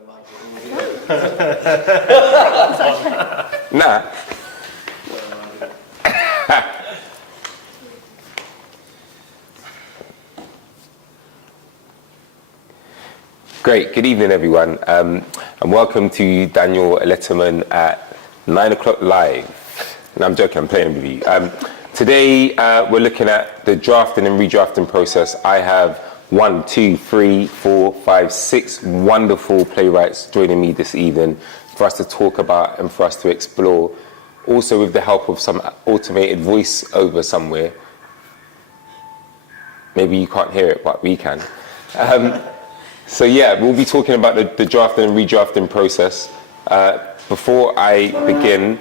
Nah. Great. Good evening, everyone, and welcome to Daniel Letterman at 9 o'clock live. No, I'm joking. I'm playing with you. Today, we're looking at the drafting and redrafting process. I have 1, 2, 3, 4, 5, 6 wonderful playwrights joining me this evening for us to talk about and for us to explore, also with the help of some automated voiceover somewhere. Maybe you can't hear it, but we can. So yeah, we'll be talking about the drafting and redrafting process. Before I begin,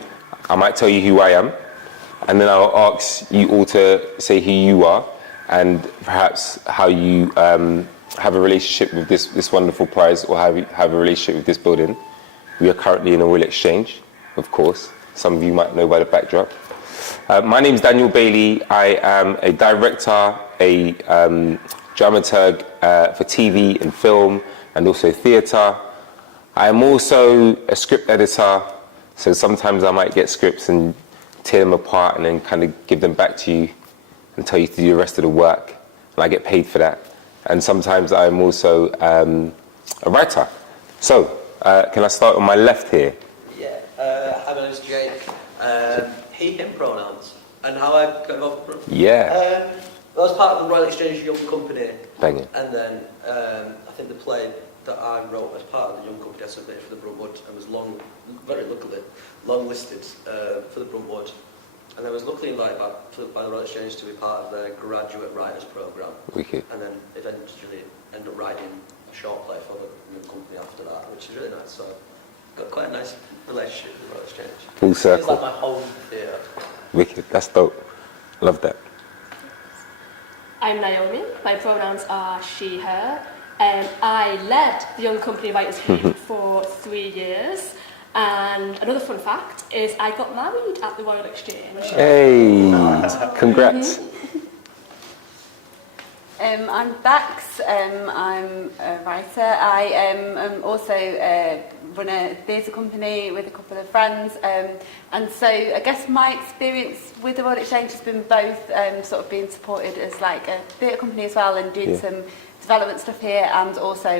I might tell you who I am, and then I'll ask you all to say who you are, and perhaps how you have a relationship with this wonderful prize, or have a relationship with this building. We are currently in a Royal Exchange, of course. Some of you might know by the backdrop. My name is Daniel Bailey. I am a director, a dramaturg for TV and film, and also theatre. I am also a script editor, so sometimes I might get scripts and tear them apart and then kind of give them back to you and tell you to do the rest of the work, and I get paid for that. And sometimes I'm also a writer. So, can I start on my left here? Yeah, hi, my name's Jake. He, him pronouns, and how I got involved with Yeah. I was part of the Royal Exchange Young Company. Banging. And then I think the play that I wrote as part of the Young Company I submitted for the Bruntwood and was very luckily long-listed for the Bruntwood. And I was luckily invited by the Royal Exchange to be part of their graduate writers programme. Wicked. And then eventually ended up writing a short play for the Young Company after that, which is really nice. So got quite a nice relationship with the Royal Exchange. Full circle. It's like my home theatre. Wicked. That's dope. Love that. I'm Naomi. My pronouns are she, her. I led the Young Company Writers Group for 3 years. And another fun fact is I got married at the Royal Exchange. Hey, congrats. I'm Bax. I'm a writer. I am also run a theatre company with a couple of friends. And so I guess my experience with the Royal Exchange has been both sort of being supported as like a theatre company as well and doing some development stuff here, and also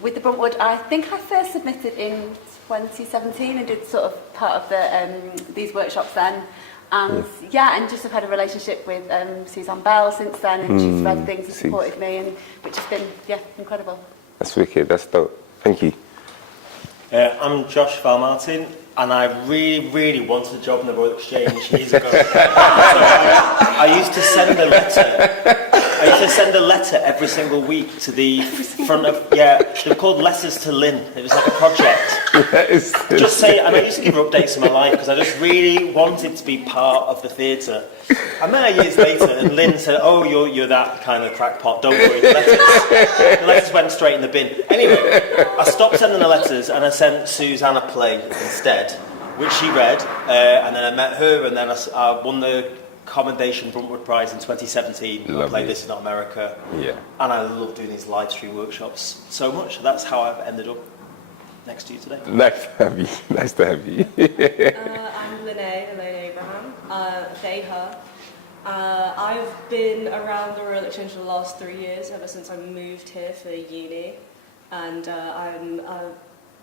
with the Bruntwood. I think I first submitted in 2017 and did sort of part of the these workshops then. And and just have had a relationship with Suzanne Bell since then, and she's read things and supported me, and which has been incredible. That's wicked. That's dope. Thank you. I'm Josh Valmartin, and I really wanted a job in the Royal Exchange years ago. I used to send a letter. I used to send a letter every single week to the front of, they were called Letters to Lynn. It was like a project. Just say, I used to give her updates of my life because I just really wanted to be part of the theatre. I met her years later, and Lynn said, "Oh, you're that kind of crackpot. Don't worry, the letters went straight in the bin." Anyway, I stopped sending the letters and I sent Suzanne a play instead, which she read, and then I met her, and then I won the Commendation Bruntwood Prize in 2017. I played This Is Not America. Yeah. And I love doing these live stream workshops so much. That's how I've ended up next to you today. Nice to have you. Nice to have you. I'm Elaine Abraham. They, her. I've been around the Royal Exchange for the last 3 years, ever since I moved here for uni. And I've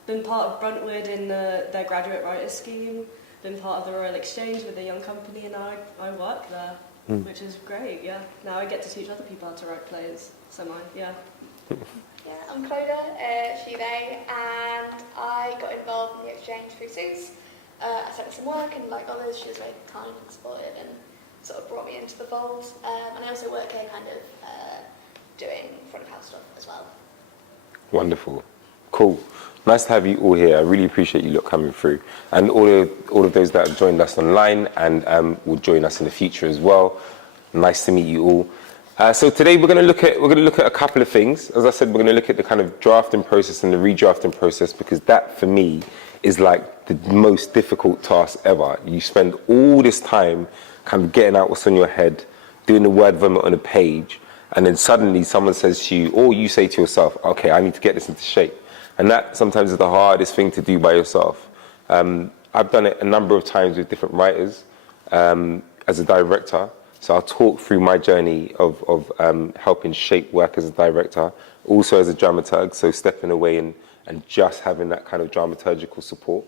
been part of Bruntwood in their graduate writers scheme. Been part of the Royal Exchange with the Young Company, and now I work there, which is great. Yeah, now I get to teach other people how to write plays. So Yeah, I'm Cloda, she, they, and I got involved in the exchange through Suze. I sent her some work, and like others, she was very kind and supportive, and sort of brought me into the fold. And I also work here, kind of doing front of house stuff as well. Wonderful, cool. Nice to have you all here. I really appreciate you lot coming through, and all of those that have joined us online and will join us in the future as well. Nice to meet you all. So today we're going to look at a couple of things. As I said, we're going to look at the kind of drafting process and the redrafting process, because that for me is like the most difficult task ever. You spend all this time kind of getting out what's on your head, doing the word vomit on a page, and then suddenly someone says to you, or you say to yourself, okay, I need to get this into shape. And that sometimes is the hardest thing to do by yourself. I've done it a number of times with different writers as a director. So I'll talk through my journey of helping shape work as a director, also as a dramaturg, so stepping away and just having that kind of dramaturgical support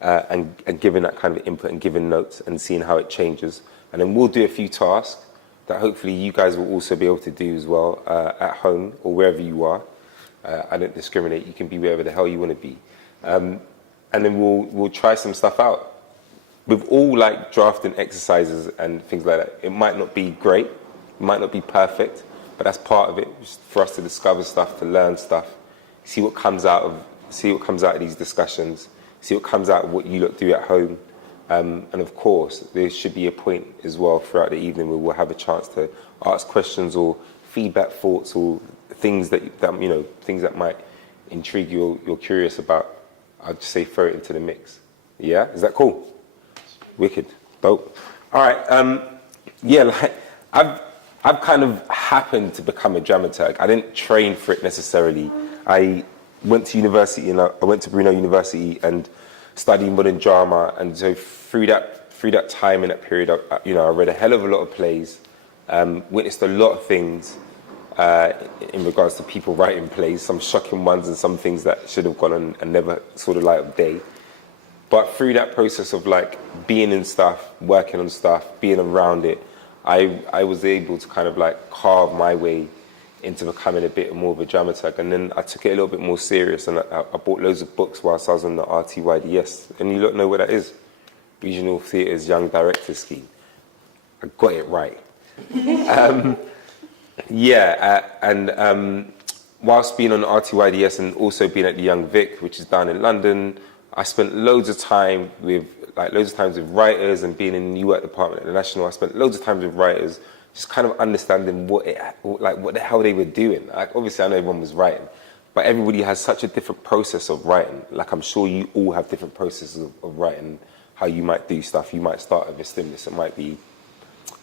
and giving that kind of input and giving notes and seeing how it changes. And then we'll do a few tasks that hopefully you guys will also be able to do as well at home or wherever you are. I don't discriminate. You can be wherever the hell you want to be. And then we'll try some stuff out. With all like drafting exercises and things like that, it might not be great, it might not be perfect, but that's part of it, just for us to discover stuff, to learn stuff, see what comes out of these discussions, see what comes out of what you lot do at home. And of course, there should be a point as well throughout the evening where we'll have a chance to ask questions or feedback, thoughts, or things that you know, things that might intrigue you or you're curious about. I'd just say throw it into the mix. Yeah, is that cool? Wicked, dope. All right, yeah, like I've kind of happened to become a dramaturg. I didn't train for it necessarily. I went to university, and I went to Brunel University and studied modern drama. And so through that time in that period, I read a hell of a lot of plays, witnessed a lot of things in regards to people writing plays, some shocking ones and some things that should have gone on and never saw the light of day. But through that process of like being in stuff, working on stuff, being around it, I was able to kind of like carve my way into becoming a bit more of a dramaturg. And then I took it a little bit more serious, and I bought loads of books whilst I was on the RTYDS. And you don't know what that is. Regional Theatre's Young Directors Scheme. I got it right. Whilst being on the RTYDS and also being at the Young Vic, which is down in London, I spent loads of time with writers, and being in the New Work department at the National. I spent loads of time with writers, just kind of understanding what the hell they were doing. Like, obviously, I know everyone was writing, but everybody has such a different process of writing. Like, I'm sure you all have different processes of writing, how you might do stuff. You might start with a stimulus. It might be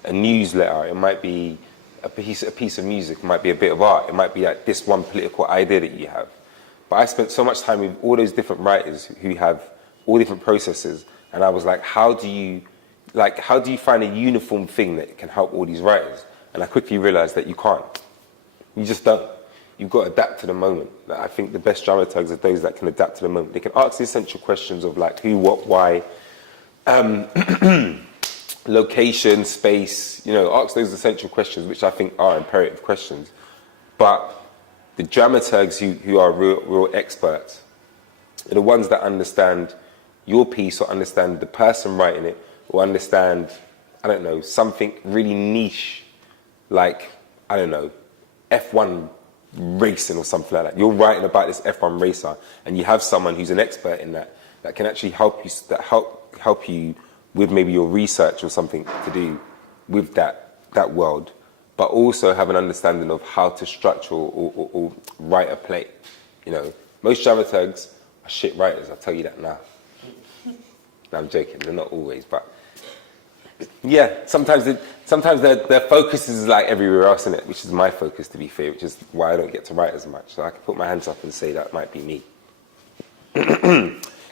a newsletter. It might be a piece of music. It might be a bit of art. It might be like this one political idea that you have. But I spent so much time with all those different writers who have all different processes, and I was like, how do you find a uniform thing that can help all these writers? And I quickly realized that you can't. You just don't. You've got to adapt to the moment. I think the best dramaturgs are those that can adapt to the moment. They can ask the essential questions of like who, what, why, location, space, ask those essential questions, which I think are imperative questions. But the dramaturgs who are real experts are the ones that understand your piece, or understand the person writing it, or understand, I don't know, something really niche, like, I don't know, F1 racing or something like that. You're writing about this F1 racer, and you have someone who's an expert in that can actually help you with maybe your research or something to do with that world, but also have an understanding of how to structure or write a play. Most dramaturgs are shit writers, I'll tell you that now. No, I'm joking, they're not always, but yeah, sometimes their focus is like everywhere else in it, which is my focus, to be fair, which is why I don't get to write as much. So I can put my hands up and say that might be me.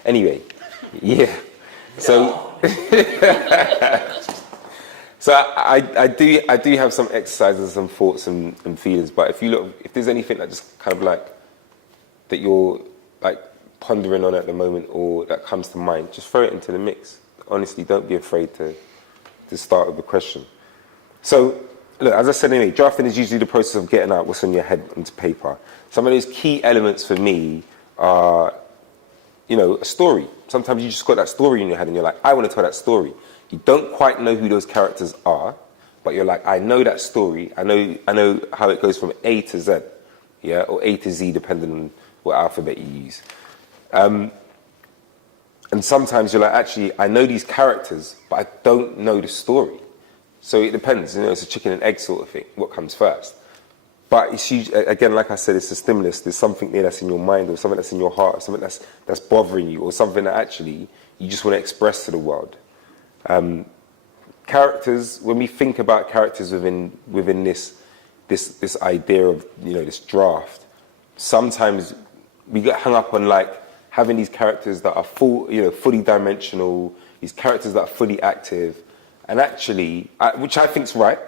Anyway, yeah. So, so I do have some exercises, some thoughts and feelings. But if there's anything that just kind of like that you're like pondering on at the moment, or that comes to mind, just throw it into the mix. Honestly, don't be afraid to start with a question. So, look, as I said anyway, drafting is usually the process of getting out what's on your head onto paper. Some of those key elements for me are, a story. Sometimes you just got that story in your head and you're like, I want to tell that story. You don't quite know who those characters are, but you're like, I know that story. I know how it goes from A to Z, yeah, or A to Z, depending on what alphabet you use. And sometimes you're like, actually, I know these characters, but I don't know the story. So it depends, it's a chicken and egg sort of thing, what comes first. But it's usually, again, like I said, it's a stimulus. There's something there that's in your mind, or something that's in your heart, or something that's bothering you, or something that actually you just want to express to the world. Characters, when we think about characters within this idea of, this draft, sometimes we get hung up on like having these characters that are fully dimensional, these characters that are fully active, and actually, which I think's right.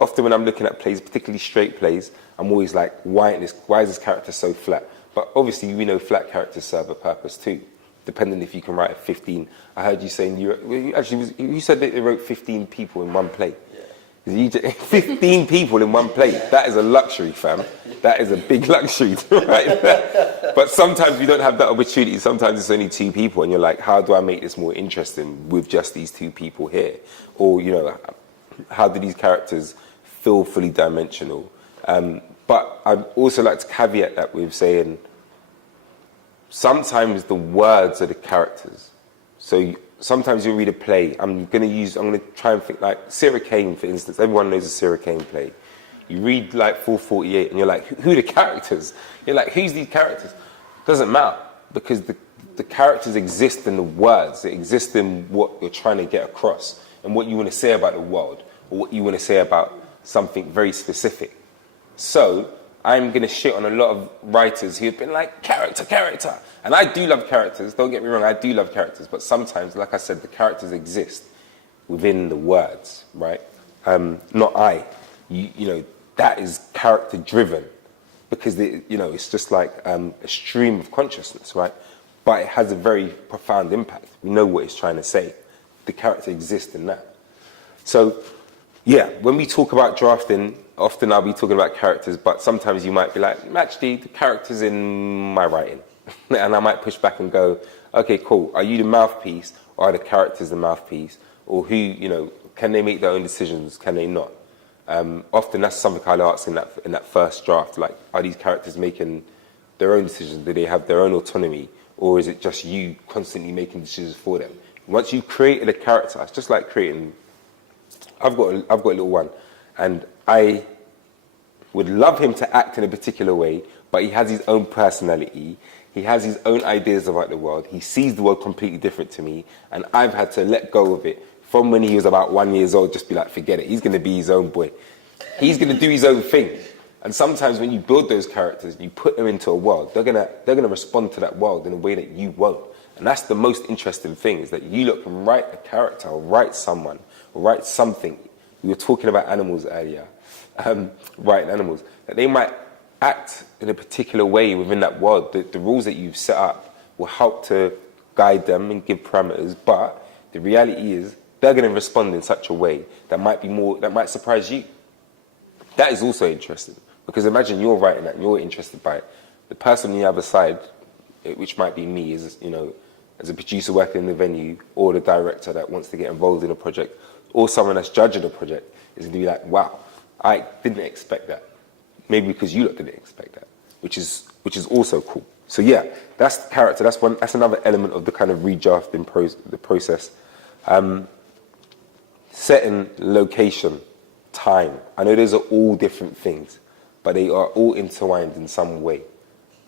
Often when I'm looking at plays, particularly straight plays, I'm always like, why is this character so flat? But obviously, we know flat characters serve a purpose too, depending if you can write 15. I heard you saying you said that they wrote 15 people in one play. 15 people in one play. That is a luxury, fam. That is a big luxury, right? But sometimes we don't have that opportunity. Sometimes it's only 2 people, and you're like, how do I make this more interesting with just these 2 people here? Or, how do these characters feel fully dimensional? But I'd also like to caveat that with saying sometimes the words are the characters. So sometimes you'll read a play. I'm going to try and think like Sarah Kane, for instance. Everyone knows a Sarah Kane play. You read like 448 and you're like, who are the characters? You're like, who's these characters? Doesn't matter, because the characters exist in the words. They exist in what you're trying to get across and what you want to say about the world, or what you want to say about something very specific. So I'm going to shit on a lot of writers who have been like, character. And I do love characters, don't get me wrong, I do love characters. But sometimes, like I said, the characters exist within the words, right? Not I. That is character driven, because it's just like a stream of consciousness, right? But it has a very profound impact. We know what it's trying to say. The character exists in that. So, yeah, when we talk about drafting, often I'll be talking about characters, but sometimes you might be like, actually, the character's in my writing. And I might push back and go, okay, cool. Are you the mouthpiece, or are the characters the mouthpiece? Or who, can they make their own decisions? Can they not? Often that's something I'll ask in that first draft. Like, are these characters making their own decisions? Do they have their own autonomy? Or is it just you constantly making decisions for them? Once you've created a character, it's just like creating... I've got a little one, and I would love him to act in a particular way, but he has his own personality. He has his own ideas about the world. He sees the world completely different to me, and I've had to let go of it from when he was about 1 year old, just be like, forget it. He's going to be his own boy. He's going to do his own thing. And sometimes when you build those characters, you put them into a world, they're gonna respond to that world in a way that you won't. And that's the most interesting thing, is that you look and write a character, or write someone, or write something. We were talking about animals earlier, writing animals, that they might act in a particular way within that world. The rules that you've set up will help to guide them and give parameters, but the reality is they're going to respond in such a way that might surprise you. That is also interesting, because imagine you're writing that and you're interested by it. The person on the other side, which might be me, is as a producer working in the venue, or the director that wants to get involved in a project, or someone that's judging a project, is going to be like, wow, I didn't expect that. Maybe because you lot didn't expect that, which is also cool. So yeah, that's the character. That's another element of the kind of redrafting the process. Setting, location, time. I know those are all different things, but they are all intertwined in some way.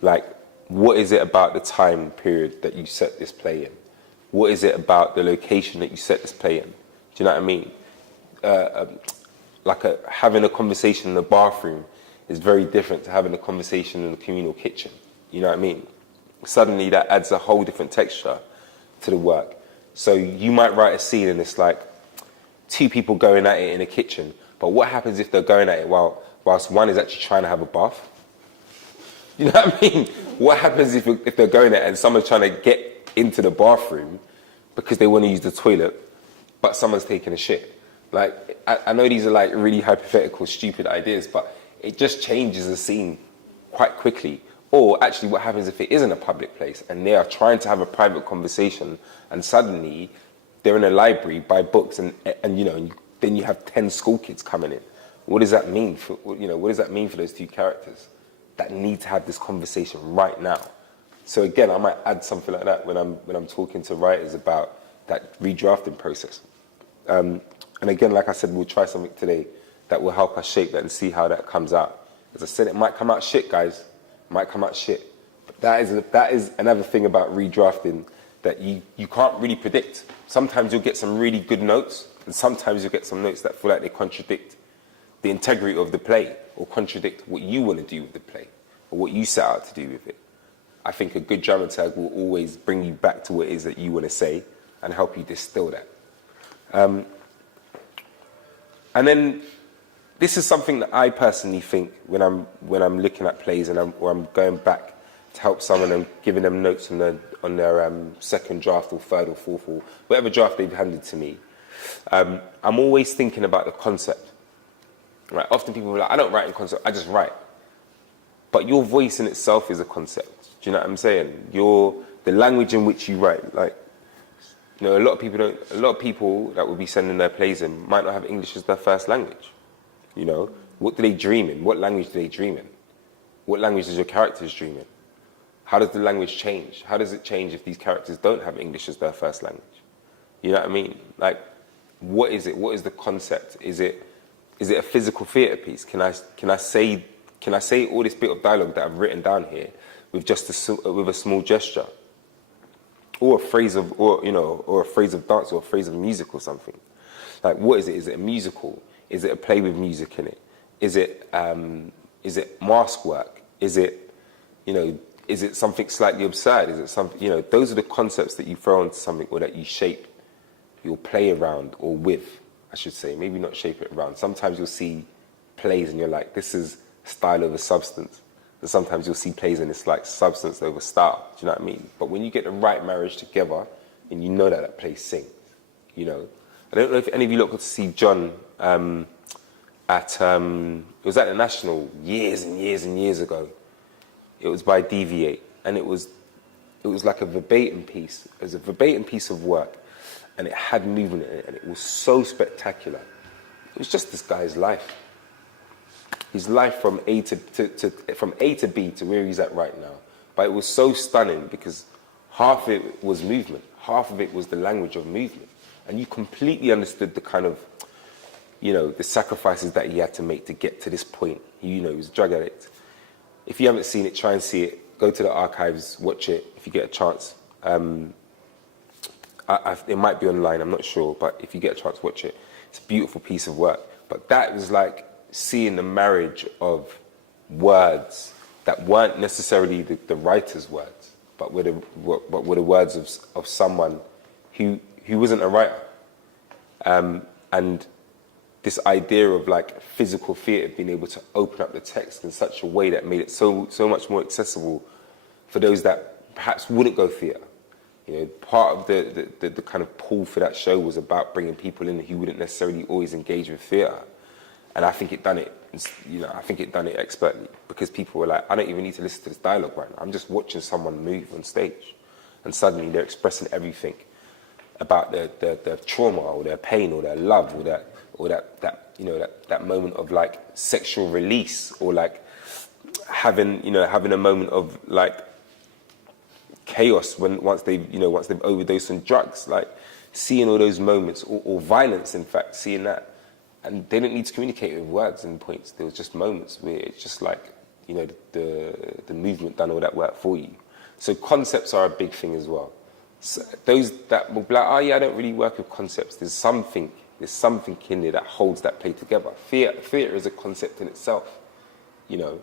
Like, what is it about the time period that you set this play in? What is it about the location that you set this play in? Do you know what I mean? Having a conversation in the bathroom is very different to having a conversation in the communal kitchen. You know what I mean? Suddenly that adds a whole different texture to the work. So you might write a scene and it's like 2 people going at it in a kitchen, but what happens if they're going at it whilst one is actually trying to have a bath? You know what I mean? What happens if they're going at it and someone's trying to get into the bathroom because they want to use the toilet, but someone's taking a shit? Like, I know these are like really hypothetical, stupid ideas, but it just changes the scene quite quickly. Or actually, what happens if it isn't a public place and they are trying to have a private conversation, and suddenly they're in a library, buy books, and then you have 10 school kids coming in. What does that mean for those 2 characters that need to have this conversation right now? So again, I might add something like that when I'm talking to writers about that redrafting process. And again, like I said, we'll try something today that will help us shape that and see how that comes out. As I said, it might come out shit, guys. It might come out shit. But that is another thing about redrafting that you can't really predict. Sometimes you'll get some really good notes, and sometimes you'll get some notes that feel like they contradict the integrity of the play, or contradict what you want to do with the play, or what you set out to do with it. I think a good dramaturg will always bring you back to what it is that you want to say and help you distill that. And then this is something that I personally think when I'm looking at plays and I'm going back to help someone and giving them notes on their second draft or third or fourth or whatever draft they've handed to me. I'm always thinking about the concept. Right? Often people are like, I don't write in concept, I just write. But your voice in itself is a concept. Do you know what I'm saying? The language in which you write, like, you know, a lot of people that will be sending their plays in might not have English as their first language. You know, what do they dream in? What language do they dream in? What language does your characters dream in? How does the language change? How does it change if these characters don't have English as their first language? You know what I mean? Like, what is it? What is the concept? Is it a physical theatre piece? Can I say all this bit of dialogue that I've written down here with just with a small gesture, or a phrase of dance, or a phrase of music or something? Like, what is it? Is it a musical? Is it a play with music in it? Is it mask work? Is it something slightly absurd? Is it something, you know, those are the concepts that you throw into something, or that you shape your play around, or with, I should say. Maybe not shape it around. Sometimes you'll see plays and you're like, this is style over substance. And sometimes you'll see plays and it's like substance over style. Do you know what I mean? But when you get the right marriage together, and you know that play sings, you know. I don't know if any of you lot got to see John it was at the National years and years and years ago. It was by Deviate, and it was like a verbatim piece. It was a verbatim piece of work, and it had movement in it, and it was so spectacular. It was just this guy's life. His life from A to B to where he's at right now. But it was so stunning because half of it was movement, half of it was the language of movement, and you completely understood the kind of, you know, the sacrifices that he had to make to get to this point. You know, he was a drug addict. If you haven't seen it, try and see it. Go to the archives, watch it if you get a chance. It might be online, I'm not sure, but if you get a chance, watch it. It's a beautiful piece of work. But that was like seeing the marriage of words that weren't necessarily the writer's words, but were the words of someone who wasn't a writer. And this idea of like physical theatre being able to open up the text in such a way that made it so much more accessible for those that perhaps wouldn't go theatre. You know, part of the kind of pull for that show was about bringing people in who wouldn't necessarily always engage with theatre. And I think it done it, you know, I think it done it expertly, because people were like, I don't even need to listen to this dialogue right now. I'm just watching someone move on stage. And suddenly they're expressing everything about their trauma or their pain or their love or that moment of like sexual release, or like having a moment of like chaos once they've overdosed on drugs, like seeing all those moments, or violence, in fact, seeing that. And they didn't need to communicate with words and points. There was just moments where it's just like, you know, the movement done all that work for you. So concepts are a big thing as well. So those that will be like, oh yeah, I don't really work with concepts. There's something in there that holds that play together. Theatre is a concept in itself. You know,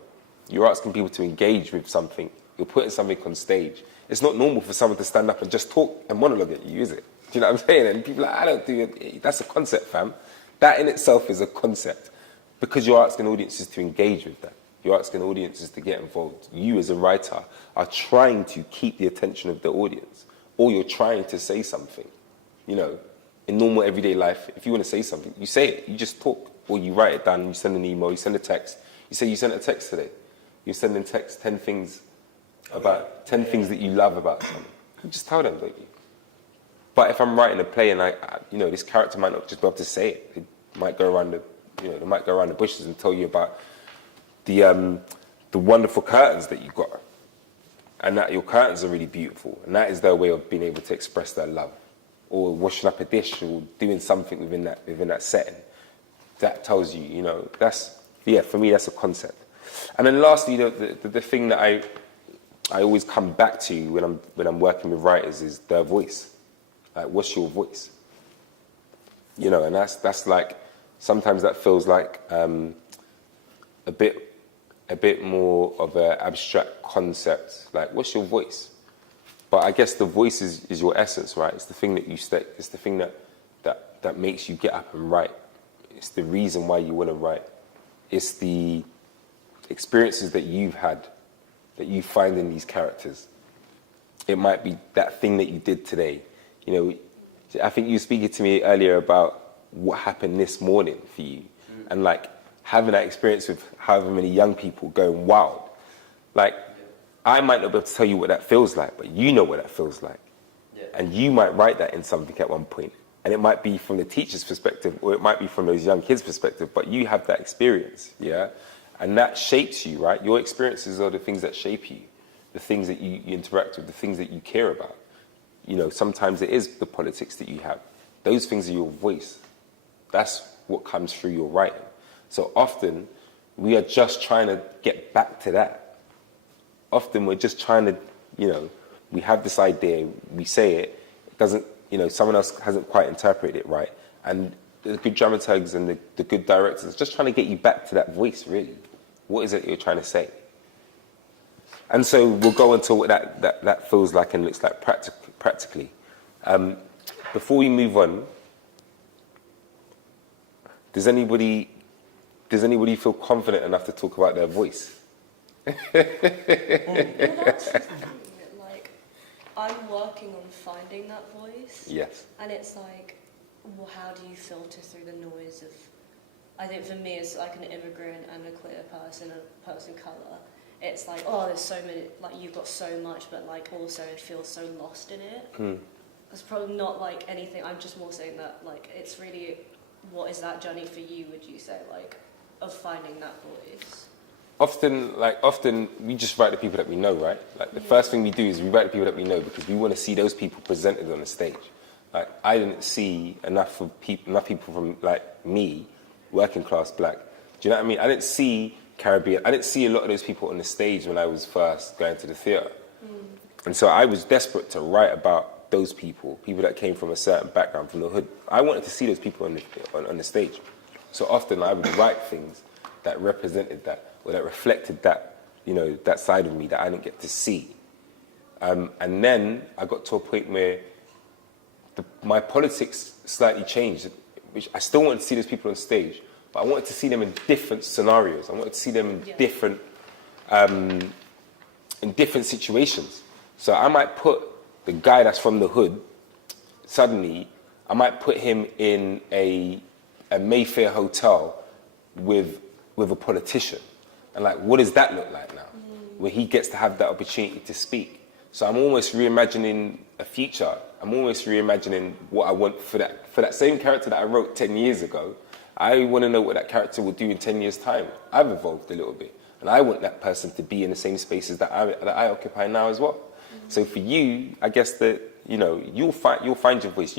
you're asking people to engage with something. You're putting something on stage. It's not normal for someone to stand up and just talk and monologue at you, is it? Do you know what I'm saying? And people are like, I don't do it. That's a concept, fam. That in itself is a concept, because you're asking audiences to engage with that. You're asking audiences to get involved. You as a writer are trying to keep the attention of the audience, or you're trying to say something. You know, in normal everyday life, if you want to say something, you say it. You just talk, or you write it down, you send an email, you send a text. You say you sent a text today. You're sending text 10 things things that you love about someone. You just tell them, don't you? But if I'm writing a play and this character might not just be able to say it. They might go around the bushes and tell you about the wonderful curtains that you've got, and that your curtains are really beautiful, and that is their way of being able to express their love, or washing up a dish, or doing something within that setting. That tells you, you know, for me that's a concept. And then lastly, you know, the thing that I always come back to when I'm working with writers is their voice. Like, what's your voice? You know, and that's like, sometimes that feels like a bit a bit more of an abstract concept, like what's your voice? But I guess the voice is your essence, right? It's the thing that you stay, it's the thing that makes you get up and write. It's the reason why you want to write. It's the experiences that you've had, that you find in these characters. It might be that thing that you did today. You know, I think you were speaking to me earlier about what happened this morning for you. And like having that experience with however many young people going wild. Like, I might not be able to tell you what that feels like, but you know what that feels like. Yeah. And you might write that in something at one point. And it might be from the teacher's perspective, or it might be from those young kids' perspective, but you have that experience, yeah? And that shapes you, right? Your experiences are the things that shape you, the things that you interact with, the things that you care about. You know, sometimes it is the politics that you have. Those things are your voice. That's what comes through your writing. So often, we are just trying to get back to that. Often, we're just trying to, you know, we have this idea, we say it, it doesn't, you know, someone else hasn't quite interpreted it right. And the good dramaturgs and the good directors are just trying to get you back to that voice, really. What is it you're trying to say? And so we'll go into what that feels like and looks like practically. Before we move on, does anybody feel confident enough to talk about their voice? Well, that's the thing, like, I'm working on finding that voice. Yes. And it's like, well, how do you filter through the noise of... I think for me, as like an immigrant and a queer person, a person of colour, it's like, oh, there's so many, like, you've got so much, but like also it feels so lost in it. It's probably not like anything, I'm just more saying that, like, it's really, what is that journey for you, would you say, like, of finding that voice? Often we just write the people that we know, right? Like the first thing we do is we write the people that we know because we want to see those people presented on the stage. Like I didn't see enough people from like me, working class black. Do you know what I mean? I didn't see Caribbean. I didn't see a lot of those people on the stage when I was first going to the theatre. And so I was desperate to write about those people that came from a certain background, from the hood. I wanted to see those people on the stage. So often I would write things that represented that, or that reflected that, you know, that side of me that I didn't get to see. And then I got to a point where my politics slightly changed, which I still wanted to see those people on stage, but I wanted to see them in different scenarios. I wanted to see them in different situations. So I might put the guy that's from the hood, suddenly, I might put him in a Mayfair hotel with a politician. And like, what does that look like now? Where he gets to have that opportunity to speak. So I'm almost reimagining a future. I'm almost reimagining what I want for that same character that I wrote 10 years ago. I want to know what that character will do in 10 years' time. I've evolved a little bit. And I want that person to be in the same spaces that I occupy now as well. So for you, I guess that, you know, you'll find your voice.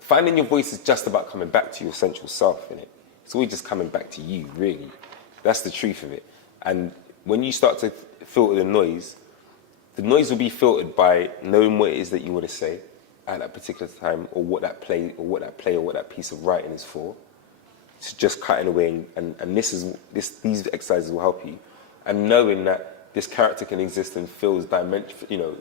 Finding your voice is just about coming back to your central self, innit? It's always just coming back to you, really. That's the truth of it. And when you start to filter the noise will be filtered by knowing what it is that you want to say at that particular time, or what that play or what that piece of writing is for. It's just cutting away, and these exercises will help you. And knowing that this character can exist and feels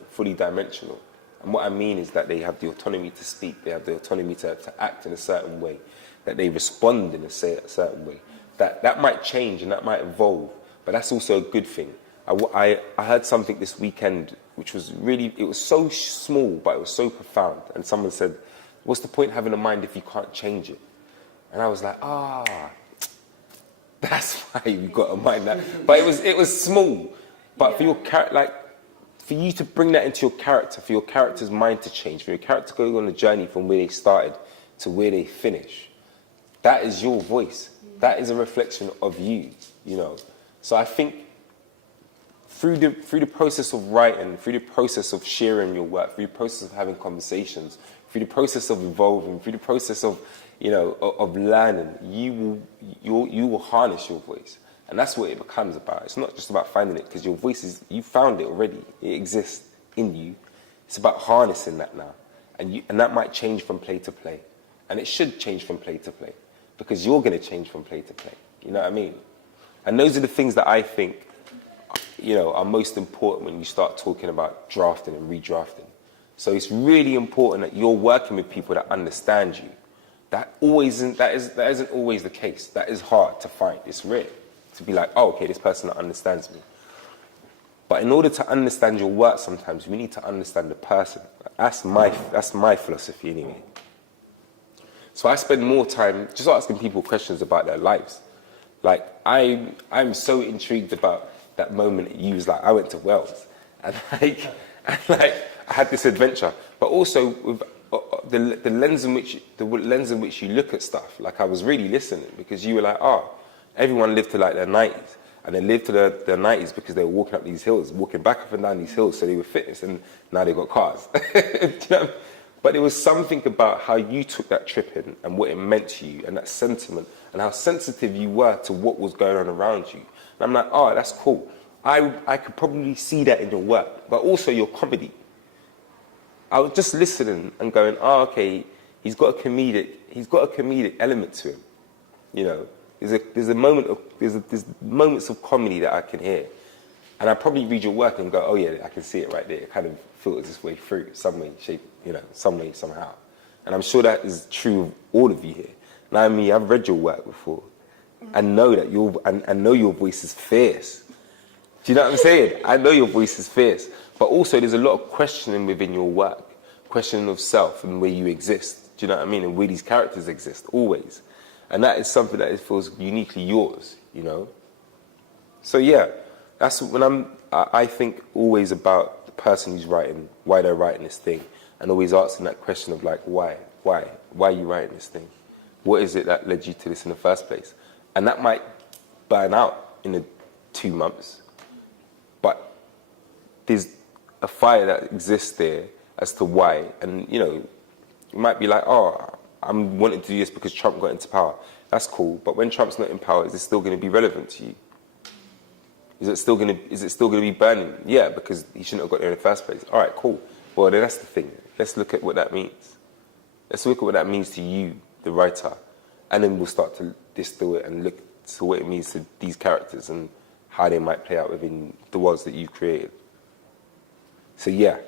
fully dimensional. And what I mean is that they have the autonomy to speak, they have the autonomy to act in a certain way, that they respond in a certain way. That might change and that might evolve, but that's also a good thing. I heard something this weekend which was really, it was so small, but it was so profound. And someone said, what's the point having a mind if you can't change it? And I was like, that's why you've got a mind. But it was small. But for your character, like, for you to bring that into your character, for your character's mind to change, for your character to go on a journey from where they started to where they finish, that is your voice. That is a reflection of you, you know. So I think through the process of writing, through the process of sharing your work, through the process of having conversations, through the process of evolving, through the process of, you know, of learning, you will harness your voice. And that's what it becomes about. It's not just about finding it, because your voice you found it already. It exists in you. It's about harnessing that now. And that might change from play to play. And it should change from play to play, because you're going to change from play to play. You know what I mean? And those are the things that I think, you know, are most important when you start talking about drafting and redrafting. So it's really important that you're working with people that understand you. That isn't always the case. That is hard to find. It's rare to be like, oh, okay, this person that understands me. But in order to understand your work, sometimes we need to understand the person. That's my philosophy anyway. So I spend more time just asking people questions about their lives. Like I'm so intrigued about that moment you was like, I went to Wales, and I had this adventure, but also with the lens in which you look at stuff. Like I was really listening because you were like, oh, everyone lived to like their 90s. And they lived to their 90s because they were walking up these hills, walking back up and down these hills, so they were fitness, and now they got cars. Do you know? But there was something about how you took that trip in and what it meant to you, and that sentiment, and how sensitive you were to what was going on around you. And I'm like, oh, that's cool. I could probably see that in your work, but also your comedy. I was just listening and going, oh, okay, he's got a comedic element to him, you know. There's moments of comedy that I can hear, and I probably read your work and go, oh yeah, I can see it right there. It kind of filters its way through some way, shape, you know, some way, somehow. And I'm sure that is true of all of you here. Now, I mean, I've read your work before, and know that I know your voice is fierce. Do you know what I'm saying? I know your voice is fierce, but also there's a lot of questioning within your work, questioning of self and where you exist. Do you know what I mean? And where these characters exist always. And that is something that feels uniquely yours, you know? So yeah, that's when I think always about the person who's writing, why they're writing this thing, and always asking that question of like, why are you writing this thing? What is it that led you to this in the first place? And that might burn out in the 2 months, but there's a fire that exists there as to why. And, you know, you might be like, oh, I'm wanting to do this because Trump got into power. That's cool, but when Trump's not in power, is it still going to be relevant to you? Is it still going to be burning? Yeah, because he shouldn't have got there in the first place. All right, cool. Well, then that's the thing. Let's look at what that means. Let's look at what that means to you, the writer, and then we'll start to distill it and look to what it means to these characters and how they might play out within the worlds that you've created. So yeah,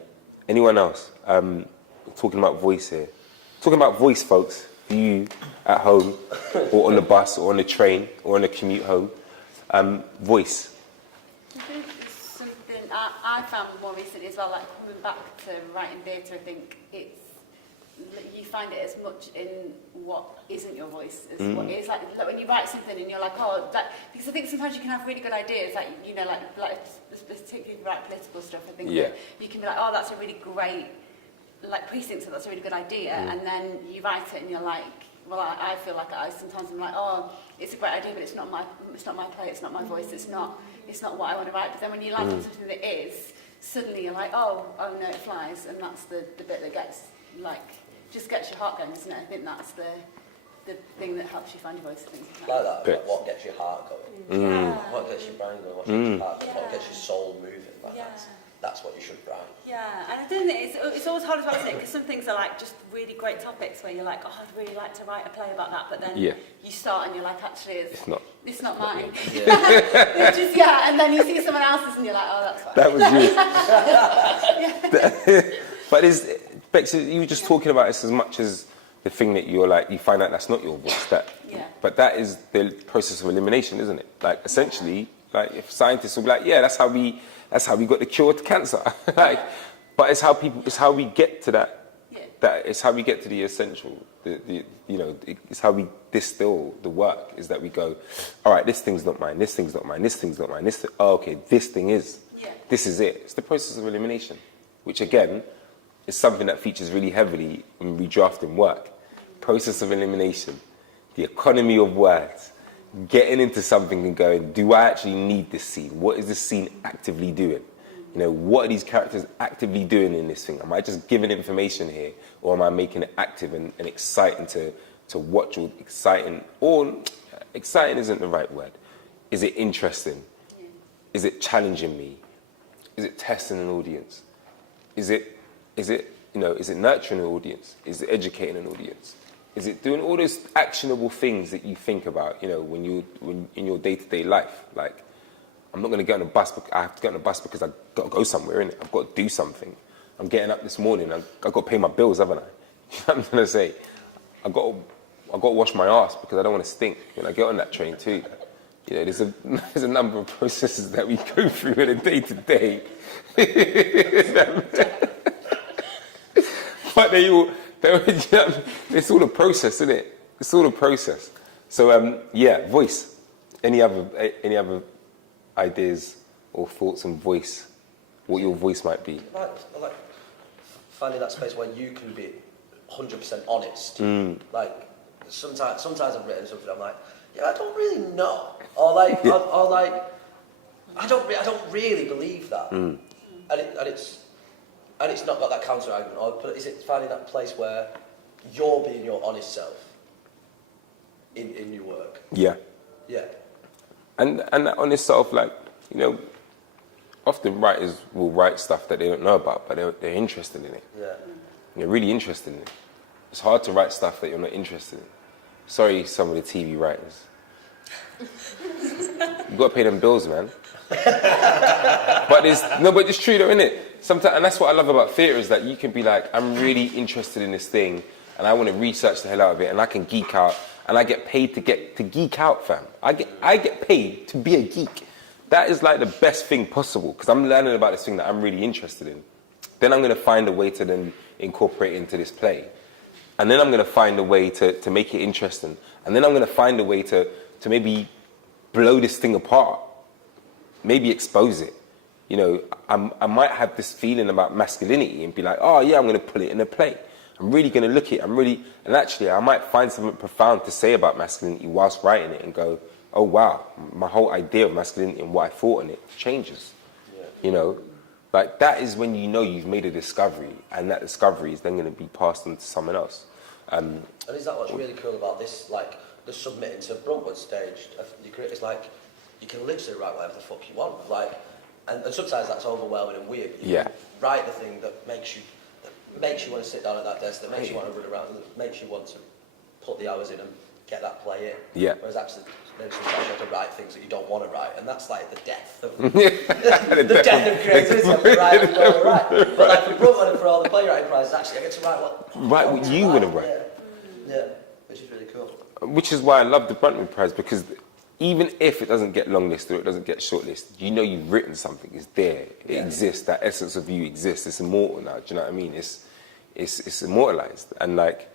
anyone else? Talking about voice here. Talking about voice, folks, for you at home, or on the bus, or on the train, or on the commute home. Voice. I think it's something I found more recently as well, like coming back to writing theatre, I think you find it as much in what isn't your voice as what is. Like when you write something and you're like, oh, that, because I think sometimes you can have really good ideas, like, you know, like particularly if you write political stuff, I think that you can be like, oh, that's a really great, like precinct, so that's a really good idea, and then you write it and you're like, well, I feel like sometimes I'm like, oh, it's a great idea, but it's not my play, it's not my voice, it's not what I want to write. But then when you land on something that is, suddenly you're like, oh no, it flies, and that's the bit that gets just gets your heart going, isn't it? I think that's the thing that helps you find your voice. Like that, like what gets your heart going, what gets your brain going, what gets your heart going, what gets your soul moving. Like that's what you should write. Yeah, and I don't think it's always hard as well, isn't it? Because some things are like just really great topics where you're like, oh, I'd really like to write a play about that, but then you start and you're like, actually, it's not mine. And then you see someone else's and you're like, oh, that's fine. That was you. But Bex, you were just talking about this as much as the thing that you're like, you find out that's not your voice. But that is the process of elimination, isn't it? Like essentially, like if scientists will be like, yeah, that's how we got the cure to cancer. But it's how we get to that. That it's how we get to the essential. It's how we distill the work. Is that we go, all right, this thing's not mine. This thing's not mine. This thing's not mine. Okay, this thing is. This is it. It's the process of elimination, which again is something that features really heavily in redrafting work. Process of elimination, the economy of words, getting into something and going, do I actually need this scene? What is this scene actively doing? You know, what are these characters actively doing in this thing? Am I just giving information here, or am I making it active and exciting to watch, or exciting isn't the right word. Is it interesting? Is it challenging me? Is it testing an audience? Is it nurturing an audience? Is it educating an audience? Is it doing all those actionable things that you think about, you know, when in your day-to-day life? Like, I'm not going to get on a bus, but I have to get on a bus because I've got to go somewhere, innit? I've got to do something. I'm getting up this morning, I've got to pay my bills, haven't I? You know what I'm going to say? I've got to wash my ass because I don't want to stink when I get on that train too. You know, there's a number of processes that we go through in a day-to-day. But it's all a process, isn't it? It's all a process. So, yeah, voice. Any other ideas or thoughts on voice? What your voice might be? Like finding that space where you can be 100% honest. Like, sometimes I've written something, I'm like, yeah, I don't really know. Or like, or like, I don't really believe that. And it's not got that counter argument. But is it finding that place where you're being your honest self in your work? Yeah. Yeah. And that honest self, like, you know, often writers will write stuff that they don't know about, but they're interested in it. Yeah. They're really interested in it. It's hard to write stuff that you're not interested in. Sorry, some of the TV writers. You've got to pay them bills, man. But it's true though, isn't it? Sometimes, and that's what I love about theatre, is that you can be like, I'm really interested in this thing, and I want to research the hell out of it, and I can geek out, and I get paid to geek out, fam. I get paid to be a geek. That is like the best thing possible, because I'm learning about this thing that I'm really interested in. Then I'm going to find a way to then incorporate it into this play. And then I'm going to find a way to make it interesting. And then I'm going to find a way to maybe blow this thing apart. Maybe expose it. You know, I might have this feeling about masculinity and be like, oh yeah, I'm going to put it in a play. I'm really going to look at it. And actually I might find something profound to say about masculinity whilst writing it and go, oh wow, my whole idea of masculinity and what I thought on it changes. Yeah. You know, like that is when you know you've made a discovery, and that discovery is then going to be passed on to someone else. And is that what's really cool about this, like the submitting to Bruntwood stage? It's like you can literally write whatever the fuck you want, like, and sometimes that's overwhelming and weird. You write the thing that makes you want to sit down at that desk, that makes you want to run around, that makes you want to put the hours in and get that play in. Yeah. Whereas actually, then sometimes you have to write things that you don't want to write, and that's like the death of the death of creativity. You have to write what you don't want to write. But like for Bruntwood and for all the playwriting prizes, actually, I get to write what you want to write. Yeah, which is really cool. Which is why I love the Bruntwood prize, because even if it doesn't get longlisted or it doesn't get shortlisted, you know you've written something. It's there. It exists. That essence of you exists. It's immortal now. Do you know what I mean? It's immortalized, and like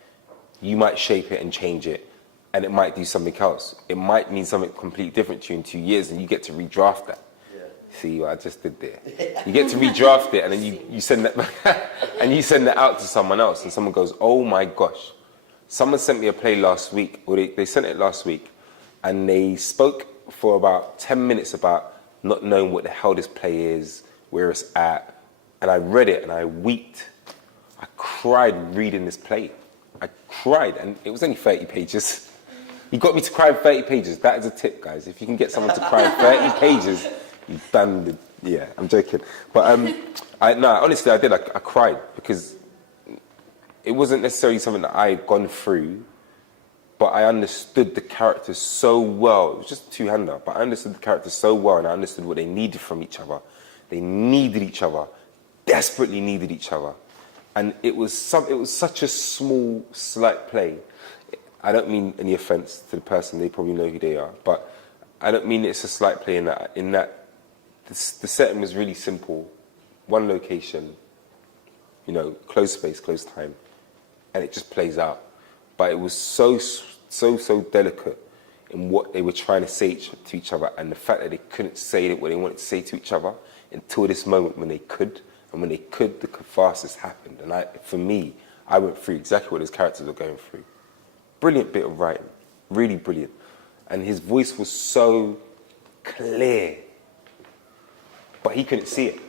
you might shape it and change it, and it might do something else. It might mean something completely different to you in 2 years, and you get to redraft that. Yeah. See what I just did there? You get to redraft it, and then you send that and you send that out to someone else, and someone goes, "Oh my gosh!" Someone sent me a play last week, or they sent it last week, and they spoke for about 10 minutes about not knowing what the hell this play is, where it's at, and I read it and I wept. I cried reading this play. I cried, and it was only 30 pages. You got me to cry in 30 pages. That is a tip, guys. If you can get someone to cry in 30 pages, you've done the... Yeah, I'm joking. But honestly, I did. I cried because it wasn't necessarily something that I had gone through, but I understood the characters so well. It was just a two-hander, but I understood the characters so well, and I understood what they needed from each other. They needed each other, desperately needed each other. And it was such a small, slight play. I don't mean any offence to the person, they probably know who they are, but I don't mean it's a slight play in that the setting was really simple. One location, you know, close space, close time, and it just plays out. But it was so delicate in what they were trying to say to each other, and the fact that they couldn't say what they wanted to say to each other until this moment when they could. And when they could, the catharsis happened. And for me, I went through exactly what those characters were going through. Brilliant bit of writing, really brilliant. And his voice was so clear, but he couldn't see it.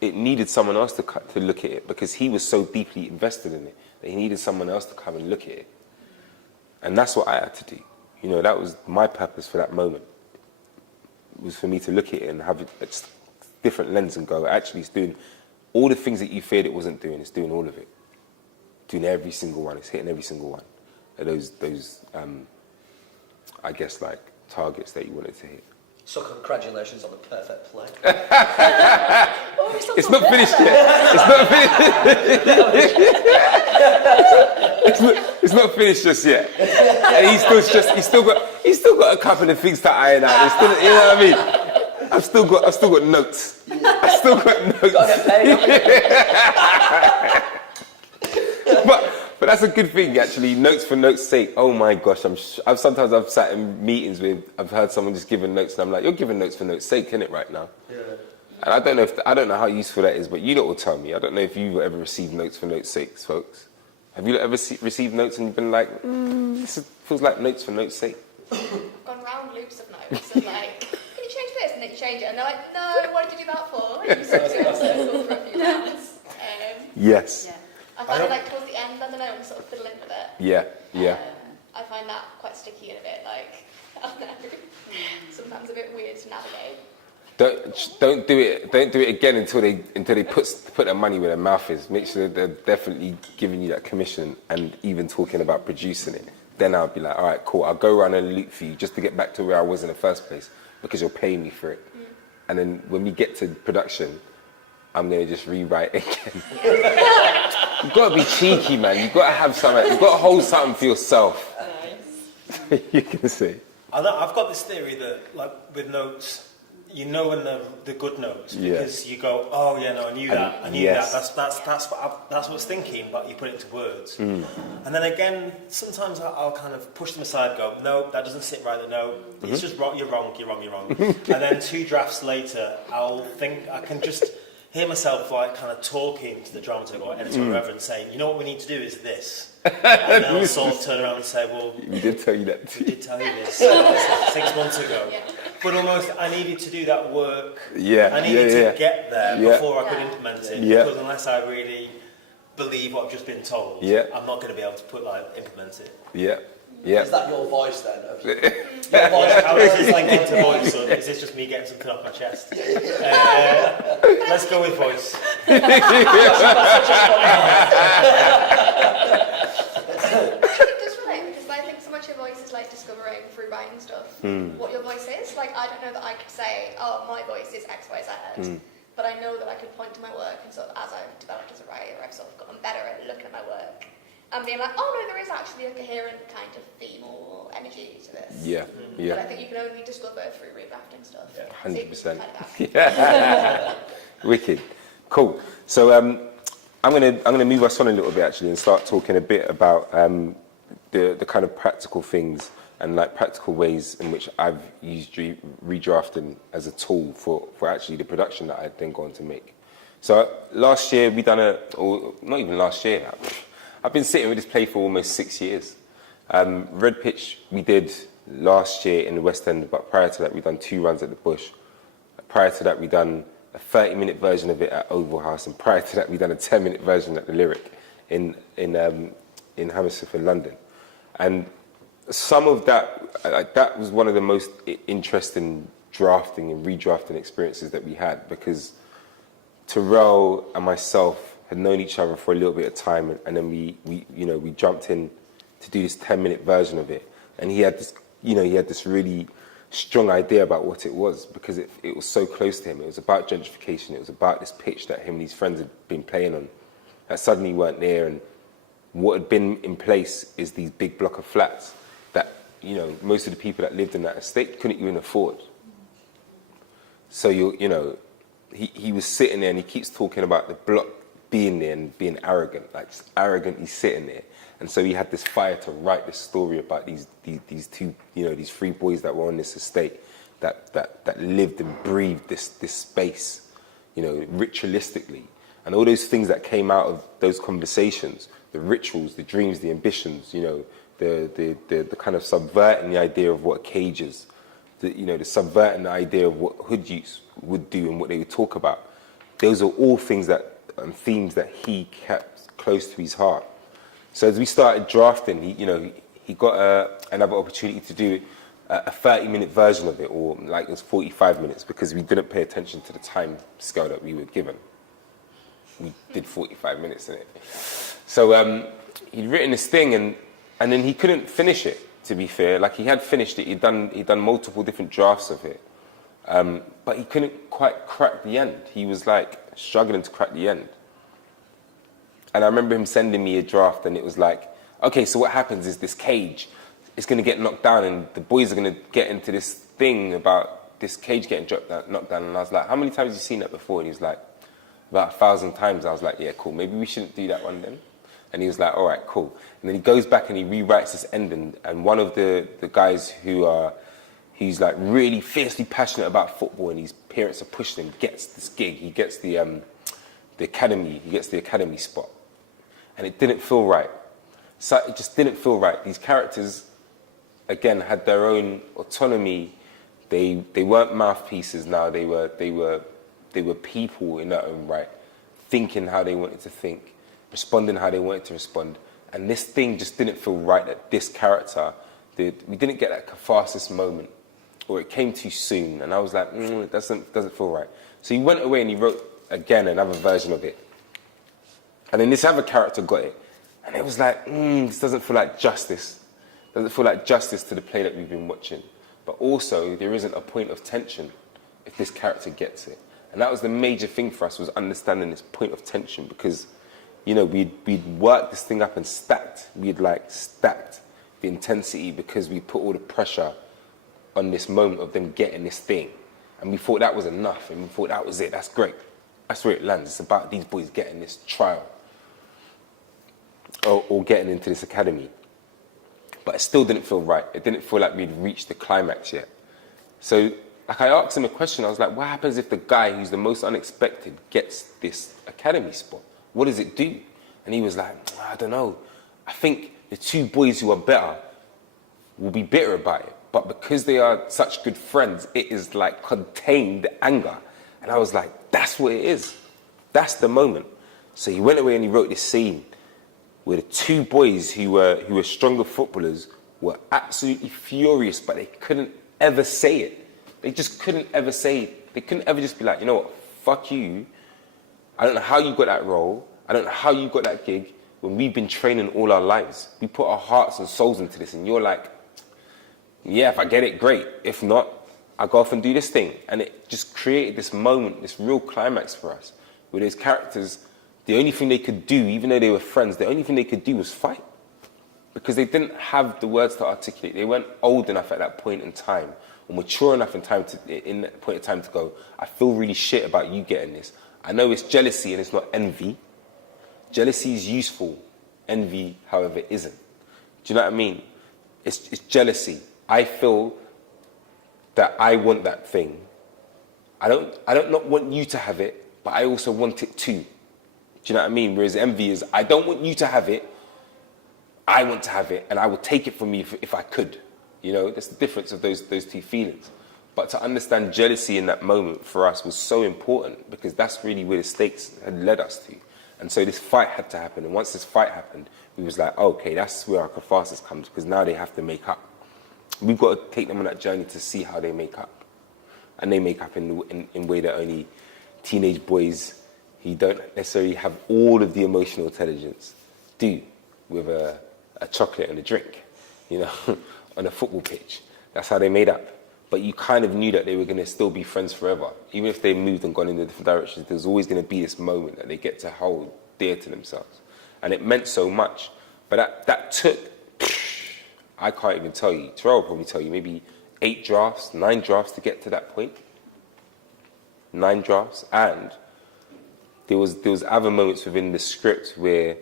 It needed someone else to look at it, because he was so deeply invested in it that he needed someone else to come and look at it. And that's what I had to do. You know, that was my purpose for that moment. It was for me to look at it and have a different lens and go, actually, it's doing all the things that you feared it wasn't doing, it's doing all of it. doing every single one. It's hitting every single one. Those I guess, like, targets that you wanted to hit. So congratulations on the perfect play. It's not finished yet. It's not finished just yet. And he's still got a couple of things to iron out. It's still, you know what I mean? I've still got notes. I've still got notes. But that's a good thing, actually. Notes for notes' sake. Oh my gosh, I've sometimes sat in meetings I've heard someone just giving notes, and I'm like, you're giving notes for notes' sake, innit, right now? Yeah. And I don't know how useful that is, but you lot will tell me. I don't know if you've ever received notes for notes' sake, folks. Have you ever received notes and you've been like, this feels like notes for notes' sake? I've gone round loops of notes and like, can you change this? And then you change it, and they're like, no, what did you do that for? And you sort of do a circle for a few rounds. Yes. Yeah. I find it like towards the end, I don't know, I'm sort of fiddling with it. Yeah. I find that quite sticky and a bit like, I don't know, sometimes a bit weird to navigate. Don't do it. Don't do it again until they put their money where their mouth is. Make sure that they're definitely giving you that commission and even talking about producing it. Then I'll be like, all right, cool. I'll go run a loop for you just to get back to where I was in the first place because you're paying me for it. And then when we get to production, I'm gonna just rewrite again. You've got to be cheeky, man. You've got to have something. You've got to hold something for yourself. Nice. You can see. I've got this theory that, like, with notes, you know when the good notes because you go, oh yeah, no, I knew that. That's what I was thinking, but you put it into words. And then again, sometimes I'll kind of push them aside, go, no, that doesn't sit right. No, it's just wrong. You're wrong. And then 2 drafts later, I'll think I can just hear myself like kind of talking to the dramaturg or editor or whoever and saying, you know what we need to do is this. And then I'll sort of turn around and say, well, we did tell you that. We did tell you this 6 months ago. Yeah. But almost I needed to do that work. Yeah. I needed to get there before I could implement it. Because unless I really believe what I've just been told, I'm not going to be able to implement it. Yeah. Yeah. Is that your voice then? Your voice? How is this like into voice, or is this just me getting something off my chest? Let's go with voice. It does relate because I think so much of voice is like discovering through writing stuff what your voice is. Like I don't know that I could say, oh, my voice is X, Y, Z, but I know that I could point to my work and sort of as I've developed as a writer, I've sort of gotten better at looking at my work and being like, oh no, there is actually a coherent kind of theme or energy to this. Yeah. But I think you can only discover through redrafting stuff. 100%. Wicked. Cool. So I'm gonna move us on a little bit actually and start talking a bit about the kind of practical things and like practical ways in which I've used redrafting as a tool for actually the production that I'd then gone to make. So last year we done or not even last year. I've been sitting with this play for almost 6 years. Red Pitch we did last year in the West End, but prior to that we done 2 runs at the Bush. Prior to that we done a 30-minute version of it at Oval House, and prior to that we done a 10-minute version at the Lyric in Hammersmith in London. And some of that, that was one of the most interesting drafting and redrafting experiences that we had, because Terrell and myself had known each other for a little bit of time, and then we jumped in to do this 10-minute version of it, and he had this really strong idea about what it was, because it was so close to him. It was about gentrification. It was about this pitch that him and his friends had been playing on that suddenly weren't there, and what had been in place is these big block of flats that most of the people that lived in that estate couldn't even afford. So he was sitting there and he keeps talking about the block being there and being arrogant, like just arrogantly sitting there. And so he had this fire to write this story about these 3 boys that were on this estate that lived and breathed this space, ritualistically. And all those things that came out of those conversations, the rituals, the dreams, the ambitions, the kind of subverting the idea of what a cage is, the subverting the idea of what hood youths would do and what they would talk about. Those are all things and themes that he kept close to his heart. So as we started drafting, he got another opportunity to do a 30-minute version of it, or like it was 45 minutes, because we didn't pay attention to the time scale that we were given. We did 45 minutes in it. So he'd written this thing, and then he couldn't finish it. To be fair, like he had finished it, he'd done multiple different drafts of it, but he couldn't quite crack the end. He was like struggling to crack the end. And I remember him sending me a draft, and it was like, okay, so what happens is this cage is going to get knocked down, and the boys are going to get into this thing about this cage getting knocked down. And I was like, how many times have you seen that before? And he was like, about 1,000 times. I was like, yeah, cool, maybe we shouldn't do that one then. And he was like, all right, cool. And then he goes back and he rewrites this ending. And one of the guys he's like really fiercely passionate about football, and his parents are pushing him, gets this gig. He gets the academy. He gets the academy spot. And it didn't feel right. So it just didn't feel right. These characters, again, had their own autonomy. They weren't mouthpieces now. They were people in their own right, thinking how they wanted to think, responding how they wanted to respond. And this thing just didn't feel right that this character did. We didn't get that catharsis moment, or it came too soon. And I was like, it doesn't feel right. So he went away and he wrote, again, another version of it. And then this other character got it. And it was like, this doesn't feel like justice. It doesn't feel like justice to the play that we've been watching. But also, there isn't a point of tension if this character gets it. And that was the major thing for us, was understanding this point of tension, because, you know, we'd worked this thing up and stacked. We'd like stacked the intensity because we put all the pressure on this moment of them getting this thing. And we thought that was enough, and we thought that was it. That's great. That's where it lands. It's about these boys getting this trial or getting into this academy. But it still didn't feel right. It didn't feel like we'd reached the climax yet. So like I asked him a question. I was like, what happens if the guy who's the most unexpected gets this academy spot? What does it do? And he was like, I don't know. I think the two boys who are better will be bitter about it. But because they are such good friends, it is like contained anger. And I was like, that's what it is. That's the moment. So he went away and he wrote this scene where the two boys who were stronger footballers were absolutely furious, but they couldn't ever say it. They just couldn't ever say it. They couldn't ever just be like, you know what, fuck you. I don't know how you got that role. I don't know how you got that gig when we've been training all our lives. We put our hearts and souls into this, and you're like, yeah, if I get it, great. If not, I'll go off and do this thing. And it just created this moment, this real climax for us, where those characters, the only thing they could do, even though they were friends, the only thing they could do was fight. Because they didn't have the words to articulate. They weren't old enough at that point in time, or mature enough in that point in time to go, I feel really shit about you getting this. I know it's jealousy and it's not envy. Jealousy is useful. Envy, however, isn't. Do you know what I mean? It's jealousy. I feel that I want that thing. I don't not want you to have it, but I also want it too. Do you know what I mean? Whereas envy is, I don't want you to have it, I want to have it, and I will take it from you if I could. You know, that's the difference of those two feelings. But to understand jealousy in that moment for us was so important, because that's really where the stakes had led us to. And so this fight had to happen. And once this fight happened, we was like, okay, that's where our catharsis comes, because now they have to make up. We've got to take them on that journey to see how they make up. And they make up in a way that only teenage boys who don't necessarily have all of the emotional intelligence do, with a chocolate and a drink, you know, on a football pitch. That's how they made up. But you kind of knew that they were going to still be friends forever. Even if they moved and gone in different directions, there's always going to be this moment that they get to hold dear to themselves. And it meant so much. But that took, I can't even tell you, Terrell will probably tell you, maybe 9 drafts to get to that point. 9 drafts. And there was other moments within the script where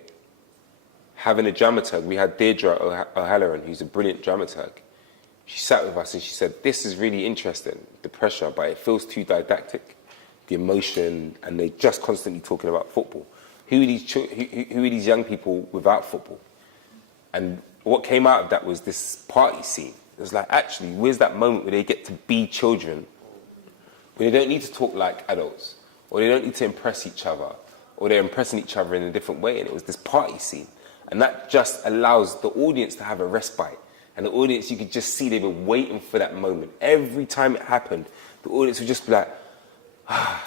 having a dramaturg, we had Deirdre O'Halloran, who's a brilliant dramaturg. She sat with us and she said, this is really interesting, the pressure, but it feels too didactic, the emotion, and they're just constantly talking about football. Who are these young people without football? And what came out of that was this party scene. It was like, actually, where's that moment where they get to be children, where they don't need to talk like adults, or they don't need to impress each other, or they're impressing each other in a different way, and it was this party scene. And that just allows the audience to have a respite. And the audience, you could just see they were waiting for that moment. Every time it happened, the audience would just be like,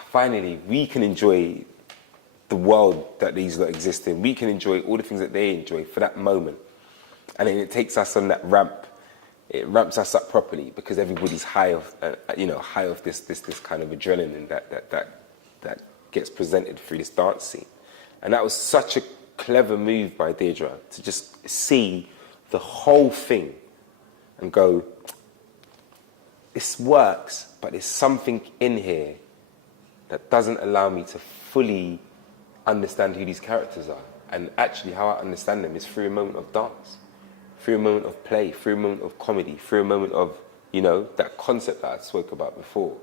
finally, we can enjoy the world that these lot exist in. We can enjoy all the things that they enjoy for that moment. And then it takes us on that ramp. It ramps us up properly because everybody's high of, high of this kind of adrenaline that gets presented through this dance scene. And that was such a clever move by Deirdre to just see the whole thing and go, this works, but there's something in here that doesn't allow me to fully understand who these characters are. And actually how I understand them is through a moment of dance, through a moment of play, through a moment of comedy, through a moment of, that concept that I spoke about before,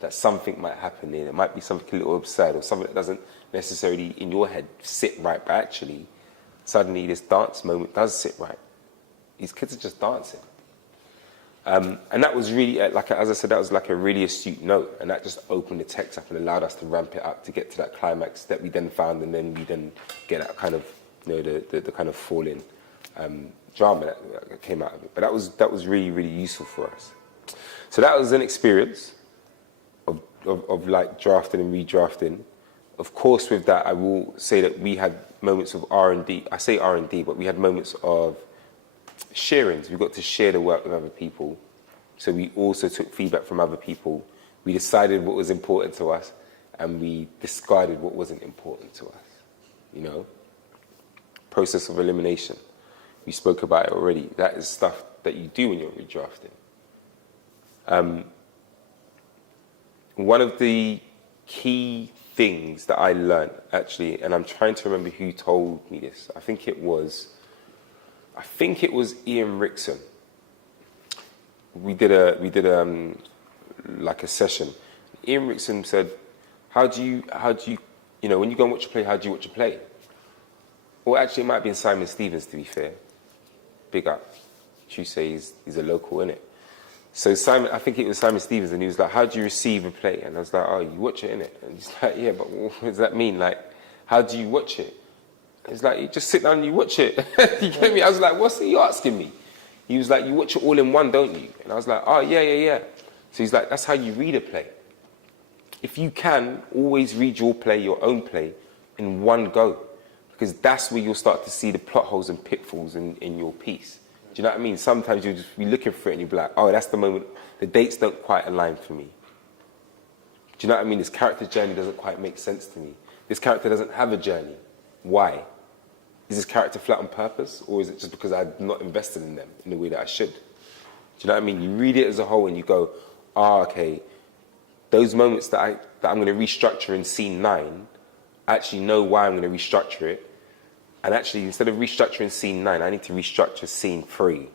that something might happen here. It might be something a little absurd or something that doesn't necessarily in your head sit right, but actually suddenly this dance moment does sit right. These kids are just dancing. And that was really, as I said, that was like a really astute note, and that just opened the text up and allowed us to ramp it up to get to that climax that we then found, and then we then get that kind of, the kind of falling drama that came out of it. But that was really, really useful for us. So that was an experience of like drafting and redrafting. Of course, with that, I will say that we had moments of R&D. I say R&D, but we had moments of sharings. We got to share the work with other people. So we also took feedback from other people. We decided what was important to us, and we discarded what wasn't important to us. Process of elimination. We spoke about it already. That is stuff that you do when you're redrafting. One of the key things that I learned, actually, and I'm trying to remember who told me this. I think it was Ian Rickson. We did a session. Ian Rickson said, how do you, when you go and watch a play, how do you watch a play? Or actually, it might have been Simon Stevens, to be fair. Big up. You say he's a local, innit? So I think it was Simon Stevens, and he was like, how do you receive a play? And I was like, oh, you watch it, innit? And he's like, yeah, but what does that mean? Like, how do you watch it? It's like, you just sit down and you watch it. You get me? I was like, what's he asking me? He was like, you watch it all in one, don't you? And I was like, oh, yeah. So he's like, that's how you read a play. If you can, always read your play, your own play, in one go. Because that's where you'll start to see the plot holes and pitfalls in your piece. Do you know what I mean? Sometimes you'll just be looking for it and you'll be like, oh, that's the moment. The dates don't quite align for me. Do you know what I mean? This character's journey doesn't quite make sense to me. This character doesn't have a journey. Why? Is this character flat on purpose, or is it just because I'm not invested in them in the way that I should? Do you know what I mean? You read it as a whole and you go, okay, those moments that I'm going to restructure in scene 9, I actually know why I'm going to restructure it. And actually, instead of restructuring scene 9, I need to restructure scene 3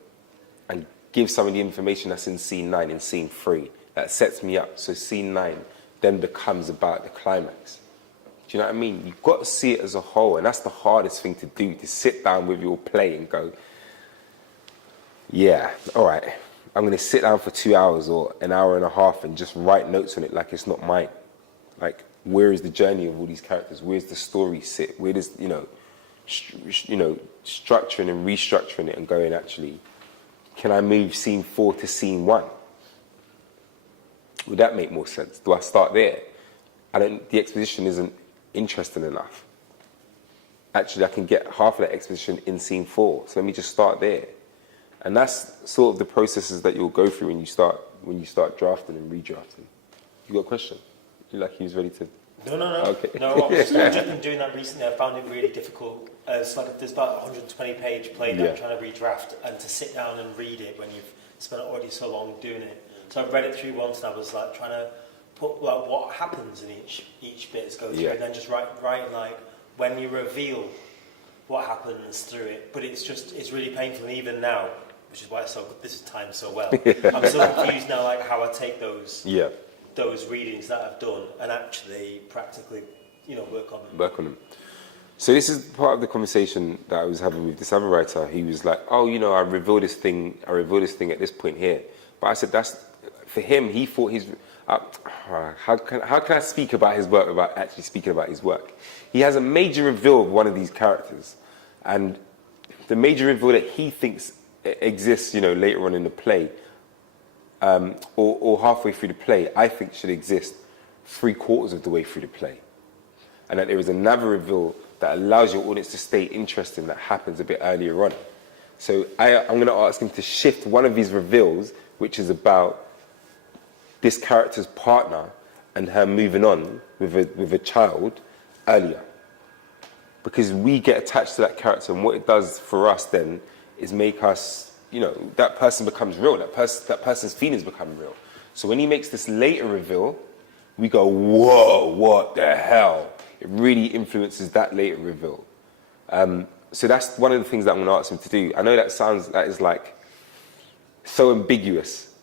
and give some of the information that's in scene 9 in scene 3. That sets me up. So scene 9 then becomes about the climax. Do you know what I mean? You've got to see it as a whole, and that's the hardest thing to do, to sit down with your play and go, yeah, all right, I'm going to sit down for 2 hours or an hour and a half and just write notes on it like it's not mine. Like, where is the journey of all these characters? Where's the story sit? Where does, structuring and restructuring it and going, actually, can I move scene 4 to scene 1? Would that make more sense? Do I start there? The exposition isn't interesting enough. Actually, I can get half of that exposition in scene 4, so let me just start there. And that's sort of the processes that you'll go through when you start drafting and redrafting. You got a question? You like he was ready to... No. Okay. No, I've just been doing that recently. I found it really difficult. It's like there's about a 120-page play that I'm trying to redraft, and to sit down and read it when you've spent already so long doing it. So I've read it through once, and I was like trying to put like what happens in each bit as go through, and then just write like when you reveal what happens through it. But it's really painful, and even now, which is why this is timed so well. I'm so confused now, like how I take those readings that I've done and actually practically, work on them. So this is part of the conversation that I was having with this other writer. He was like, oh, I reveal this thing at this point here. But I said, that's, for him, he thought how can I speak about his work without actually speaking about his work? He has a major reveal of one of these characters. And the major reveal that he thinks exists, later on in the play, or halfway through the play, I think should exist 3/4 of the way through the play. and that there is another reveal that allows your audience to stay interested that happens a bit earlier on. So I'm going to ask him to shift one of these reveals, which is about this character's partner and her moving on with a child earlier. Because we get attached to that character, and what it does for us then is make us, that person becomes real, that person's feelings become real. So when he makes this later reveal, we go, whoa, what the hell? It really influences that later reveal. So that's one of the things that I'm going to ask him to do. I know that is like so ambiguous,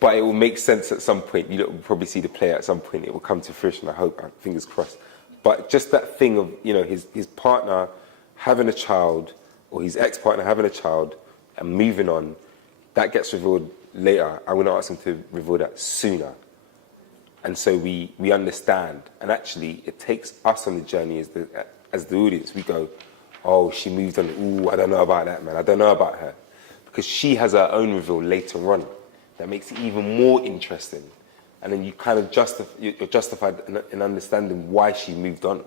but it will make sense at some point. You'll probably see the play at some point. It will come to fruition, I hope, fingers crossed. But just that thing of, his partner having a child, or his ex-partner having a child and moving on, that gets revealed later. I'm going to ask him to reveal that sooner. And so we understand. And actually, it takes us on the journey as the audience. We go, oh, she moved on. Ooh, I don't know about that, man. I don't know about her. Because she has her own reveal later on that makes it even more interesting. And then you kind of you're justified in understanding why she moved on.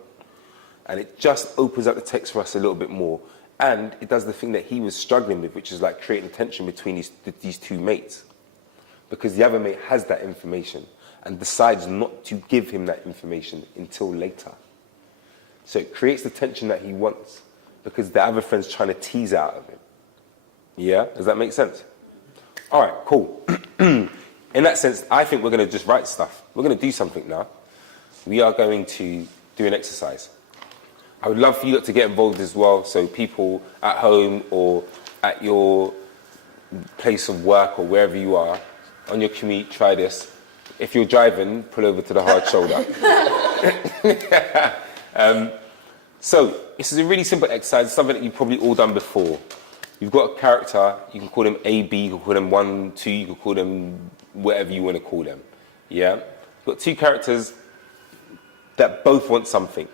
And it just opens up the text for us a little bit more. And it does the thing that he was struggling with, which is like creating tension between these two mates. Because the other mate has that information and decides not to give him that information until later. So it creates the tension that he wants because the other friend's trying to tease out of him. Yeah? Does that make sense? All right, cool. In that sense, I think we're going to just write stuff. We're going to do something now. We are going to do an exercise. I would love for you to get involved as well, so people at home or at your place of work or wherever you are, on your commute, try this. If you're driving, pull over to the hard shoulder. So this is a really simple exercise, something that you've probably all done before. You've got a character, you can call them A, B, you can call them 1, 2, you can call them whatever you want to call them. Yeah? You've got two characters that both want something.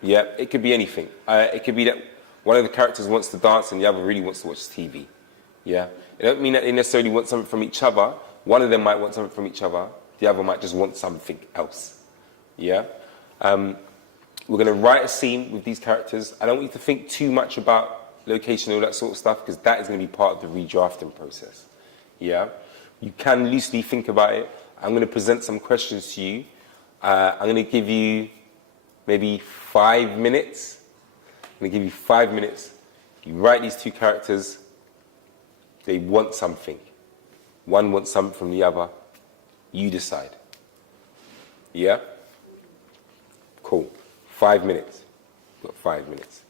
Yeah? It could be anything. It could be that one of the characters wants to dance and the other really wants to watch TV. Yeah? It don't mean that they necessarily want something from each other. One of them might want something from each other. The other might just want something else. Yeah? We're going to write a scene with these characters. I don't want you to think too much about location and all that sort of stuff, because that is going to be part of the redrafting process. Yeah? You can loosely think about it. I'm going to present some questions to you. I'm going to give you maybe 5 minutes. I'm going to give you 5 minutes. You write these two characters. They want something. One wants something from the other. You decide. Yeah? Cool. 5 minutes. You've got 5 minutes.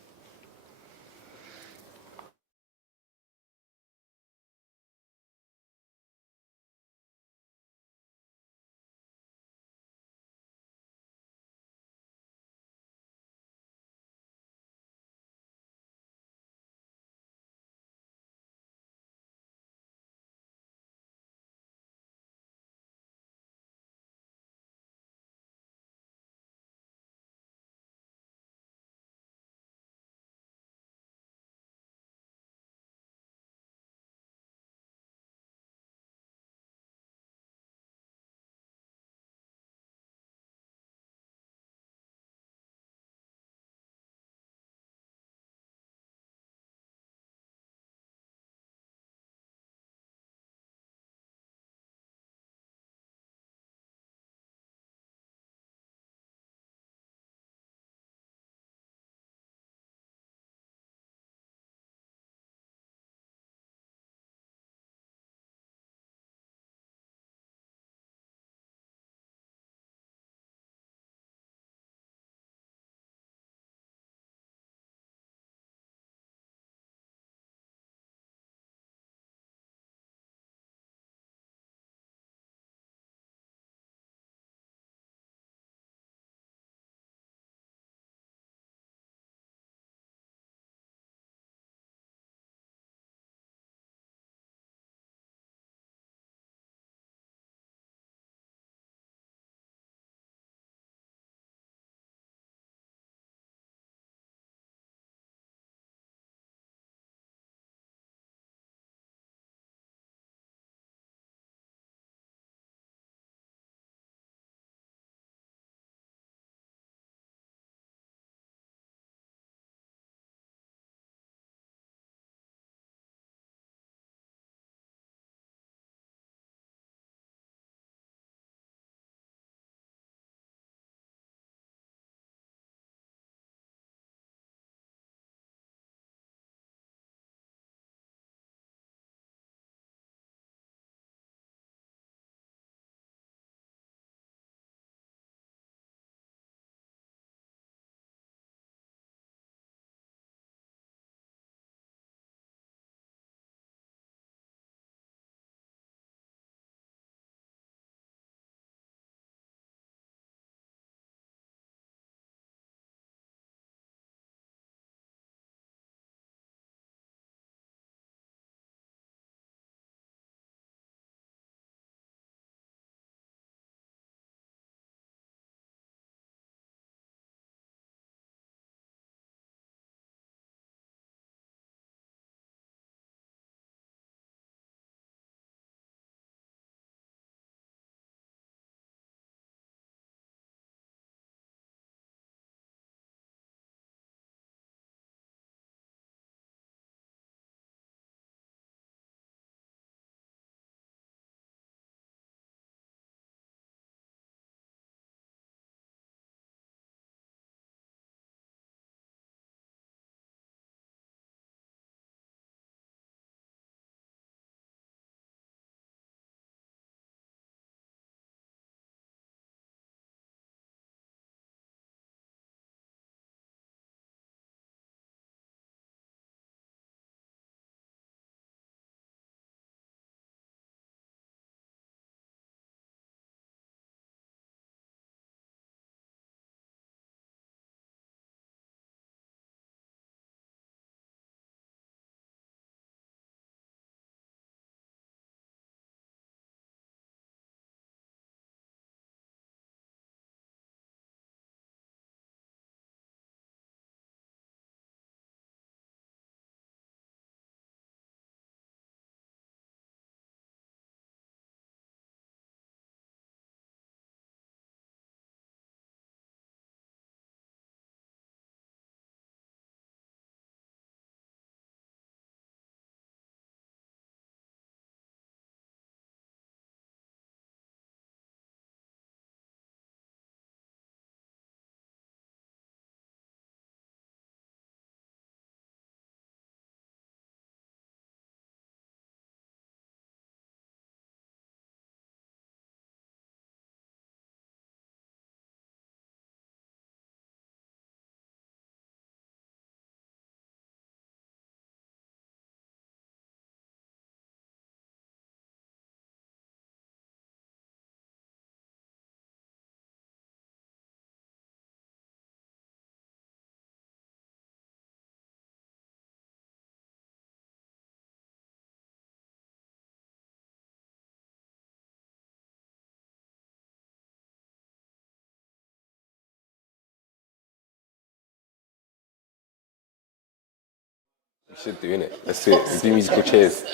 should do, innit? Let's do it. Let's do musical chairs.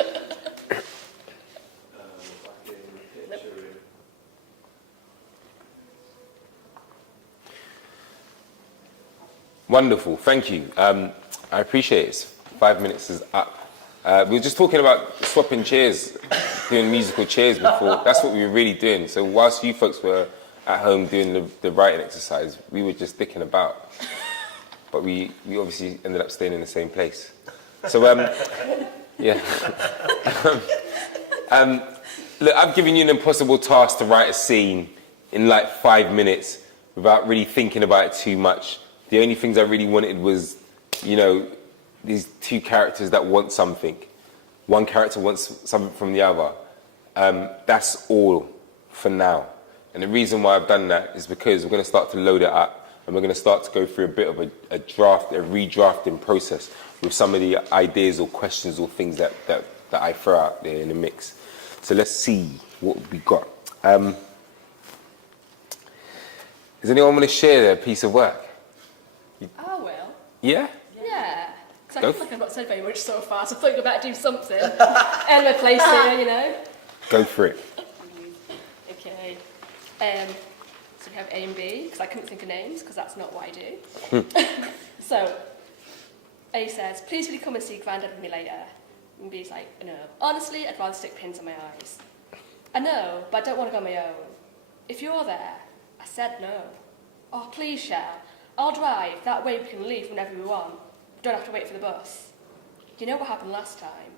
Wonderful, thank you. I appreciate it. 5 minutes is up. We were just talking about swapping chairs, doing musical chairs before. That's what we were really doing. So whilst you folks were at home doing the writing exercise, we were just dicking about. But we obviously ended up staying in the same place. So, yeah. Look, I've given you an impossible task to write a scene in like 5 minutes without really thinking about it too much. The only things I really wanted was, you know, these two characters that want something. One character wants something from the other. That's all for now. And the reason why I've done that is because we're going to start to load it up and we're going to start to go through a bit of a redrafting process with some of the ideas or questions or things that I throw out there in the mix. So let's see what we got. Does anyone want to share their piece of work? I will. Yeah? Yeah. Because I feel like I've not said very much so far, so I thought you were about to do something. End my place here, you know. Go for it. Okay. So we have A and B, because I couldn't think of names, because that's not what I do. So, A says, please will you come and see Grandad with me later? And B's like, no. Honestly, I'd rather stick pins in my eyes. I know, but I don't want to go on my own. If you're there, I said no. Oh, please, Shell. I'll drive. That way we can leave whenever we want. We don't have to wait for the bus. You know what happened last time?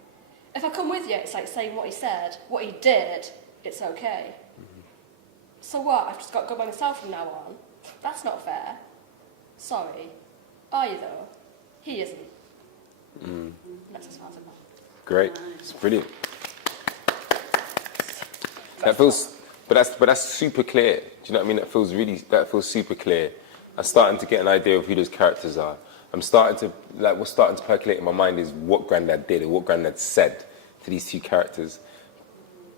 If I come with you, it's like saying what he said, what he did, it's okay. So what, I've just got to go by myself from now on? That's not fair. Sorry. Are you, though? He isn't. That's as far as I'm at. Great. It's brilliant. That feels, but that's super clear. Do you know what I mean? That feels super clear. I'm starting to get an idea of who those characters are. I'm starting to, like, what's starting to percolate in my mind is what Grandad did and what Grandad said to these two characters.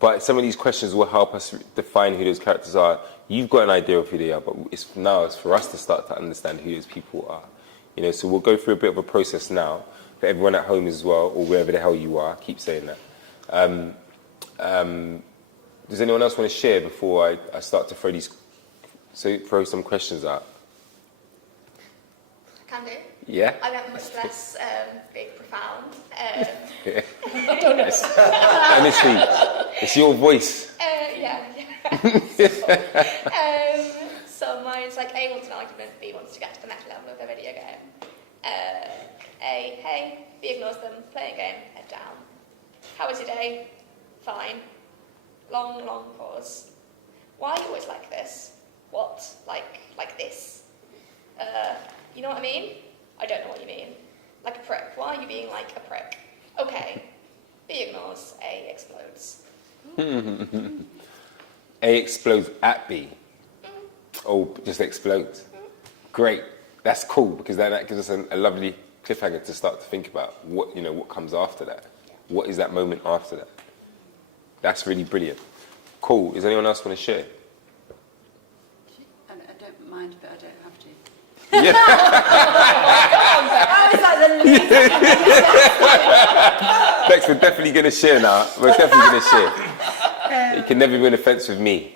But some of these questions will help us define who those characters are. You've got an idea of who they are, but it's for us to start to understand who those people are. You know, so we'll go through a bit of a process now for everyone at home as well, or wherever the hell you are. I keep saying that. Does anyone else want to share before I start to throw some questions out? Can do. Yeah? I went much less big, profound. Yeah. Honestly, it's your voice. Yeah. So mine's like A wants an argument, B wants to get to the meta level of a video game. A, hey, B ignores them, play a game, head down. How was your day? Fine. Long pause. Why are you always like this? What? Like this? You know what I mean? I don't know what you mean. Like a prick. Why are you being like a prick? Okay. B ignores, A explodes. A explodes at B. Oh, just explodes. Great. That's cool because that gives us a lovely cliffhanger to start to think about what comes after that. What is that moment after that? That's really brilliant. Cool. Does anyone else want to share? I don't mind, but I don't have to. Yeah. Bex, we're definitely going to share now. We're definitely going to share. You can never be on the fence with me.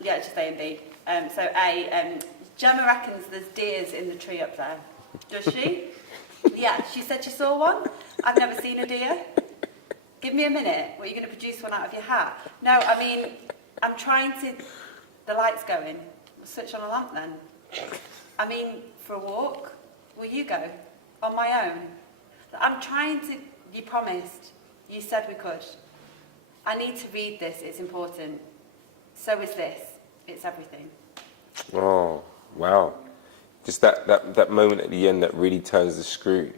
Yeah, just A and B. So A, Gemma reckons there's deers in the tree up there. Does she? Yeah, she said she saw one. I've never seen a deer. Give me a minute. What, are you going to produce one out of your hat? No, I mean, I'm trying to... The light's going. We'll switch on a lamp then. I mean, for a walk. Will you go? On my own. I'm trying to... You promised. You said we could. I need to read this. It's important. So is this. It's everything. Oh, wow. Just that moment at the end that really turns the screw.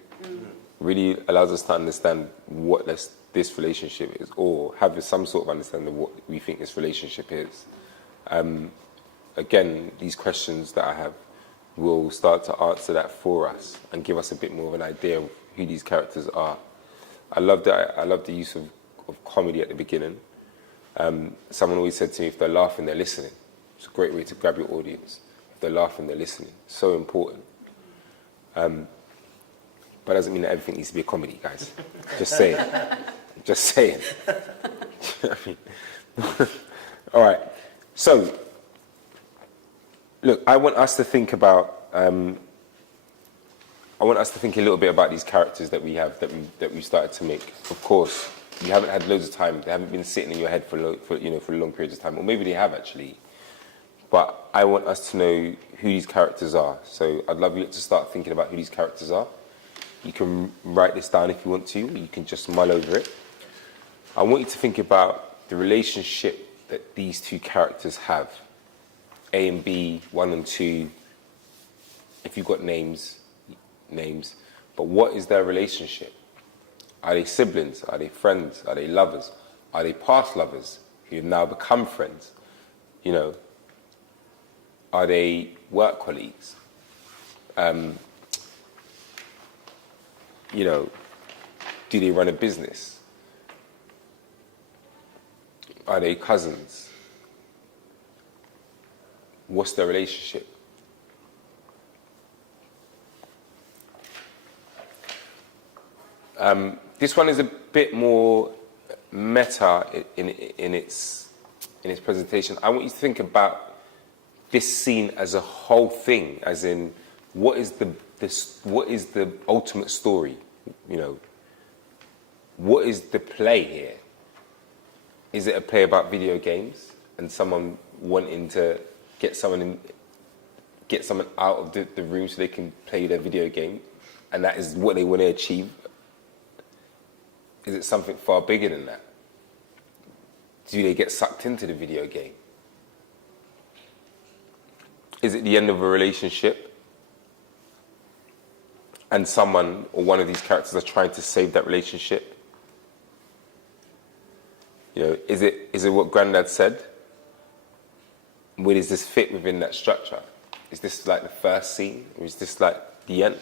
Really allows us to understand what this relationship is, or have some sort of understanding of what we think this relationship is. Again, these questions that I have will start to answer that for us and give us a bit more of an idea of who these characters are. I love the use of comedy at the beginning. Someone always said to me, if they're laughing, they're listening. It's a great way to grab your audience. If they're laughing, they're listening. So important. But doesn't mean that everything needs to be a comedy, guys. Just saying. Just saying. You know what I mean? All right. So, look, I want us to think about. I want us to think a little bit about these characters that we have, that we've started to make. Of course, you haven't had loads of time. They haven't been sitting in your head for long periods of time, or maybe they have actually. But I want us to know who these characters are. So I'd love you to start thinking about who these characters are. You can write this down if you want to. You can just mull over it. I want you to think about the relationship that these two characters have. A and B, 1 and 2. If you've got names. But what is their relationship? Are they siblings? Are they friends? Are they lovers? Are they past lovers who have now become friends? You know, are they work colleagues? You know, do they run a business? Are they cousins? What's their relationship? This one is a bit more meta in its presentation. I want you to think about this scene as a whole thing, as in what is the ultimate story? You know, what is the play here? Is it a play about video games and someone wanting to get someone out of the room so they can play their video game, and that is what they want to achieve? Is it something far bigger than that? Do they get sucked into the video game? Is it the end of a relationship and someone or one of these characters are trying to save that relationship? You know, is it what Grandad said? Where does this fit within that structure? Is this like the first scene, or is this like the end?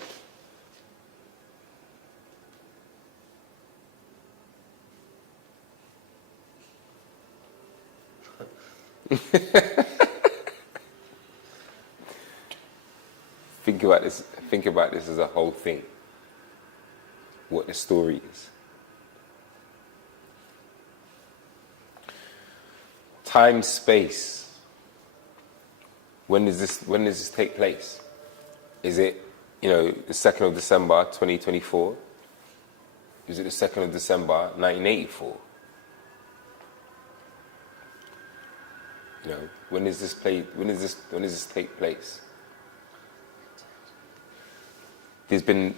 Think about this as a whole thing. What the story is. Time, space. When does this take place? Is it, you know, the 2nd of December 2024? Is it the 2nd of December 1984? You know, when does this take place? There's been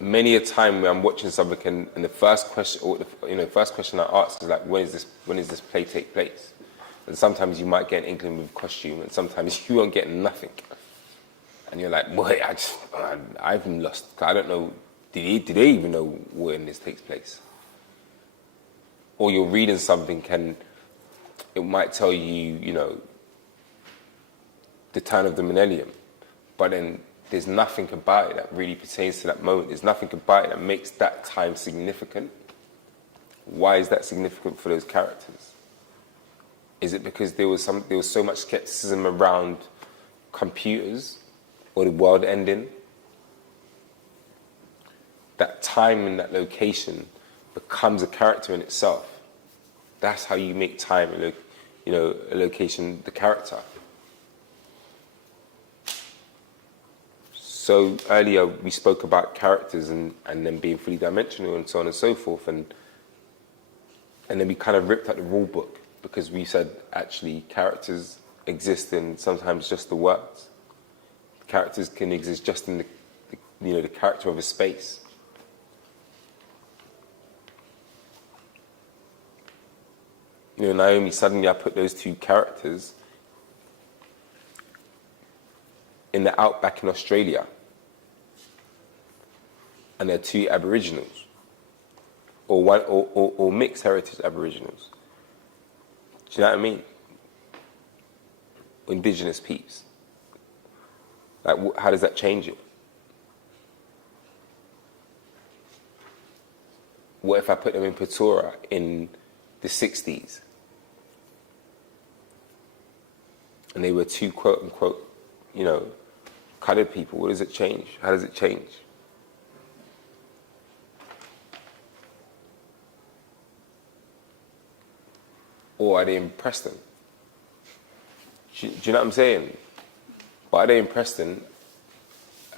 many a time where I'm watching something and the first question, or first question I ask is like, when does this play take place? And sometimes you might get an inkling with costume, and sometimes you won't get nothing. And you're like, boy, I've been lost. I don't know. Did they even know when this takes place? Or you're reading something and it might tell you, you know, the turn of the millennium, but then there's nothing about it that really pertains to that moment. There's nothing about it that makes that time significant. Why is that significant for those characters? Is it because there was so much skepticism around computers or the world ending? That time and that location becomes a character in itself. That's how you make time, a location, the character. So earlier we spoke about characters and them being fully dimensional and so on and so forth, and then we kind of ripped out the rule book because we said actually characters exist in sometimes just the words. Characters can exist just in the character of a space. You know, Naomi, suddenly I put those two characters in the outback in Australia. And they're two Aboriginals. Or mixed heritage Aboriginals. Do you know what I mean? Indigenous peeps. Like, how does that change it? What if I put them in Pretoria in the 60s? And they were two quote-unquote, coloured people. What does it change? How does it change? or are they in Preston? Do you know what I'm saying? Why are they in Preston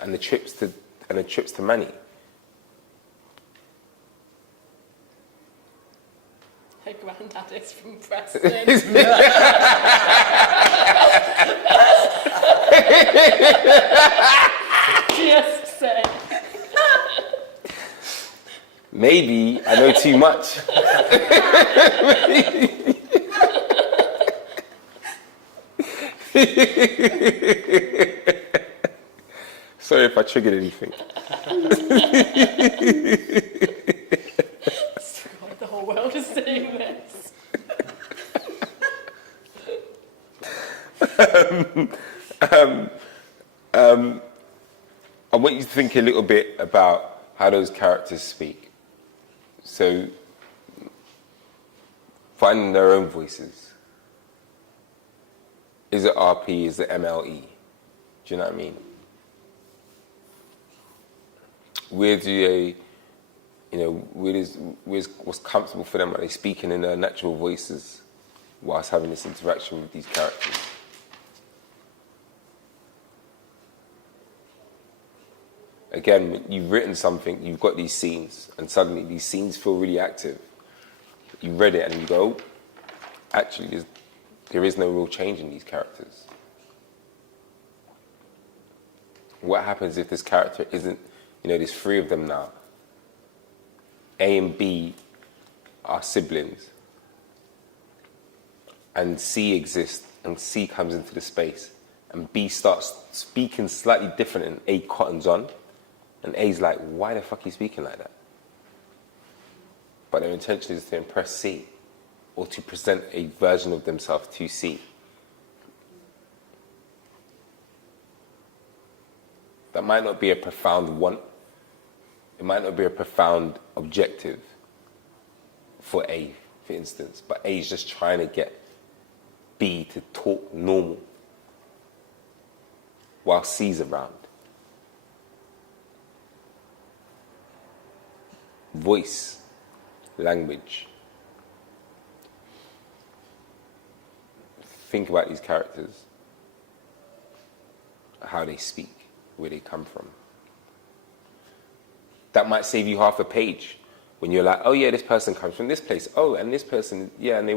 and the trips to Manny? Her granddad is from Preston. Just say. Maybe I know too much. Sorry if I triggered anything. The whole world is saying this. I want you to think a little bit about how those characters speak. So, finding their own voices. Is it RP? Is it MLE? Do you know what I mean? Where do they, where's what's comfortable for them? Are they speaking in their natural voices whilst having this interaction with these characters? Again, when you've written something, you've got these scenes, and suddenly these scenes feel really active. You read it and you go, actually, there is no real change in these characters. What happens if this character isn't, there's 3 of them now. A and B are siblings. And C exists, and C comes into the space. And B starts speaking slightly different, and A cottons on. And A's like, why the fuck are you speaking like that? But their intention is to impress C, or to present a version of themselves to C. That might not be a profound want. It might not be a profound objective for A, for instance. But A is just trying to get B to talk normal while C's around. Voice, language. Think about these characters, how they speak, where they come from. That might save you half a page when you're like, oh yeah, this person comes from this place. Oh, and this person, yeah, and they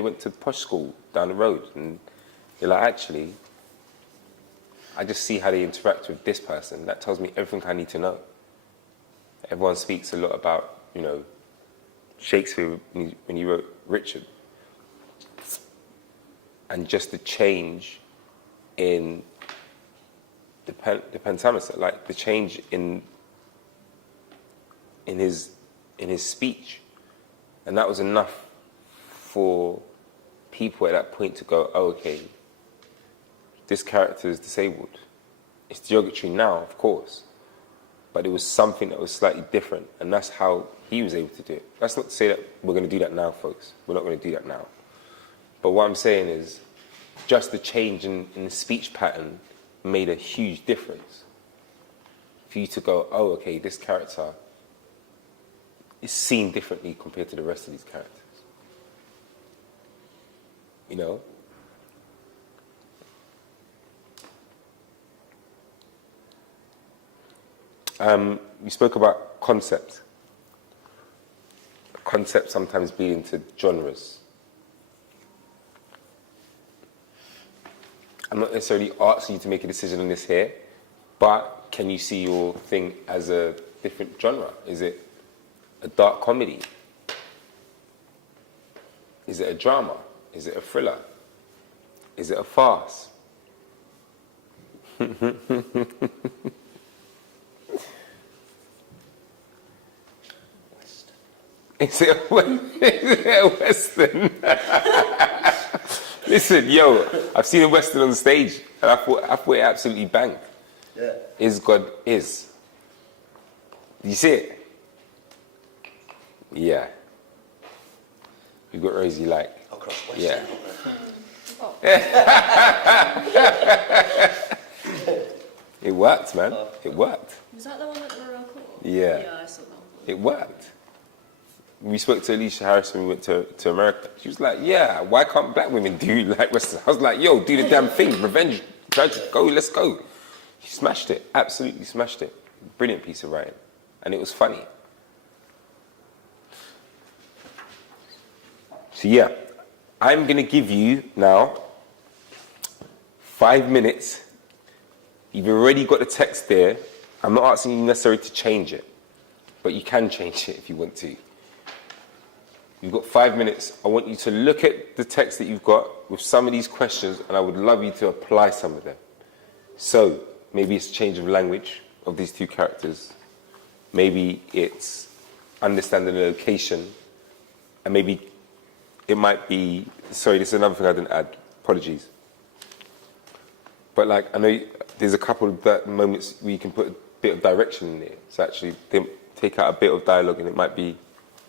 went to posh school down the road. And you're like, actually, I just see how they interact with this person. That tells me everything I need to know. Everyone speaks a lot about, Shakespeare when he wrote Richard. And just the change in the pentameter, like the change in his speech. And that was enough for people at that point to go, oh, okay, this character is disabled. It's derogatory now, of course. But it was something that was slightly different, and that's how he was able to do it. That's not to say that we're going to do that now, folks. We're not going to do that now. But what I'm saying is, just the change in the speech pattern made a huge difference. For you to go, oh, okay, this character is seen differently compared to the rest of these characters. We spoke about concept. Concept sometimes being into genres. I'm not necessarily asking you to make a decision on this here, but can you see your thing as a different genre? Is it a dark comedy? Is it a drama? Is it a thriller? Is it a farce? Is it a Western? Listen, yo, I've seen a Western on stage, and I thought it absolutely banged. Yeah. Is God is. You see it? Yeah. You've got Rosie like. Across Western. Yeah. Oh. It worked, man. It worked. Was that the one that the Royal Court? Yeah. Yeah, I saw that one. It worked. we spoke to Alicia Harris when we went to America. She was like, yeah, why can't black women do like Western? I was like, yo, do the damn thing, revenge, go, let's go. She smashed it, absolutely smashed it. Brilliant piece of writing. And it was funny. So yeah, I'm going to give you now 5 minutes. You've already got the text there. I'm not asking you necessarily to change it, but you can change it if you want to. You've got 5 minutes. I want you to look at the text that you've got with some of these questions, and I would love you to apply some of them. So maybe it's change of language of these two characters. Maybe it's understanding the location, and maybe it might be, sorry, this is another thing I didn't add, apologies. But like, I know there's a couple of that moments where you can put a bit of direction in there. So actually take out a bit of dialogue, and it might be,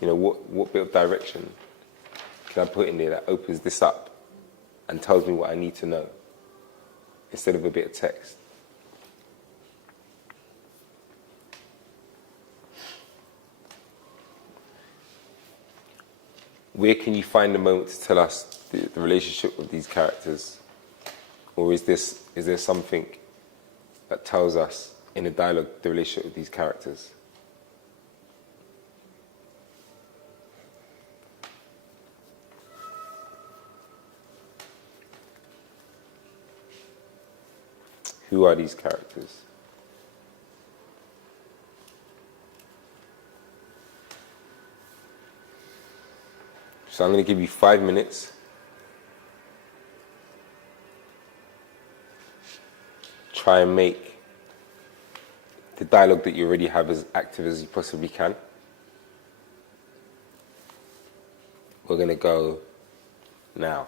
you know, what bit of direction can I put in there that opens this up and tells me what I need to know instead of a bit of text. Where can you find the moment to tell us the relationship of these characters? Or is there something that tells us in a dialogue the relationship of these characters? Who are these characters? So I'm going to give you 5 minutes. Try and make the dialogue that you already have as active as you possibly can. We're going to go now.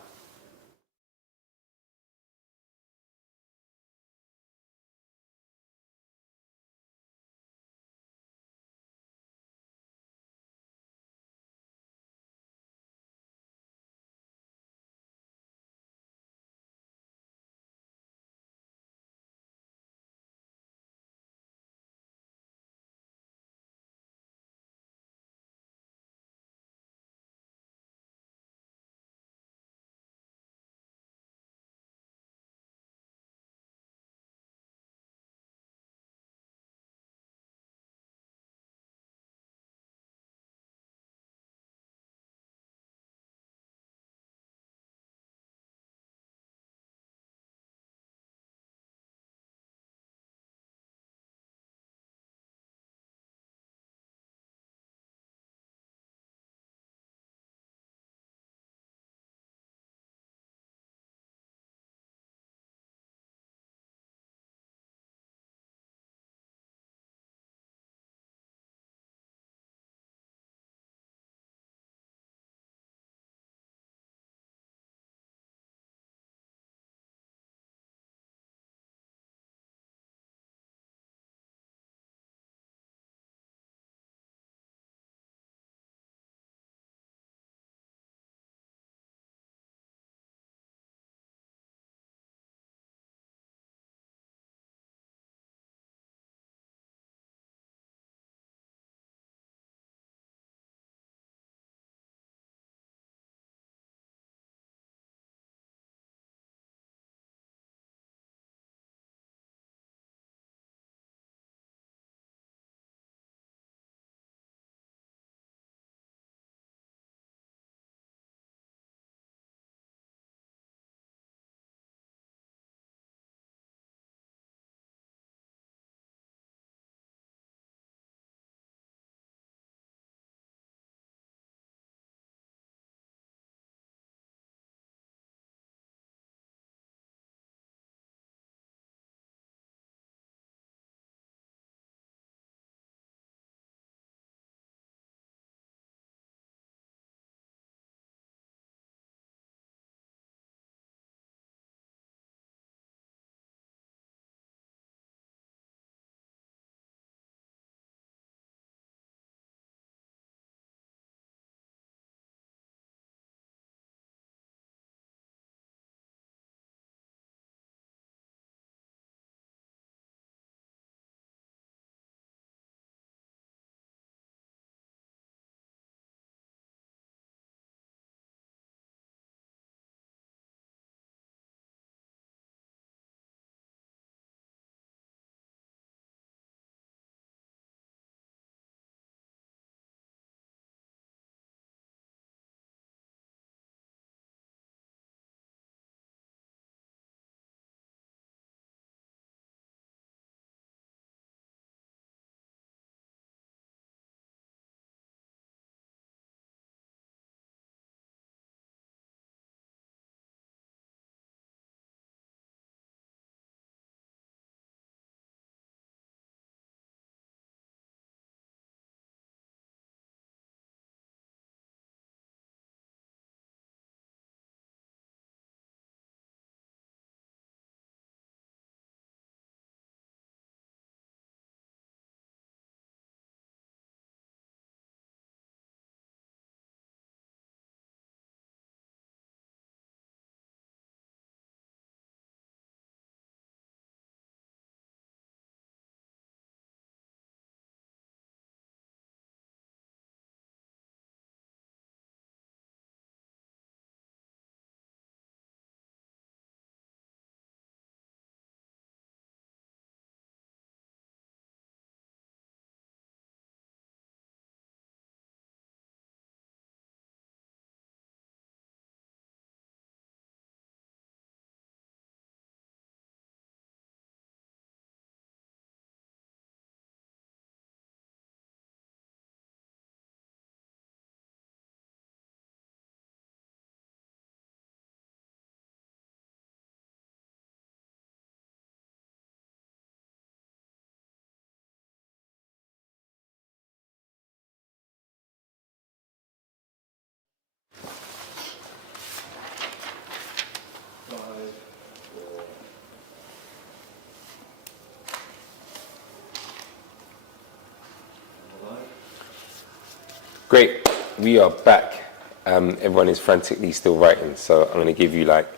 Great, we are back. Everyone is frantically still writing, so I'm going to give you like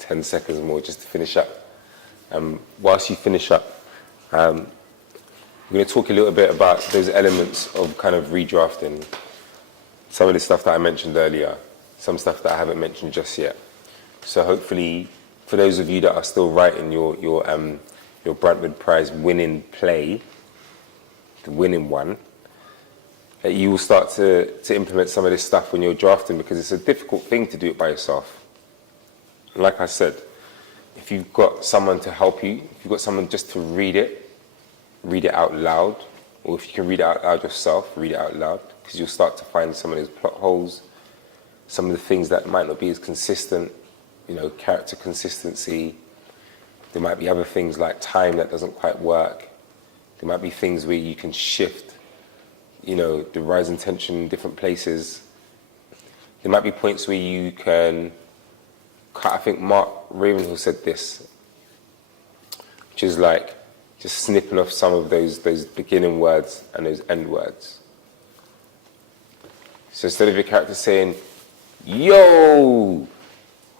10 seconds more just to finish up. Whilst you finish up, we're going to talk a little bit about those elements of kind of redrafting. Some of the stuff that I mentioned earlier, some stuff that I haven't mentioned just yet. So hopefully, for those of you that are still writing your Bruntwood Prize winning play, the winning one, that you will start to implement some of this stuff when you're drafting, because it's a difficult thing to do it by yourself. And like I said, if you've got someone to help you, if you've got someone just to read it out loud, or if you can read it out loud yourself, read it out loud, because you'll start to find some of those plot holes, some of the things that might not be as consistent, you know, character consistency. There might be other things like time that doesn't quite work. There might be things where you can shift, you know, the rise and tension in different places. There might be points where you can, I think Mark Ravenhill said this, which is like just snipping off some of those beginning words and those end words. So instead of your character saying, yo,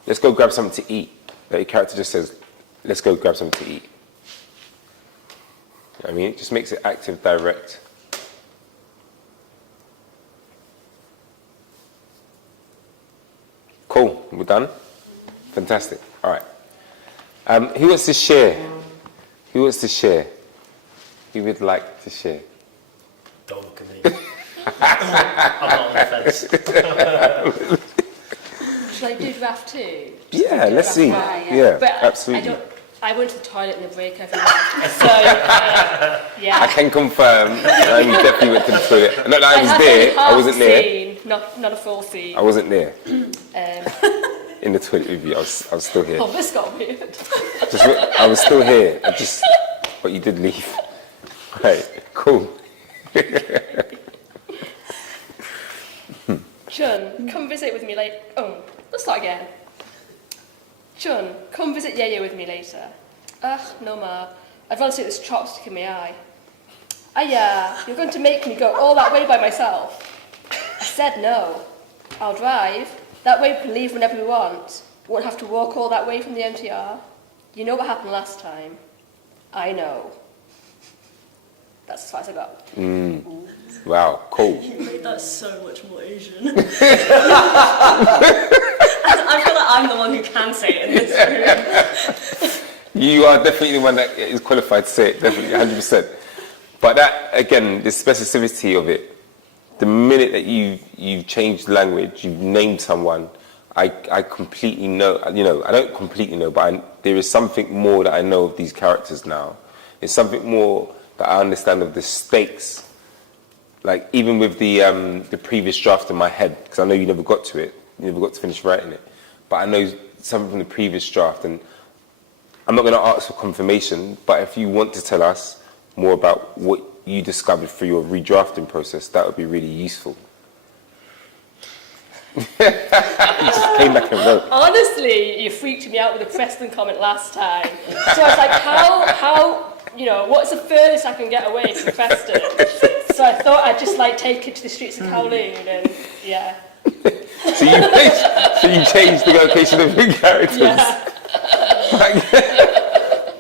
let's go grab something to eat, that your character just says, let's go grab something to eat. You know what I mean? It just makes it active, direct. Cool, we're done? Fantastic, all right. Who wants to share? Who wants to share? Who would like to share? Don't look at me. I'm not on the fence. Should I do draft 2? Yeah, let's see. Yeah, but absolutely. I went to the toilet in the break every night. So, yeah. I can confirm I definitely went to the toilet. Not that I was there, I wasn't there. Scene, not a full scene. I wasn't there. In the toilet with you, I was still here. Oh, this got weird. I was still here, but you did leave. Right, cool. Chun, come visit with me later. Oh, let's start again. Chun, come visit Yaya with me later. Ugh, no ma. I'd rather sit this chopstick in my eye. You're going to make me go all that way by myself. I said no. I'll drive. That way we can leave whenever we want. Won't have to walk all that way from the MTR. You know what happened last time. I know. That's as far as I got. Wow, cool. You made that so much more Asian. I feel like I'm the one who can say it in this room. You are definitely the one that is qualified to say it, definitely, 100%. But that, again, the specificity of it, the minute that you've changed language, you've named someone, I completely know, you know, I don't completely know, but there is something more that I know of these characters now. There's something more that I understand of the stakes. Like, even with the previous draft in my head, because I know you never got to it, you never got to finish writing it, but I know something from the previous draft, and I'm not going to ask for confirmation, but if you want to tell us more about what you discovered through your redrafting process, that would be really useful. You just came back and wrote. Honestly, you freaked me out with the Preston comment last time. So I was like, how, you know, what's the furthest I can get away from Preston? So I thought I'd just like take it to the streets of Kowloon, and yeah. So you changed the location of your characters. Yeah.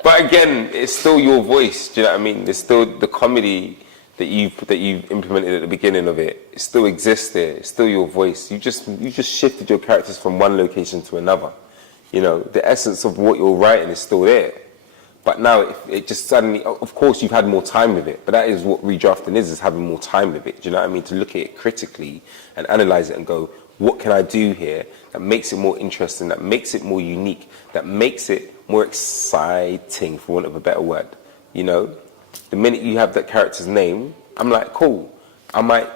But again, it's still your voice. Do you know what I mean? There's still the comedy that you've implemented at the beginning of it. It still exists there. It's still your voice. You just shifted your characters from one location to another. You know, the essence of what you're writing is still there. But now it just suddenly, of course, you've had more time with it. But that is what redrafting is having more time with it. Do you know what I mean? To look at it critically and analyze it and go, what can I do here that makes it more interesting, that makes it more unique, that makes it more exciting, for want of a better word. You know, the minute you have that character's name, I'm like, cool. I might,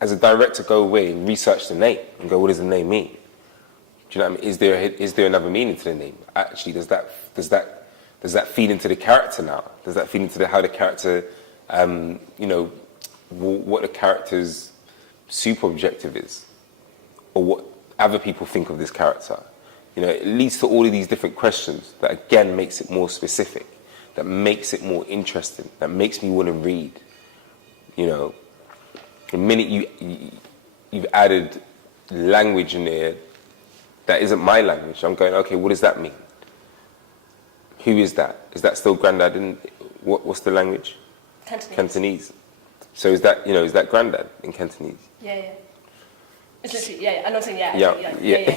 as a director, go away and research the name and go, what does the name mean? Do you know what I mean? Is there another meaning to the name? Actually, does that feed into the character now? Does that feed into how the character, you know, what the character's super objective is? Or what other people think of this character? You know, it leads to all of these different questions that, again, makes it more specific, that makes it more interesting, that makes me want to read. You know, the minute you've added language in there that isn't my language. I'm going, okay, what does that mean? Who is that? Is that still Grandad? In what's the language? Cantonese. So is that Grandad in Cantonese? Yeah. It's literally, yeah. I'm not saying yeah. Yeah.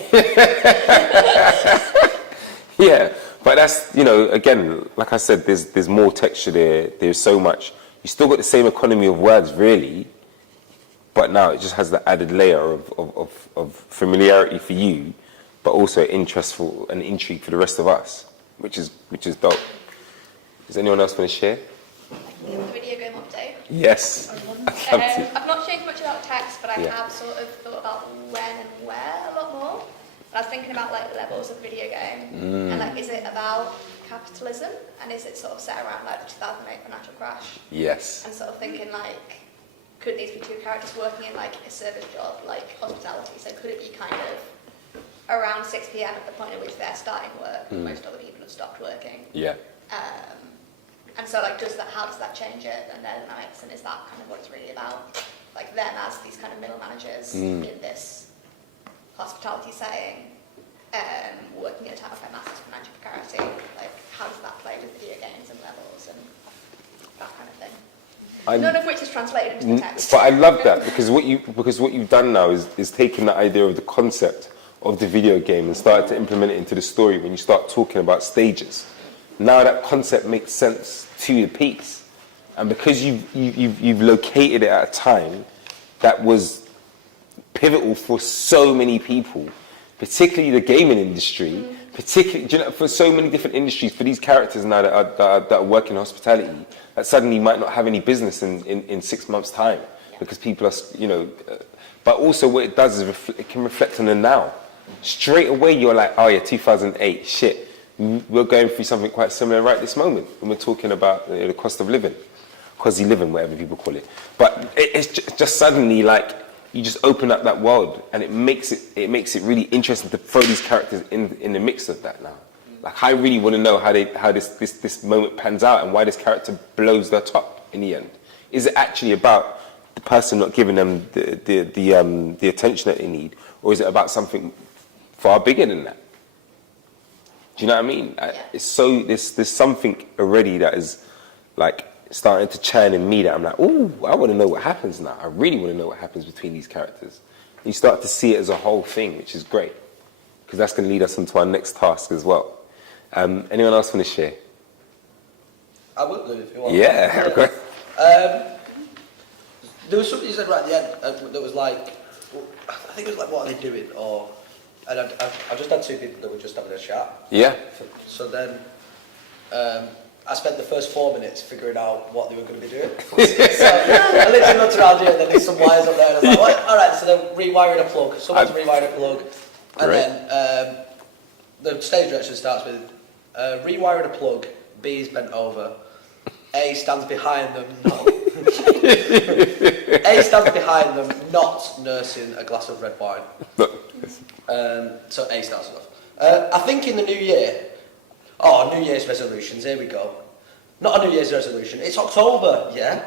Yeah, but that's, again, like I said, there's more texture there. There's so much. You still got the same economy of words, really, but now it just has the added layer of familiarity for you, but also interest for and intrigue for the rest of us, which is dope. Does anyone else want to share? The video game update. Yes. I've not changed much about text, but I have sort of thought about when and where a lot more. I was thinking about like levels of video game, and like, is it about capitalism, and is it sort of set around like the 2008 financial crash? Yes. And sort of thinking like, could these be two characters working in like a service job, like hospitality? So could it be kind of around 6 p.m. at the point at which they're starting work, and most other people have stopped working? Yeah. And so like, how does that change it and their dynamics, and is that kind of what it's really about? Like them as these kind of middle managers in this hospitality setting, working in a time of massive financial precarity. Like, how does that play with video games and levels and that kind of thing? None of which is translated into the text. But I love that because what you've done now is taken the idea of the concept of the video game and started to implement it into the story when you start talking about stages. Now that concept makes sense to the piece, and because you've located it at a time that was pivotal for so many people, particularly the gaming industry, for so many different industries, for these characters now that are working in hospitality, that suddenly might not have any business in 6 months' time, because people are, but also what it does is it can reflect on the now. Straight away you're like, oh yeah, 2008, shit, we're going through something quite similar right this moment, when we're talking about the cost of living, whatever people call it. But it's just suddenly like, you just open up that world, and it makes it really interesting to throw these characters in the mix of that now. Like, I really want to know how this moment pans out, and why this character blows their top in the end. Is it actually about the person not giving them the attention that they need, or is it about something far bigger than that? Do you know what I mean? It's so there's something already that is like starting to churn in me that I'm like, ooh, I want to know what happens now. I really want to know what happens between these characters. You start to see it as a whole thing, which is great, because that's going to lead us into our next task as well. Anyone else want to share? I would do if you want. Yeah. Okay. There was something you said right at the end that was like, I think it was like, what are they doing? And I just had two people that were just having a chat. Yeah. So then I spent the first 4 minutes figuring out what they were going to be doing. So I literally looked around here, and then there's some wires up there, and I was like, well, all right, so they're rewiring a plug. Someone's rewiring a plug. And then the stage direction starts with, rewiring a plug, B is bent over, A stands behind them, A stands behind them, not nursing a glass of red wine. So A starts off. I think in the new year, New Year's resolutions, here we go. Not a New Year's resolution, it's October, yeah?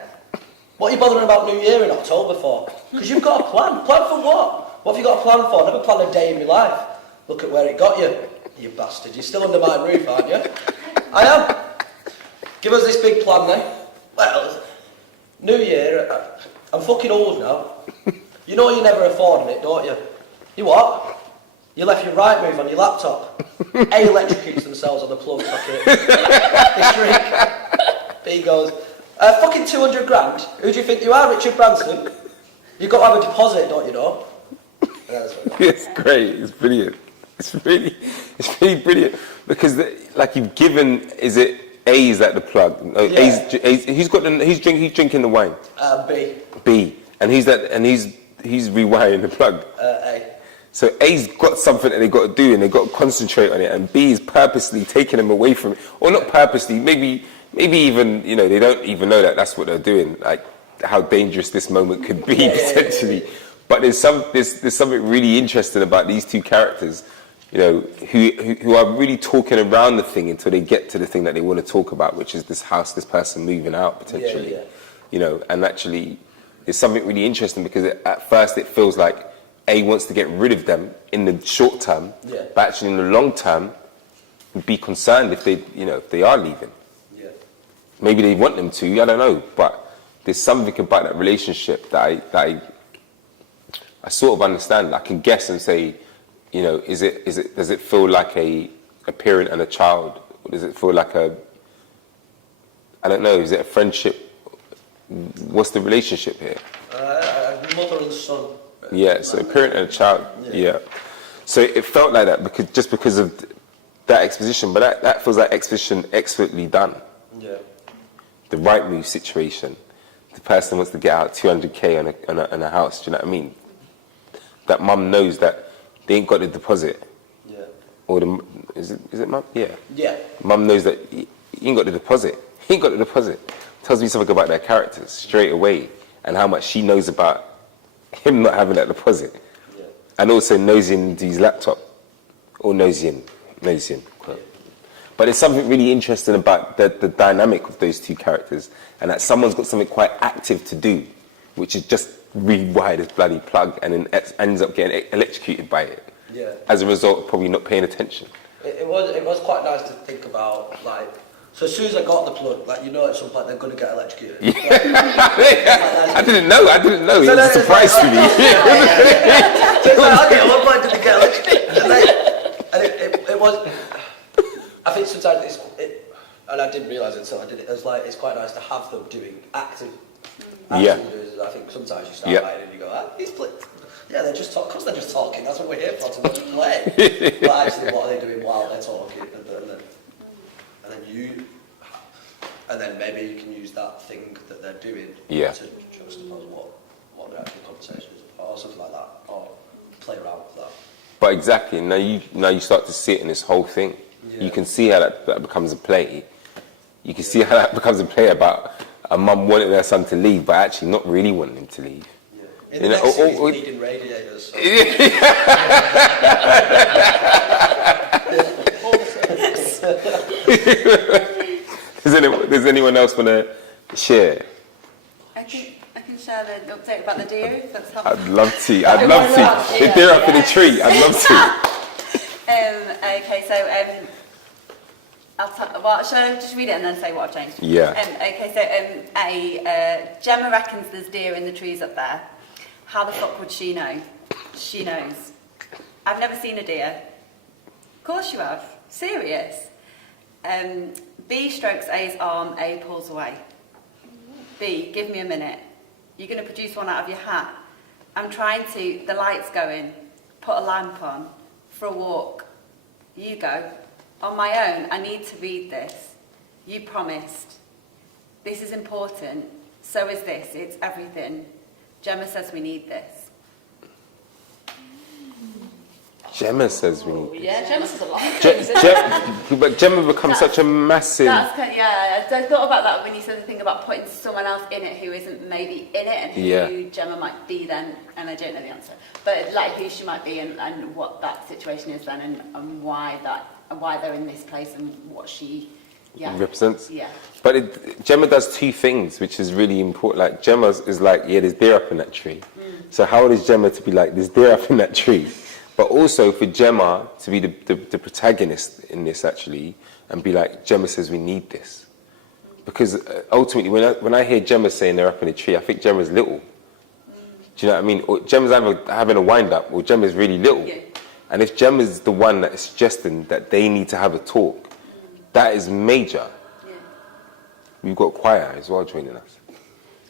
What are you bothering about New Year in October for? Because you've got a plan. Plan for what? What have you got a plan for? Never plan a day in your life. Look at where it got you, you bastard. You're still under my roof, aren't you? I am. Give us this big plan then. Well, New Year, I'm fucking old now. You know you're never affording it, don't you? You what? You left your right move on your laptop. A electrocutes themselves on the plug socket. They shriek. B goes, fucking 200 grand? Who do you think you are, Richard Branson? You've got to have a deposit, don't you know? It's great. It's brilliant. It's really brilliant, because you've given. Is it A? Is that the plug? No, yeah. Who's drinking the wine? B. And he's rewiring the plug. A. So A's got something that they've got to do, and they've got to concentrate on it, and B is purposely taking them away from it, or not purposely, maybe even, they don't even know that that's what they're doing, like how dangerous this moment could be potentially. But there's something really interesting about these two characters, who are really talking around the thing until they get to the thing that they want to talk about, which is this house, this person moving out potentially, and actually is something really interesting because at first it feels like A wants to get rid of them in the short term, but actually in the long term, be concerned if they, you know, if they are leaving. Yeah. Maybe they want them to, I don't know, but there's something about that relationship that I sort of understand. I can guess and say, you know, does it feel like a parent and a child? Or does it feel like I don't know, is it a friendship? What's the relationship here? Mother and son. Yeah, so a parent and a child, yeah. So it felt like that because of that exposition, but that feels like exposition expertly done. Yeah. The right move situation. The person wants to get out 200k on a house, do you know what I mean? That mum knows that they ain't got the deposit. Yeah. Or is it mum? Yeah. Yeah. Mum knows that he ain't got the deposit. He ain't got the deposit. Tells me something about their characters straight away and how much she knows about him not having that deposit. Yeah. And also nosing into his laptop. Or nosing. But there's something really interesting about the dynamic of those two characters, and that someone's got something quite active to do, which is just rewire this bloody plug and then ends up getting electrocuted by it. Yeah. As a result of probably not paying attention. It was quite nice to think about, like, so as soon as I got the plug, like, you know at some point they're going to get electrocuted. Yeah. I didn't know. It was a surprise to me. So it's like, okay, at what point did they get electrocuted? And it was, I think sometimes and I didn't realise it until I did it, it's quite nice to have them doing active Yeah. doing. I think sometimes you start writing and you go, he's playing. Yeah, they're just talking, because they're just talking, that's what we're here for, to play. But actually, what are they doing while they're talking? And then maybe you can use that thing that they're doing to juxtapose what the actual conversation is about, or something like that, or play around with that. But exactly, now you start to see it in this whole thing. Yeah. You can see how that becomes a play. You can see how that becomes a play about a mum wanting her son to leave, but actually not really wanting him to leave. Yeah. In the next series, needing radiators. So. Does anyone else want to share? I can share the update about the deer, if that's helpful. I'd love to. The deer up in the tree. I'd love to. Okay, so shall I just read it and then say what I've changed? Yeah. Okay, so Gemma reckons there's deer in the trees up there. How the fuck would she know? She knows. I've never seen a deer. Of course you have. Serious. B strokes A's arm, A pulls away. B, give me a minute. You're going to produce one out of your hat. I'm trying to, the light's going, put a lamp on, for a walk. You go. On my own, I need to read this. You promised. This is important. So is this. It's everything. Gemma says we need this. Gemma says we need this. Yeah, Gemma says a lot. But Gemma becomes such a massive... I thought about that when you said the thing about putting someone else in it who isn't maybe in it and who Gemma might be then, and I don't know the answer. But like who she might be and what that situation is then and why they're in this place and what she represents. Yeah. But Gemma does two things, which is really important. Like Gemma is like, there's deer up in that tree. So how old is Gemma to be like, there's deer up in that tree? But also for Gemma to be the protagonist in this actually, and be like, Gemma says we need this. Because ultimately, when I hear Gemma saying they're up in a tree, I think Gemma's little. Do you know what I mean? Or Gemma's either having a wind-up, or Gemma's really little. Yeah. And if Gemma's the one that is suggesting that they need to have a talk, that is major. Yeah. We've got choir as well joining us.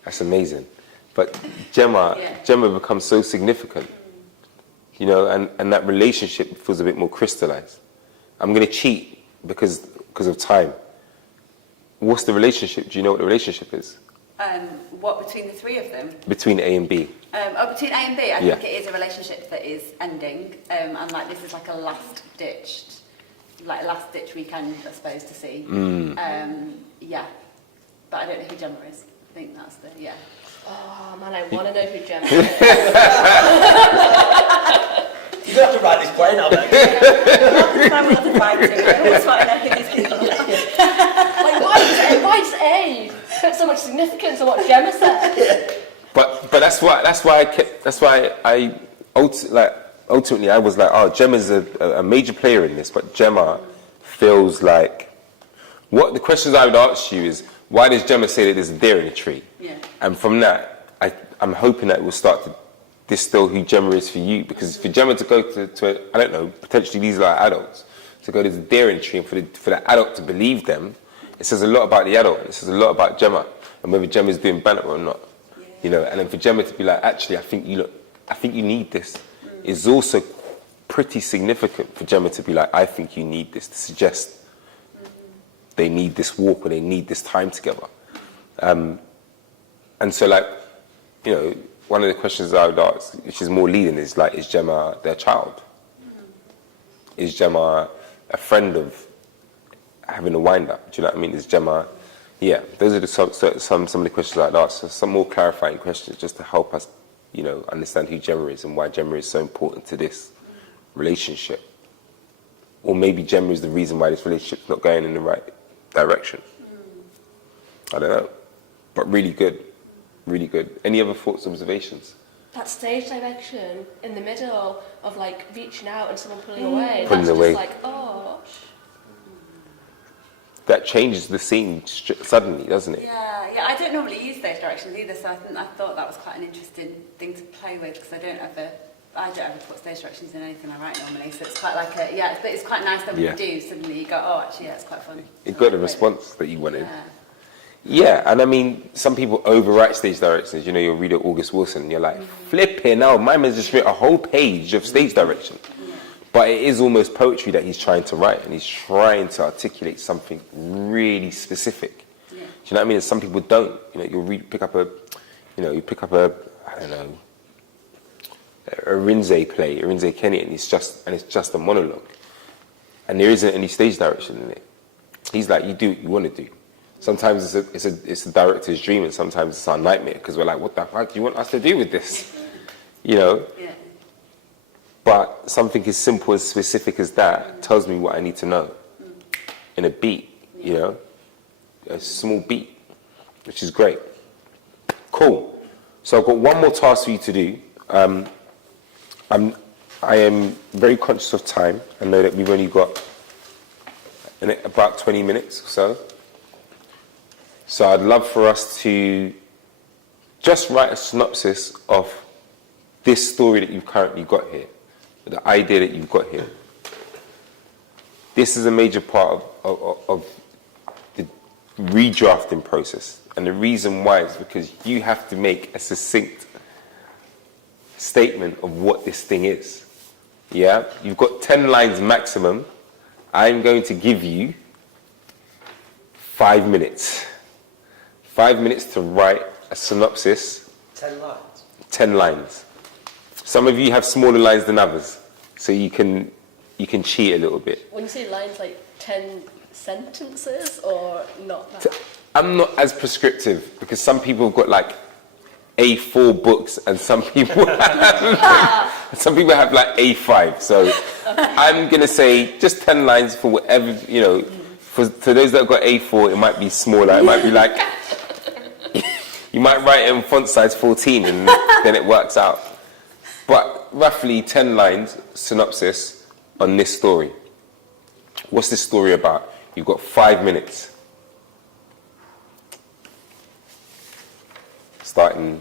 That's amazing. But Gemma becomes so significant. You know, and that relationship feels a bit more crystallized. I'm going to cheat because of time. What's the relationship? Do you know what the relationship is? What, between the three of them? Between A and B. Between A and B, I think it is a relationship that is ending. And like this is like a last ditch weekend, I suppose, to see. Yeah. But I don't know who Gemma is. I think that's Oh man, I want to know who Gemma is. You're going to have to write this play now, Ben. I'm going to write it. That's what I think these people are. Like, why does A put so much significance on what Gemma said? But ultimately I was like, oh, Gemma's a major player in this, but Gemma feels like, what the questions I would ask you is, why does Gemma say that there's a deer in a tree? Yeah. And from that, I'm hoping that it will start to distill who Gemma is for you, because for Gemma to go to I don't know, potentially these are like adults, to go to the deer in a tree, and for the adult to believe them, it says a lot about the adult, and it says a lot about Gemma, and whether Gemma's doing banter or not. Yeah. You know, and then for Gemma to be like, actually, I think you need this, is also pretty significant for Gemma to be like, I think you need this, to suggest they need this walk or they need this time together. And so, like, you know, one of the questions I would ask, which is more leading, is like, is Gemma their child? Is Gemma a friend of having a wind-up? Do you know what I mean? Is Gemma... Yeah, those are some of the questions I'd ask. So some more clarifying questions just to help us, you know, understand who Gemma is and why Gemma is so important to this relationship. Or maybe Gemma is the reason why this relationship's not going in the right direction. I don't know. But really good. Really good. Any other thoughts, observations? That stage direction in the middle of like reaching out and someone pulling away. Pulling that's away. Just like, oh. That changes the scene suddenly, doesn't it? Yeah, I don't normally use stage directions either, so I thought that was quite an interesting thing to play with, because I don't ever put stage directions in anything I write normally, so it's quite like but it's quite nice that when you do, suddenly you go, oh, actually, yeah, it's quite fun. It got the response that you wanted. Yeah, and I mean, some people overwrite stage directions. You know, you'll read August Wilson, and you're like, flipping out, my man's just written a whole page of stage direction. But it is almost poetry that he's trying to write, and he's trying to articulate something really specific. Do you know what I mean? And some people don't. You know, you pick up a I don't know, a Rinze play, a Rinze Kenny, and it's just a monologue, and there isn't any stage direction in it. He's like, you do what you want to do. Sometimes it's a director's dream, and sometimes it's our nightmare, because we're like, what the fuck do you want us to do with this? You know. Yeah. But something as simple, as specific as that tells me what I need to know in a beat, you know, a small beat, which is great. Cool. So I've got one more task for you to do. I am very conscious of time. I know that we've only got about 20 minutes or so. So I'd love for us to just write a synopsis of this story that you've currently got here. The idea that you've got here. This is a major part of the redrafting process. And the reason why is because you have to make a succinct statement of what this thing is. Yeah? You've got 10 lines maximum. I'm going to give you 5 minutes. 5 minutes to write a synopsis. 10 lines? 10 lines. Some of you have smaller lines than others, so you can cheat a little bit. When you say lines, like 10 sentences, or not that? I'm not as prescriptive, because some people have got like A4 books, and some people have like A5. So I'm gonna say just 10 lines for whatever, you know. For those that have got A4, it might be smaller. It might be like you might write it in font size 14, and then it works out. But roughly 10 lines synopsis on this story. What's this story about? You've got 5 minutes. Starting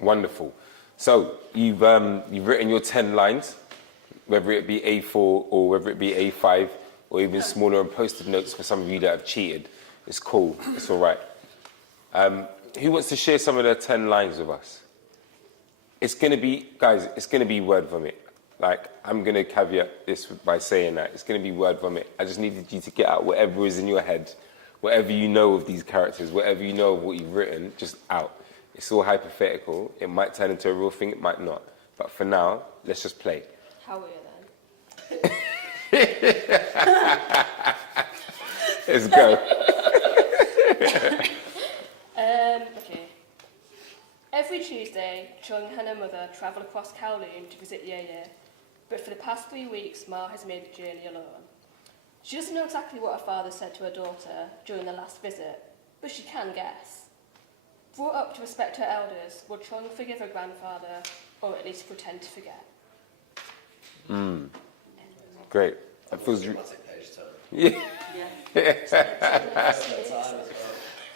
Wonderful. So you've written your 10 lines, whether it be A4 or whether it be A5 or even smaller and posted notes for some of you that have cheated. It's cool. It's all right. Who wants to share some of their 10 lines with us? It's going to be, guys, it's going to be word vomit. Like, I'm going to caveat this by saying that. It's going to be word vomit. I just needed you to get out whatever is in your head, whatever you know of these characters, whatever you know of what you've written, just out. It's all hypothetical. It might turn into a real thing, it might not. But for now, let's just play. How are you then? Let's go. Okay. Every Tuesday, Chung and her mother travel across Kowloon to visit Yeye, but for the past 3 weeks, Ma has made the journey alone. She doesn't know exactly what her father said to her daughter during the last visit, but she can guess. Brought up to respect her elders, will Chung forgive her grandfather, or at least pretend to forget? Great. That feels... Page turn. Yeah.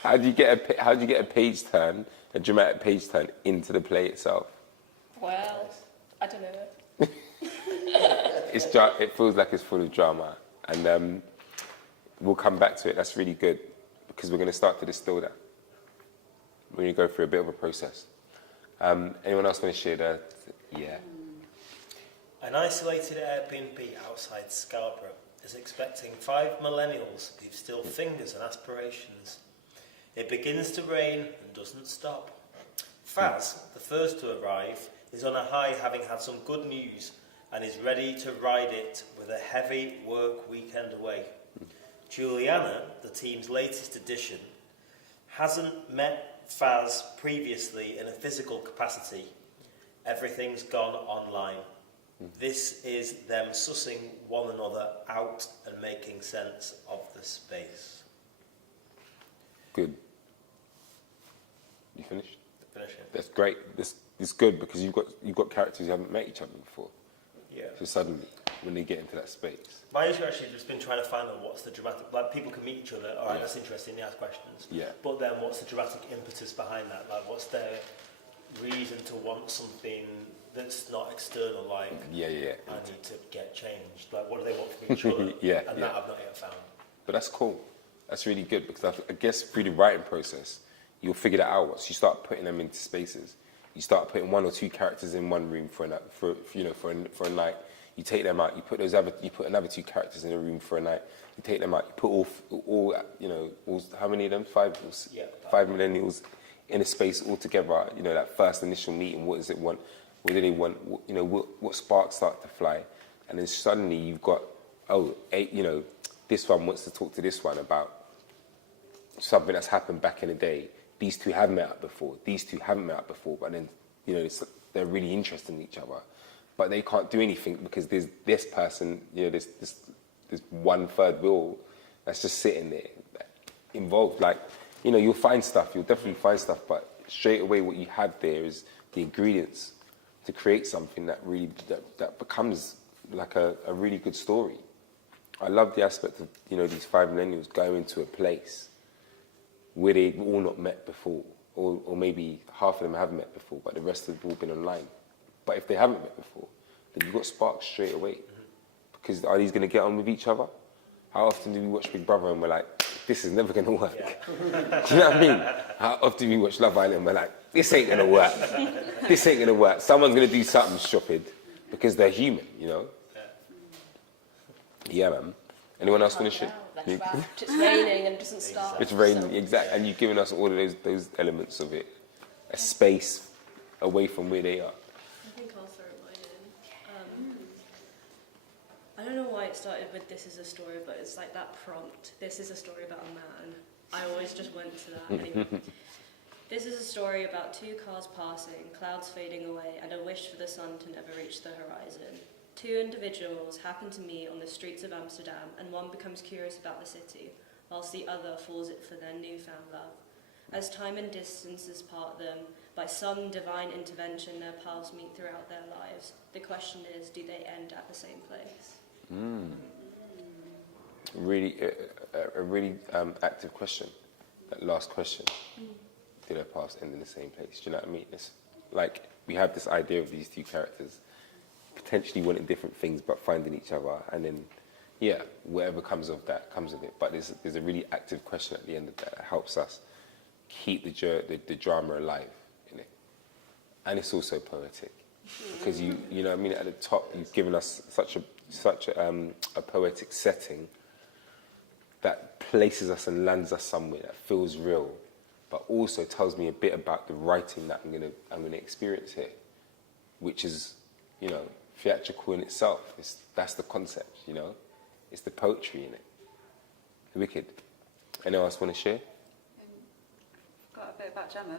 How do you get a page turn, a dramatic page turn, into the play itself? Well, I don't know. It feels like it's full of drama, and we'll come back to it. That's really good, because we're going to start to distill that. We're going to go through a bit of a process. Anyone else going to share that? Yeah. An isolated Airbnb outside Scarborough is expecting 5 millennials who've still fingers and aspirations. It begins to rain and doesn't stop. Faz, the first to arrive, is on a high, having had some good news, and is ready to ride it with a heavy work weekend away. Juliana, the team's latest addition, hasn't met Faz previously in a physical capacity. Everything's gone online. This is them sussing one another out and making sense of the space. Good. You finished? Finishing. That's great. This is good because you've got characters who haven't met each other before. Yeah. So suddenly, when they get into that space. My issue actually has been trying to find out what's the dramatic... Like, people can meet each other, all right, that's interesting, they ask questions. Yeah. But then what's the dramatic impetus behind that? Like, what's their reason to want something that's not external, like, I need to get changed? Like, what do they want from each other? That I've not yet found. But that's cool. That's really good, because I guess through the writing process, you'll figure that out once you start putting them into spaces. You start putting 1 or 2 characters in one room for a night. You take them out. You put another 2 characters in a room for a night. You take them out. You put all how many of them? 5 millennials in a space all together. You know, that first initial meeting. What does it want? What do they want? What sparks start to fly? And then suddenly you've got this one wants to talk to this one about something that's happened back in the day. These 2 have met up before. These 2 haven't met up before. But then, they're really interested in each other. But they can't do anything because there's this person, this 1/3 wheel that's just sitting there involved. Like, you'll find stuff. You'll definitely find stuff. But straight away what you had there is the ingredients to create something that really that becomes like a really good story. I love the aspect of, these 5 millennials going into a place where they've all not met before, or maybe half of them have met before, but the rest have all been online. But if they haven't met before, then you've got sparks straight away. Because are these going to get on with each other? How often do we watch Big Brother and we're like, this is never going to work? Yeah. Do you know what I mean? How often do we watch Love Island and we're like, this ain't going to work. This ain't going to work. Someone's going to do something stupid because they're human, Yeah, man. Anyone else finish it? It's raining and it doesn't stop. It's raining, exactly. And you've given us all of those elements of it. A space away from where they are. I think I'll throw mine in. I don't know why it started with this is a story, but it's like that prompt. This is a story about a man. I always just went to that. Anyway. This is a story about 2 cars passing, clouds fading away, and a wish for the sun to never reach the horizon. 2 individuals happen to meet on the streets of Amsterdam, and one becomes curious about the city, whilst the other falls it for their newfound love. As time and distances part them, by some divine intervention, their paths meet throughout their lives. The question is, do they end at the same place? Really, a really active question. That last question. Do their paths end in the same place? Do you know what I mean? like, we have this idea of these two characters potentially wanting different things but finding each other, and then, yeah, whatever comes of that comes of it. But there's a really active question at the end of that helps us keep the drama alive in it. And it's also poetic. Because you know what I mean, at the top you've given us such a poetic setting that places us and lands us somewhere that feels real, but also tells me a bit about the writing that I'm gonna experience here, which is, you know, theatrical in itself. That's the concept, you know. It's the poetry in it. Wicked. Anyone else want to share? Got a bit about Gemma,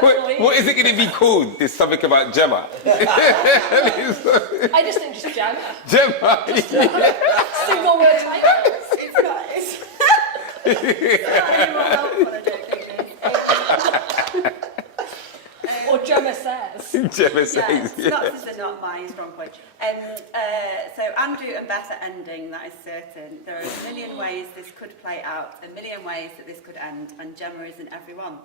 but what is it going to be called? There's something about Gemma. I just think just Gemma. Gemma. Single word title. It's not any more helpful, I don't think. Or Gemma says. Gemma says. Synopsis is not my strong point. So Andrew and Beth are ending, that is certain. There are a million ways this could play out, a million ways that this could end, and Gemma is in every one.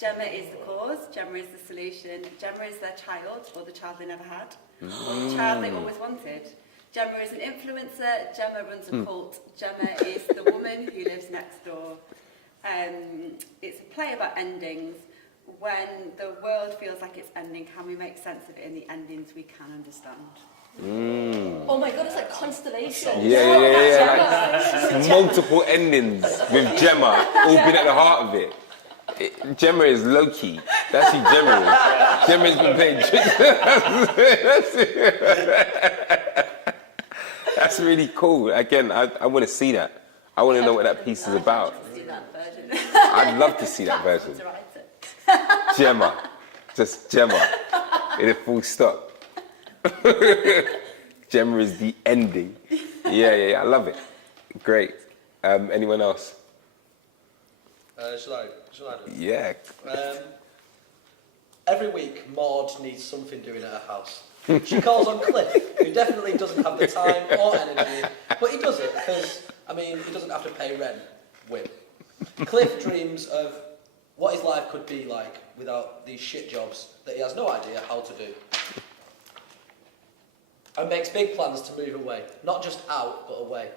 Gemma is the cause, Gemma is the solution, Gemma is their child, or the child they never had, or the child they always wanted. Gemma is an influencer, Gemma runs a cult, Gemma is the woman who lives next door. It's a play about endings. When the world feels like it's ending, can we make sense of it in the endings we can understand? Oh my god, it's like constellation. Yeah. Like multiple endings with Gemma all been at the heart of it. Gemma is low-key. That's who Gemma is. Gemma's been playing tricks. That's really cool. Again, I want to see that. I want to know what that piece is about. I'd love to see that version. Gemma. Just Gemma. In a full stop. Gemma is the ending. Yeah. I love it. Great. Anyone else? Shall I do it? Yeah. Every week, Maud needs something doing at her house. She calls on Cliff, who definitely doesn't have the time or energy, but he does it because, I mean, he doesn't have to pay rent. Win. Cliff dreams of what his life could be like without these shit jobs that he has no idea how to do. And makes big plans to move away. Not just out, but away.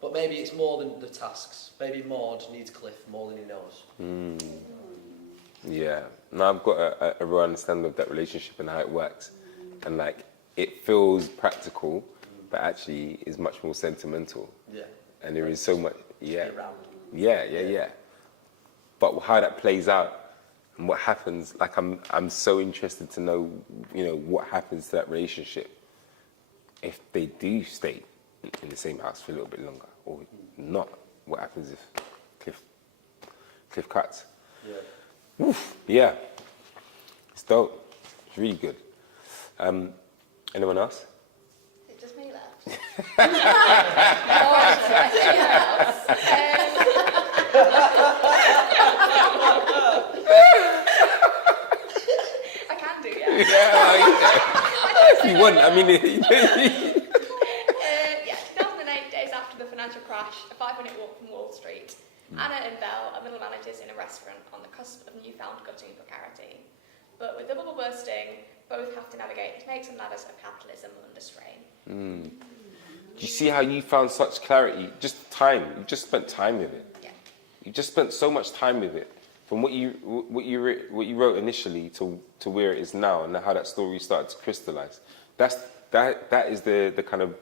But maybe it's more than the tasks. Maybe Maud needs Cliff more than he knows. Yeah. Now I've got a real understanding of that relationship and how it works. And like, it feels practical, but actually is much more sentimental. Yeah. And there is so much, yeah. Around. Yeah. But how that plays out and what happens, like I'm so interested to know, you know, what happens to that relationship if they do stay in the same house for a little bit longer, or not. What happens if Cliff cuts? Yeah. Oof, yeah. It's dope. It's really good. Anyone else? Is it just me left? I can do, yeah. If you want, I mean... 2008, days after the financial crash, a 5-minute walk from Wall Street. Anna and Belle are middle managers in a restaurant on the cusp of newfound gutting for carotene. But with the bubble bursting, both have to navigate the snakes and ladders of capitalism under strain. Do you see how you found such clarity? Just time. You just spent time with it. Yeah. You just spent so much time with it. From what you wrote initially to where it is now, and how that story started to crystallize. That is the kind of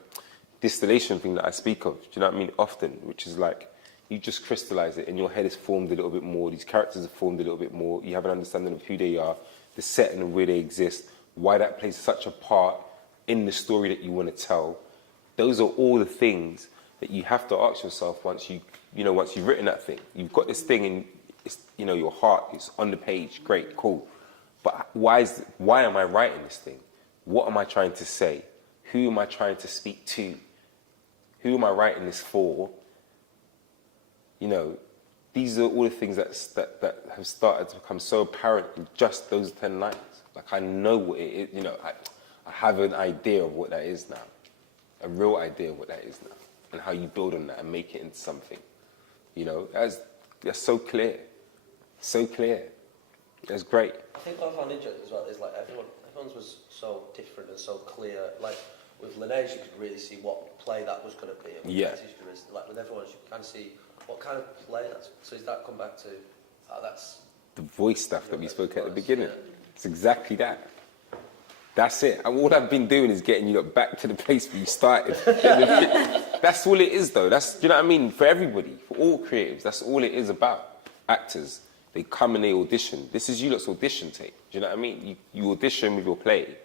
distillation thing that I speak of. Do you know what I mean? Often, which is like you just crystallize it, and your head is formed a little bit more. These characters are formed a little bit more. You have an understanding of who they are, the setting of where they exist, why that plays such a part in the story that you want to tell. Those are all the things that you have to ask yourself once you've written that thing. You've got this thing in, your heart. It's on the page. Great, cool. But why am I writing this thing? What am I trying to say? Who am I trying to speak to? Who am I writing this for? These are all the things that have started to become so apparent in just those 10 lines. Like, I know what it is, I have an idea of what that is now. A real idea of what that is now. And how you build on that and make it into something. That's so clear. So clear. It's great. I think what I found interesting as well is like everyone's was so different and so clear. Like with Linnaeus, you could really see what play that was going to be. And with Betty's, like with everyone, you can see what kind of play that's. So does that come back to that's the voice stuff that we spoke at the beginning? Yeah. It's exactly that. That's it. And all I've been doing is getting you back to the place where you started. That's all it is, though. That's, do you know what I mean? For everybody, for all creatives, that's all it is about. Actors, they come and they audition. This is you lot's audition tape. Do you know what I mean? You audition with your play,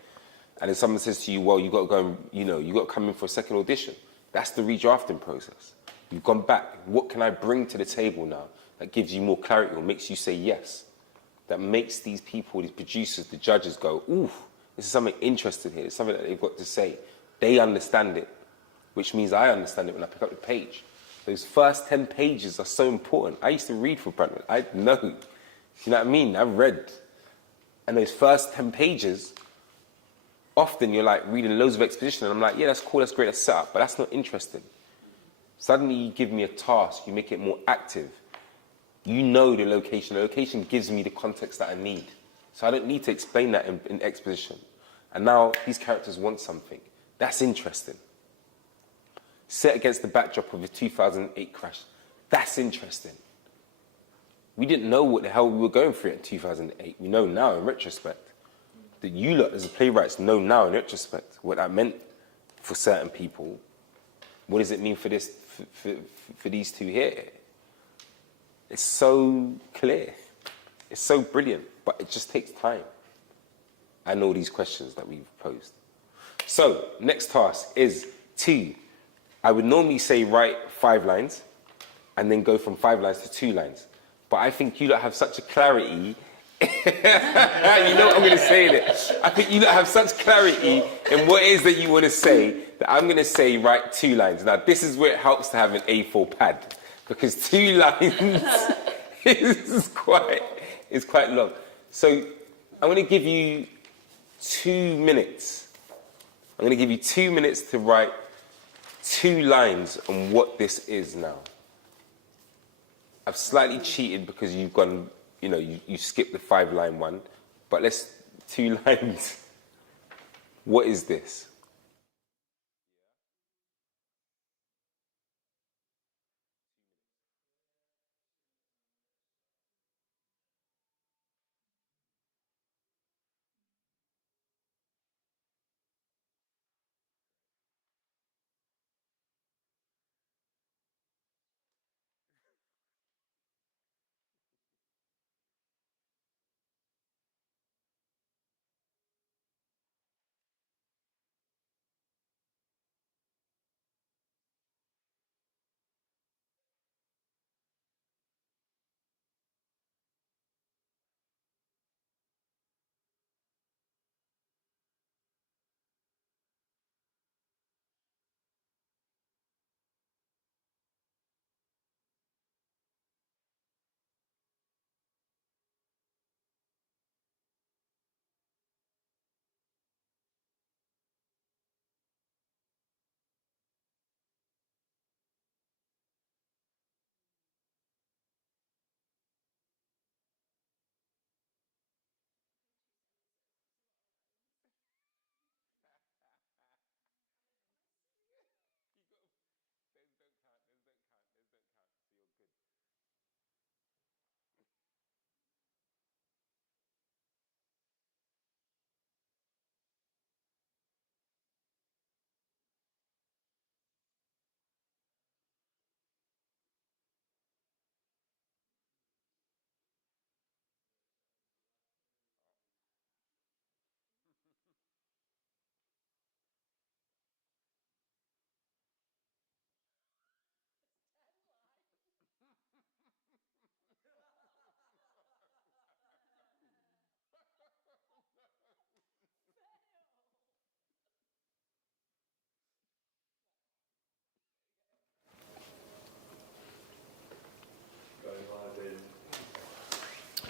and then someone says to you, well, you got to go and, you got to come in for a second audition. That's the redrafting process. You've gone back. What can I bring to the table now that gives you more clarity or makes you say yes? That makes these people, these producers, the judges go, ooh, this is something interesting here. It's something that they've got to say. They understand it, which means I understand it when I pick up the page. Those first 10 pages are so important. I used to read for Bruntwood. I know. You know what I mean? I've read. And those first 10 pages, often you're like reading loads of exposition, and I'm like, yeah, that's cool, that's great, that's set up, but that's not interesting. Suddenly you give me a task, you make it more active. You know the location. The location gives me the context that I need. So I don't need to explain that in exposition. And now these characters want something. That's interesting. Set against the backdrop of a 2008 crash. That's interesting. We didn't know what the hell we were going through in 2008. We know now in retrospect. That you lot as playwrights know now in retrospect what that meant for certain people. What does it mean for this, for these two here? It's so clear. It's so brilliant, but it just takes time. And all these questions that we've posed. So, next task is I would normally say write 5 lines and then go from 5 lines to 2 lines. But I think you lot have such a clarity. You know what I'm going to say in it. I think you lot have such clarity in what it is that you want to say that I'm going to say write 2 lines. Now, this is where it helps to have an A4 pad. Because 2 lines is quite long. So I'm going to give you 2 minutes. I'm going to give you 2 minutes to write 2 lines on what this is now. I've slightly cheated because you've gone, you skipped the 5-line one. But let's 2 lines. What is this?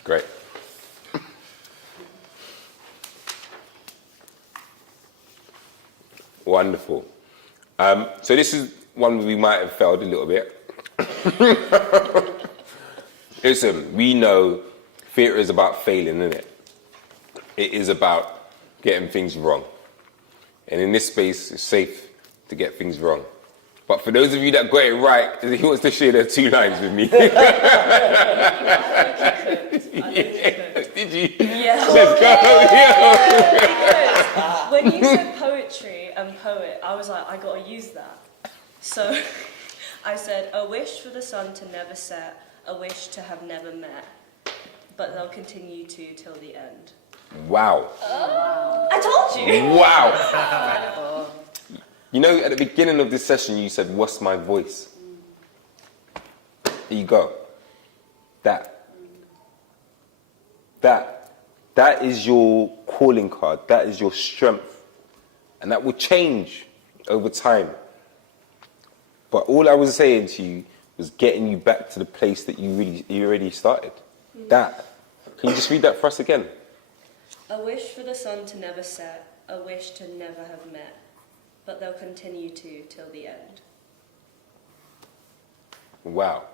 Great. Wonderful. So this is one we might have failed a little bit. Listen, we know theatre is about failing, isn't it? It is about getting things wrong. And in this space, it's safe to get things wrong. But for those of you that got it right, who wants to share their 2 lines with me? Did you? Yeah. Let's go. Because when you said poetry and poet, I was like, I gotta use that. So I said, a wish for the sun to never set, a wish to have never met, but they'll continue to till the end. Wow. I told you. Wow. You know, at the beginning of this session, you said, what's my voice? There you go. That is your calling card. That is your strength. And that will change over time. But all I was saying to you was getting you back to the place that you already started. That. Can you just read that for us again? A wish for the sun to never set, a wish to never have met, but they'll continue to till the end. Wow.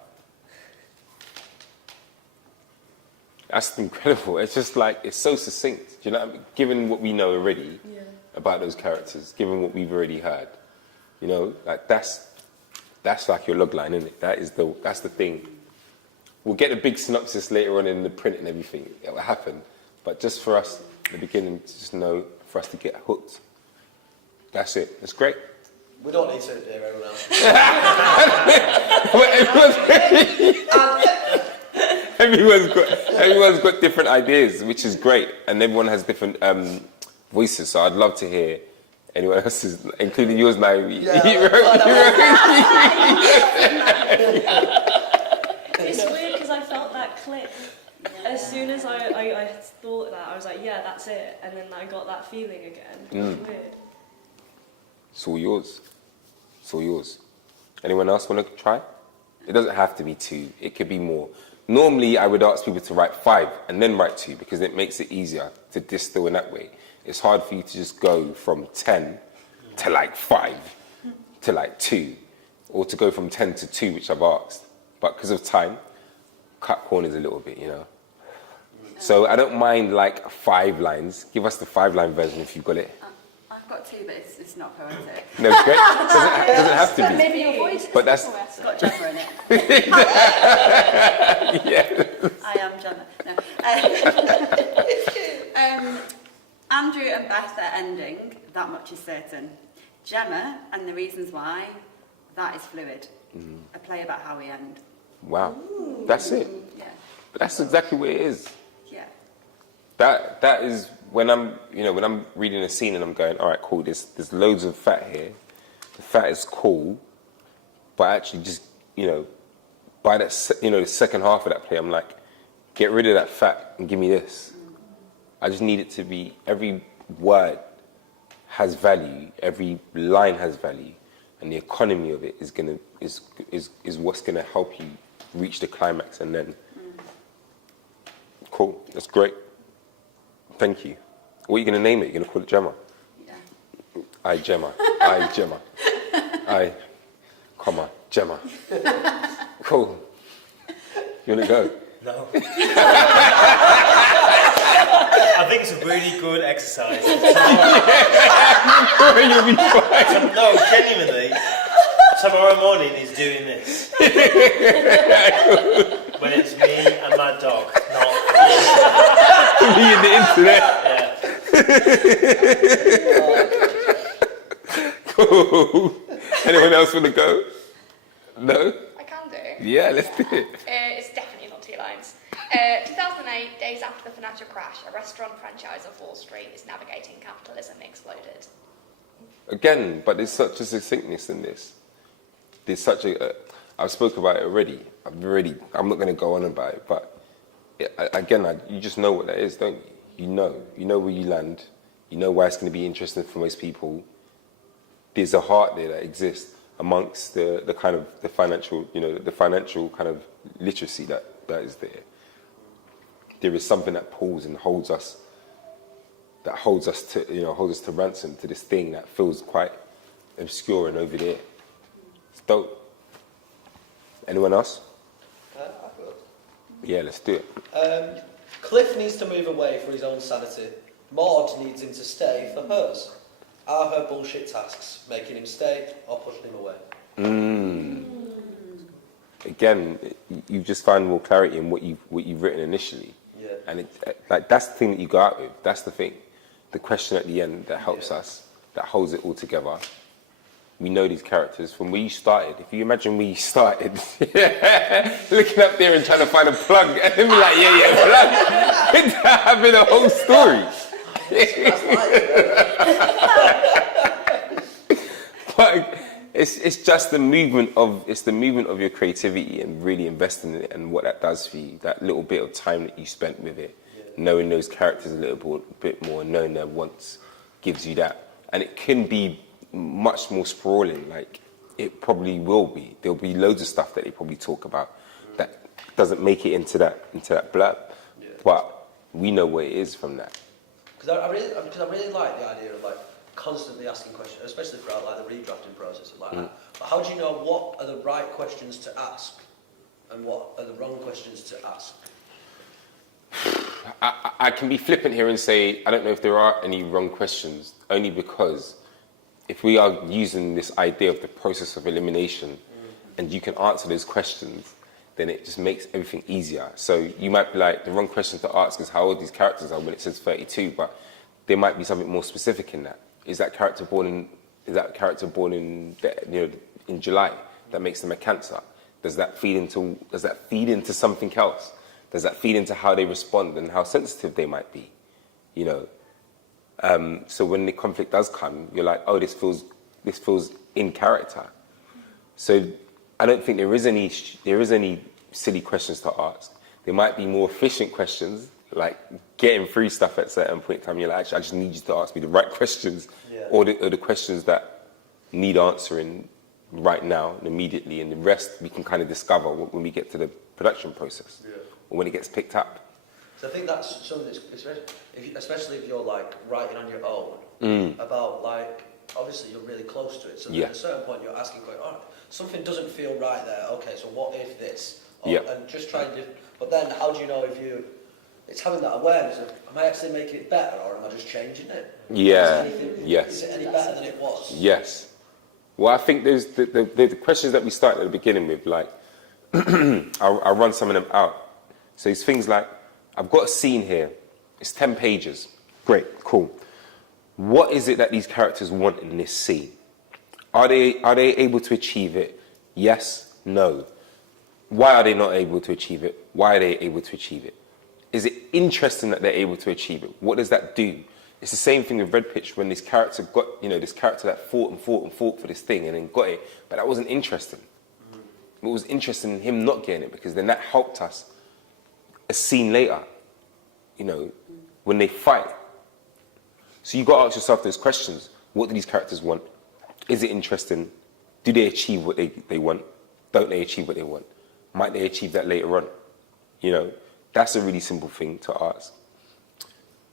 That's incredible. It's just like, it's so succinct. Do you know what I mean? Given what we know already about those characters, given what we've already heard, you know, like that's like your logline, isn't it? That's the thing. We'll get a big synopsis later on in the print and everything. It will happen. But just for us, at the beginning, to just know, for us to get hooked. That's it. It's great. We don't need to hear everyone else. Everyone's got different ideas, which is great, and everyone has different voices. So I'd love to hear anyone else's, including yours, Naomi. It's weird because I felt that click. As soon as I thought that, I was like, yeah, that's it. And then I got that feeling again. It was weird. It's all yours. It's all yours. Anyone else want to try? It doesn't have to be 2. It could be more. Normally, I would ask people to write 5 and then write 2 because it makes it easier to distill in that way. It's hard for you to just go from 10 to like 5 to like 2, or to go from 10 to 2, which I've asked. But because of time, cut corners a little bit, you know. So I don't mind like 5 lines. Give us the 5-line version if you've got it. I've got 2, but it's not poetic. No, it's great. Doesn't have to be. Maybe your voice. But that's. It's got Gemma in it. Yeah. I am Gemma. No. Andrew and Beth are ending. That much is certain. Gemma and the reasons why. That is fluid. A play about how we end. Wow. That's it. Yeah. But that's exactly what it is. Yeah. That is when I'm reading a scene and I'm going, all right, cool. There's loads of fat here. The fat is cool, but actually just by that the second half of that play, I'm like, get rid of that fat and give me this. I just need it to be, every word has value, every line has value, and the economy of it is what's gonna help you reach the climax, and then cool. That's great. Thank you. What are you going to name it? You're going to call it Gemma? Yeah. I, Gemma. I, comma, Gemma. Cool. You want to go? No. I think it's a really good exercise. You'll be fine. No, genuinely. Tomorrow morning he's doing this. When it's me and my dog, not me and the internet. Yeah. Cool. Anyone else want to go? No? I can do. Yeah, let's do it. It's definitely not 2 lines. 2008, days after the financial crash, a restaurant franchise of Wall Street is navigating capitalism exploded. Again, but there's such a succinctness in this. There's such a... I've spoken about it already. I'm not going to go on about it, but you just know what that is, don't you? You know where you land. You know why it's going to be interesting for most people. There's a heart there that exists amongst the kind of the financial kind of literacy that is there. There is something that pulls and holds us to ransom to this thing that feels quite obscure and over there. It's dope. Anyone else? I will. Yeah, let's do it. Cliff needs to move away for his own sanity. Maud needs him to stay for hers. Are her bullshit tasks making him stay or pushing him away? Again, you just find more clarity in what you've written initially. Yeah. And that's the thing that you go out with. That's the thing. The question at the end that helps us, that holds it all together. We know these characters from where you started. If you imagine where you started, looking up there and trying to find a plug, and then be like, plug. Without having a whole story. But it's just the movement of your creativity and really investing in it and what that does for you. That little bit of time that you spent with it, knowing those characters a little bit more, knowing their wants, gives you that. And it can be much more sprawling, like it probably will be. There'll be loads of stuff that they probably talk about that doesn't make it into that blurb, but we know what it is from that. Because I really like the idea of like constantly asking questions, especially throughout like the redrafting process and like that. But how do you know what are the right questions to ask and what are the wrong questions to ask? I can be flippant here and say I don't know if there are any wrong questions, only because if we are using this idea of the process of elimination and you can answer those questions, then it just makes everything easier. So you might be like, the wrong question to ask is how old these characters are when it says 32, but there might be something more specific in that. Is that character born in in July? That makes them a Cancer. Does that feed into something else? Does that feed into how they respond and how sensitive they might be? So when the conflict does come, you're like, oh, this feels in character. So I don't think there is any silly questions to ask. There might be more efficient questions, like getting through stuff at a certain point in time. You're like, actually, I just need you to ask me the right questions, or the questions that need answering right now and immediately, and the rest we can kind of discover when we get to the production process, or when it gets picked up. So I think that's something that's, especially if you're like writing on your own, about like, obviously you're really close to it, so at a certain point you're asking, going, all right, something doesn't feel right there, okay, so what if this? And just trying to, but then how do you know if it's having that awareness of, am I actually making it better or am I just changing it? Is it any better than it was? Yes. Well, I think there's the questions that we started at the beginning with, like, I'll run some of them out. So it's things like, I've got a scene here. It's 10 pages. Great, cool. What is it that these characters want in this scene? Are they able to achieve it? Yes, no. Why are they not able to achieve it? Why are they able to achieve it? Is it interesting that they're able to achieve it? What does that do? It's the same thing with Red Pitch when this character got, this character that fought for this thing and then got it, but that wasn't interesting. It was interesting in him not getting it because then that helped us a scene later, when they fight. So you've got to ask yourself those questions. What do these characters want? Is it interesting? Do they achieve what they want? Don't they achieve what they want? Might they achieve that later on? That's a really simple thing to ask.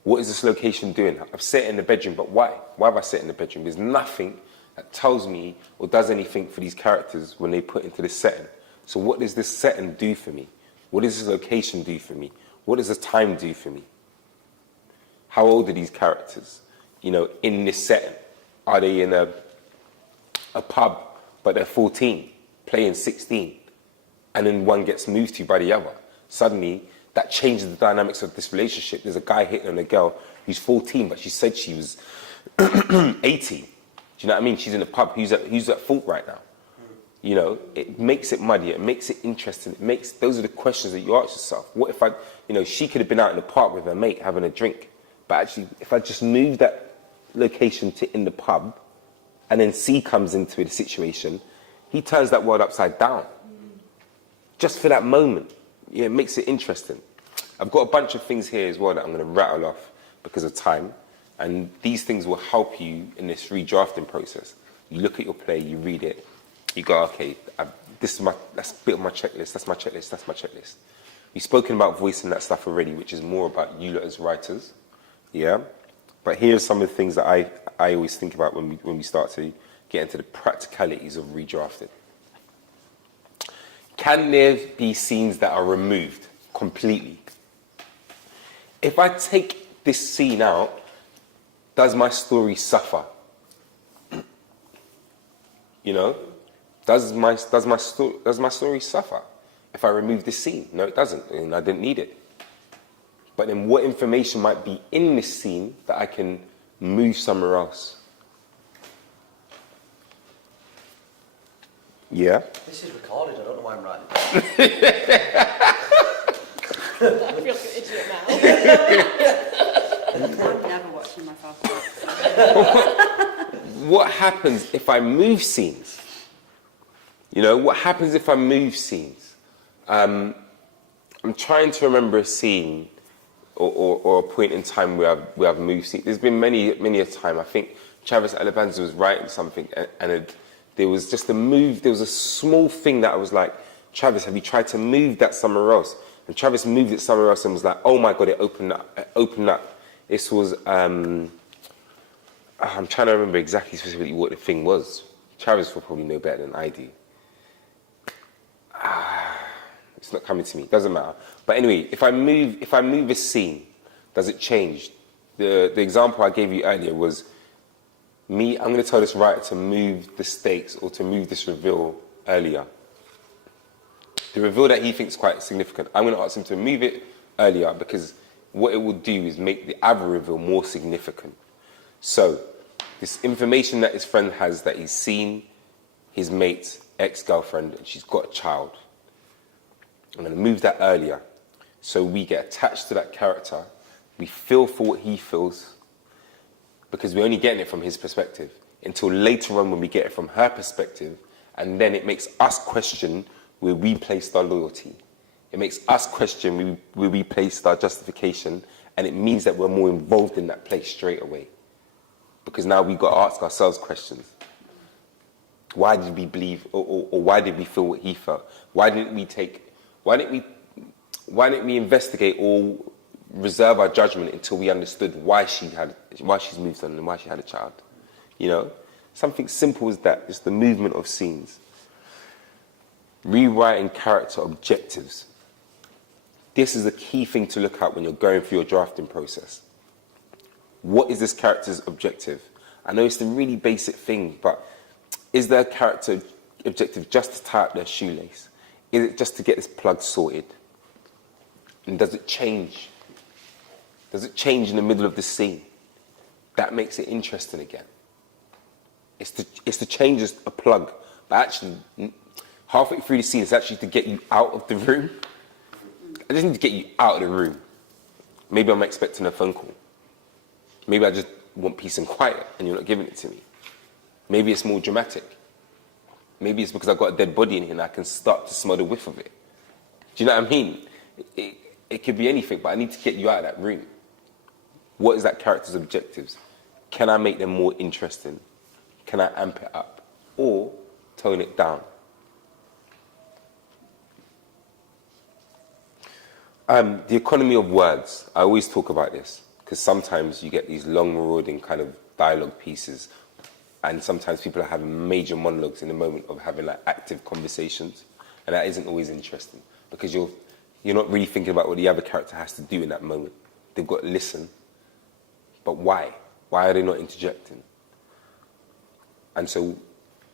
What is this location doing? I've set it in the bedroom, but why? Why have I set it in the bedroom? There's nothing that tells me or does anything for these characters when they put into this setting. So what does this setting do for me? What does this location do for me? What does this time do for me? How old are these characters, in this setting? Are they in a pub, but they're 14, playing 16, and then one gets moved to by the other? Suddenly, that changes the dynamics of this relationship. There's a guy hitting on a girl who's 14, but she said she was 18. Do you know what I mean? She's in a pub. Who's at fault right now? It makes it muddy. It makes it interesting. Those are the questions that you ask yourself. What if she could have been out in the park with her mate having a drink, but actually, if I just move that location to in the pub, and then C comes into the situation, he turns that world upside down. Just for that moment. Yeah, it makes it interesting. I've got a bunch of things here as well that I'm going to rattle off because of time, and these things will help you in this redrafting process. You look at your play, you read it, you go, okay, that's a bit of my checklist, that's my checklist. We've spoken about voicing that stuff already, which is more about you lot as writers, yeah? But here's some of the things that I always think about when we start to get into the practicalities of redrafting. Can there be scenes that are removed completely? if I take this scene out, does my story suffer? You know, does my story suffer if I remove this scene? No, it doesn't, and I didn't need it. But then, what information might be in this scene that I can move somewhere else? Yeah. This is recorded. I don't know why I'm writing. I feel like an idiot now. I'm never watching myself. What happens if I move scenes? You know, what happens if I move scenes? I'm trying to remember a scene or a point in time where I've moved scenes. There's been many a time. I think Travis Alabanza was writing something and there was just a move. There was a small thing that I was like, Travis, have you tried to move that somewhere else? And Travis moved it somewhere else and was like, oh my God, it opened up. This was, I'm trying to remember exactly specifically what the thing was. Travis will probably know better than I do. It's not coming to me, doesn't matter. But anyway, if I move a scene, does it change? The example I gave you earlier was me, I'm going to tell this writer to move the stakes or to move this reveal earlier. The reveal that he thinks is quite significant, I'm going to ask him to move it earlier because what it will do is make the other reveal more significant. So, this information that his friend has that he's seen his mate's ex-girlfriend and she's got a child. I'm going to move that earlier. So we get attached to that character, we feel for what he feels, because we're only getting it from his perspective, until later on when we get it from her perspective, and then it makes us question where we placed our loyalty. It makes us question where we placed our justification, and it means that we're more involved in that place straight away. Because now we've got to ask ourselves questions. Why did we believe, or why did we feel what he felt? Why didn't we investigate or reserve our judgment until we understood why she's moved on and why she had a child? You know, something simple as that. It's the movement of scenes. Rewriting character objectives. This is a key thing to look at when you're going through your drafting process. What is this character's objective? I know it's the really basic thing, but is their character objective just to tie up their shoelace? Is it just to get this plug sorted? And does it change? Does it change in the middle of the scene? That makes it interesting again. It's to change a plug, but actually, halfway through the scene, it's actually to get you out of the room. I just need to get you out of the room. Maybe I'm expecting a phone call. Maybe I just want peace and quiet, and you're not giving it to me. Maybe it's more dramatic. Maybe it's because I've got a dead body in here and I can start to smell the whiff of it. Do you know what I mean? It could be anything, but I need to get you out of that room. What is that character's objectives? Can I make them more interesting? Can I amp it up? Or tone it down? The economy of words. I always talk about this because sometimes you get these long, marauding kind of dialogue pieces, and sometimes people are having major monologues in the moment of having like active conversations, and that isn't always interesting because you're not really thinking about what the other character has to do in that moment. They've got to listen, but why? Why are they not interjecting? And so,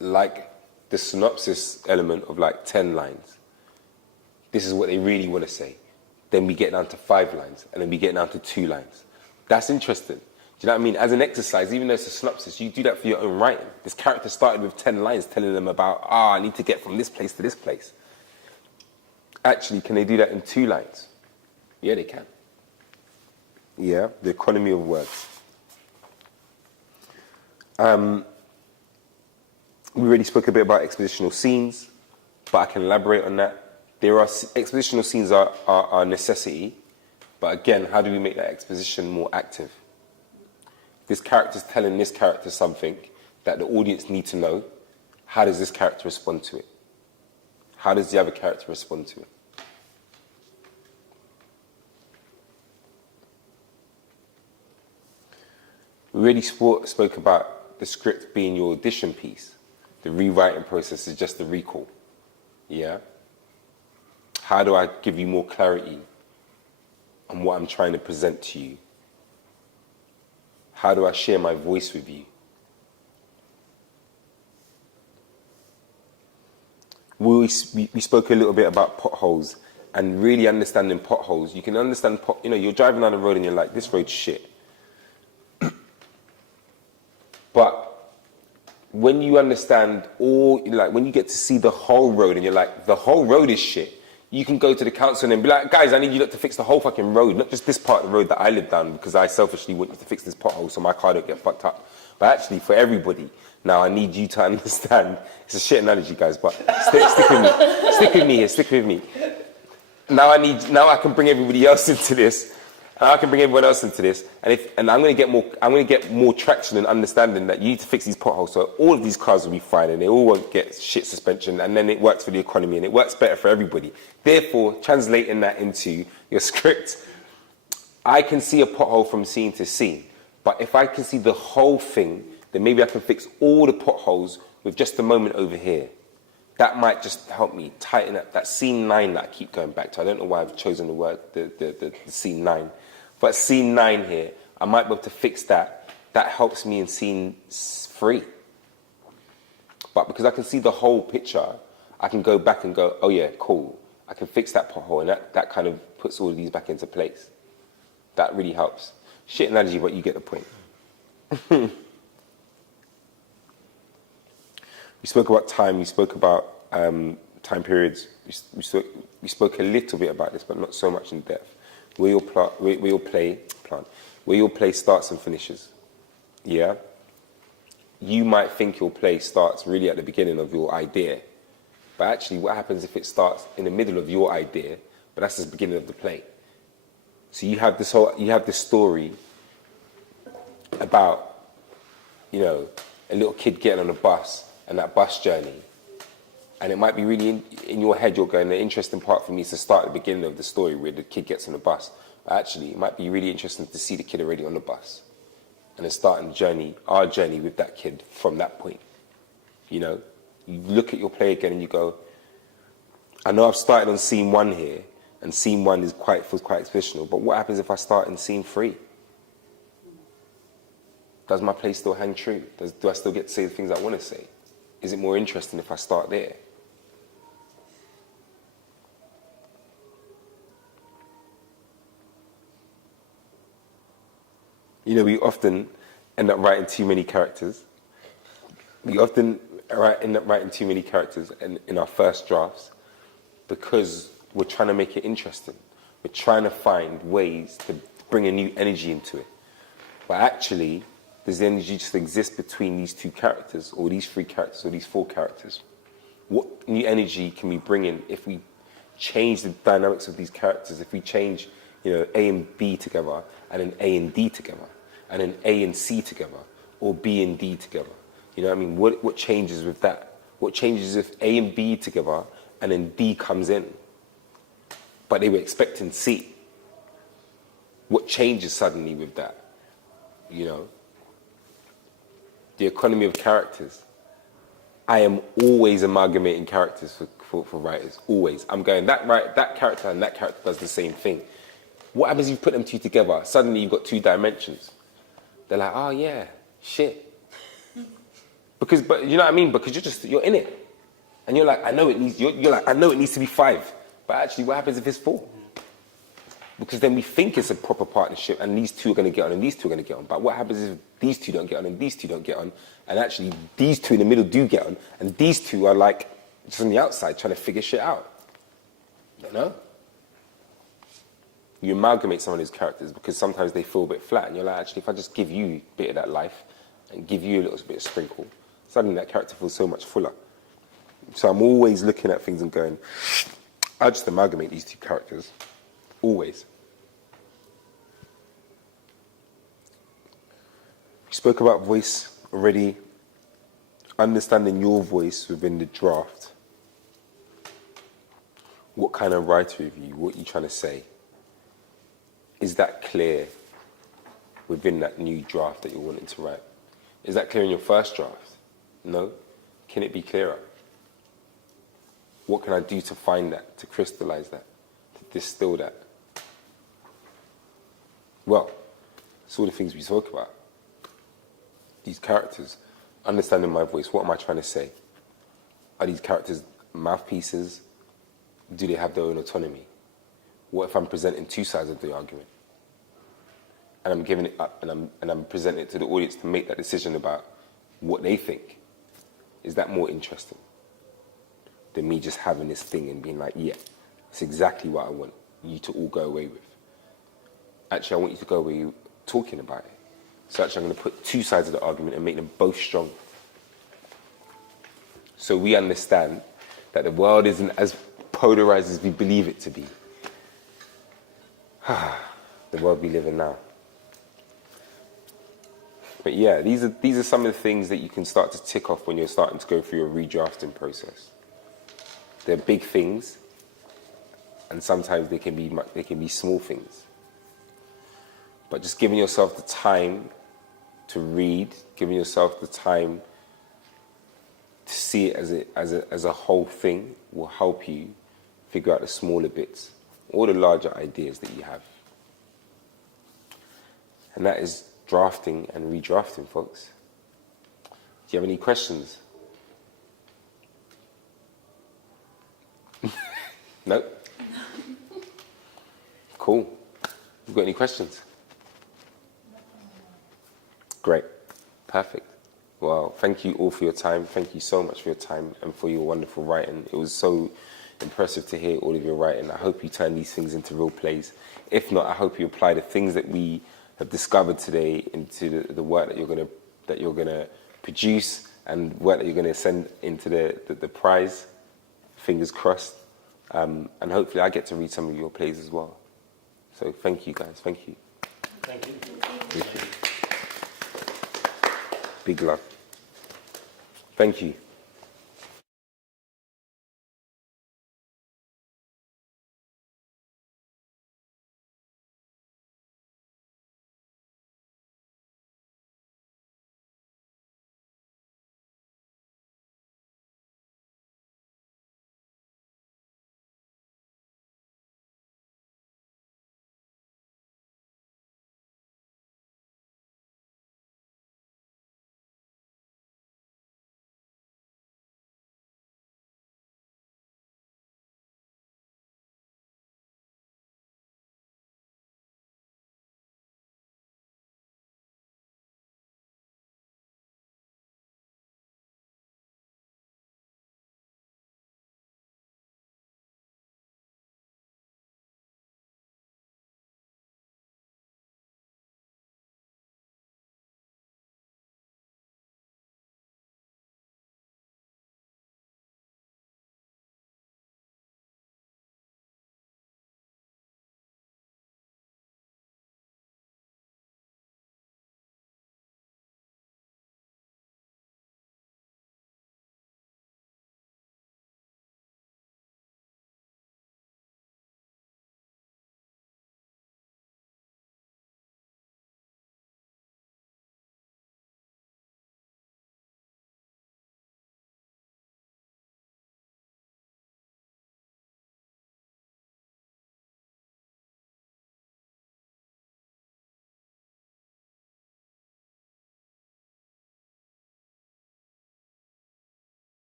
like the synopsis element of like 10 lines, this is what they really want to say. Then we get down to 5 lines, and then we get down to 2 lines. That's interesting. Do you know what I mean? As an exercise, even though it's a synopsis, you do that for your own writing. This character started with 10 lines telling them about, I need to get from this place to this place. Actually, can they do that in 2 lines? Yeah, they can. Yeah, the economy of words. We already spoke a bit about expositional scenes, but I can elaborate on that. Expositional scenes are a necessity, but again, how do we make that exposition more active? This character's telling this character something that the audience need to know. How does this character respond to it? How does the other character respond to it? We already spoke about the script being your audition piece. The rewriting process is just the recall. Yeah? How do I give you more clarity and what I'm trying to present to you? How do I share my voice with you? We spoke a little bit about potholes and really understanding potholes. You can understand, you're driving down the road and you're like, this road's shit. But when you understand when you get to see the whole road and you're like, the whole road is shit, you can go to the council and be like, guys, I need you lot to fix the whole fucking road, not just this part of the road that I live down because I selfishly want you to fix this pothole so my car don't get fucked up. But actually, for everybody, now I need you to understand, it's a shit analogy, guys, but stick with me. Stick with me. Now I can bring everybody else into this. And I can bring everyone else into this, and I'm going to get more traction and understanding that you need to fix these potholes so all of these cars will be fine and they all won't get shit suspension, and then it works for the economy and it works better for everybody. Therefore, translating that into your script, I can see a pothole from scene to scene, but if I can see the whole thing, then maybe I can fix all the potholes with just a moment over here. That might just help me tighten up that scene 9 that I keep going back to. I don't know why I've chosen the word, the scene 9. But scene 9 here, I might be able to fix that. That helps me in scene 3. But because I can see the whole picture, I can go back and go, oh yeah, cool. I can fix that pothole, and that kind of puts all of these back into place. That really helps. Shit analogy, but you get the point. We spoke about time. We spoke about time periods. We spoke a little bit about this, but not so much in depth. Where your play starts and finishes. Yeah? You might think your play starts really at the beginning of your idea. But actually, what happens if it starts in the middle of your idea, but that's the beginning of the play? So you have this story about, a little kid getting on a bus and that bus journey. And it might be really in your head, you're going, the interesting part for me is to start at the beginning of the story where the kid gets on the bus. But actually, it might be really interesting to see the kid already on the bus. And then starting our journey with that kid from that point. You look at your play again and you go, I know I've started on scene 1 here, and scene 1 feels quite exceptional, but what happens if I start in scene 3? Does my play still hang true? Do I still get to say the things I want to say? Is it more interesting if I start there? We often end up writing too many characters. We often end up writing too many characters in our first drafts because we're trying to make it interesting. We're trying to find ways to bring a new energy into it. But actually, does the energy just exist between these 2 characters, or these 3 characters, or these 4 characters? What new energy can we bring in if we change the dynamics of these characters, if we change, A and B together, and then A and D together, and then A and C together, or B and D together? What changes with that? What changes if A and B together, and then D comes in, but they were expecting C? What changes suddenly with that? The economy of characters. I am always amalgamating characters for writers, always. I'm going, that character and that character does the same thing. What happens if you put them 2 together? Suddenly you've got 2 dimensions. They're like, oh yeah, shit. But you know what I mean? Because you're in it. And you're like, I know it needs to be 5. But actually, what happens if it's 4? Because then we think it's a proper partnership and these 2 are going to get on and these 2 are going to get on. But what happens if these 2 don't get on and these 2 don't get on, and actually these 2 in the middle do get on, and these 2 are like just on the outside trying to figure shit out? You amalgamate some of those characters because sometimes they feel a bit flat, and you're like, actually, if I just give you a bit of that life and give you a little bit of sprinkle, suddenly that character feels so much fuller. So I'm always looking at things and going, I just amalgamate these 2 characters. Always. We spoke about voice already. Understanding your voice within the draft. What kind of writer are you? What are you trying to say? Is that clear within that new draft that you're wanting to write? Is that clear in your first draft? No? Can it be clearer? What can I do to find that, to crystallize that, to distill that? Well, it's all the things we talk about. These characters, understanding my voice, what am I trying to say? Are these characters mouthpieces? Do they have their own autonomy? What if I'm presenting two sides of the argument? And I'm giving it up, and I'm presenting it to the audience to make that decision about what they think. Is that more interesting than me just having this thing and being like, yeah, it's exactly what I want you to all go away with? Actually, I want you to go away talking about it. So actually, I'm going to put two sides of the argument and make them both strong. So we understand that the world isn't as polarized as we believe it to be. The world we live in now. But yeah, these are some of the things that you can start to tick off when you're starting to go through your redrafting process. They're big things, and sometimes they can be small things. But just giving yourself the time to read, giving yourself the time to see it as a whole thing will help you figure out the smaller bits, or the larger ideas that you have. And that is drafting and redrafting, folks. Do you have any questions? No? Cool. You got any questions? Great. Perfect. Well, thank you all for your time. Thank you so much for your time and for your wonderful writing. It was so impressive to hear all of your writing. I hope you turn these things into real plays. If not, I hope you apply the things that we have discovered today into the work that you're gonna produce and work that you're gonna send into the prize. Fingers crossed. And hopefully I get to read some of your plays as well. So thank you guys. Thank you. Thank you. Thank you. Big love. Thank you.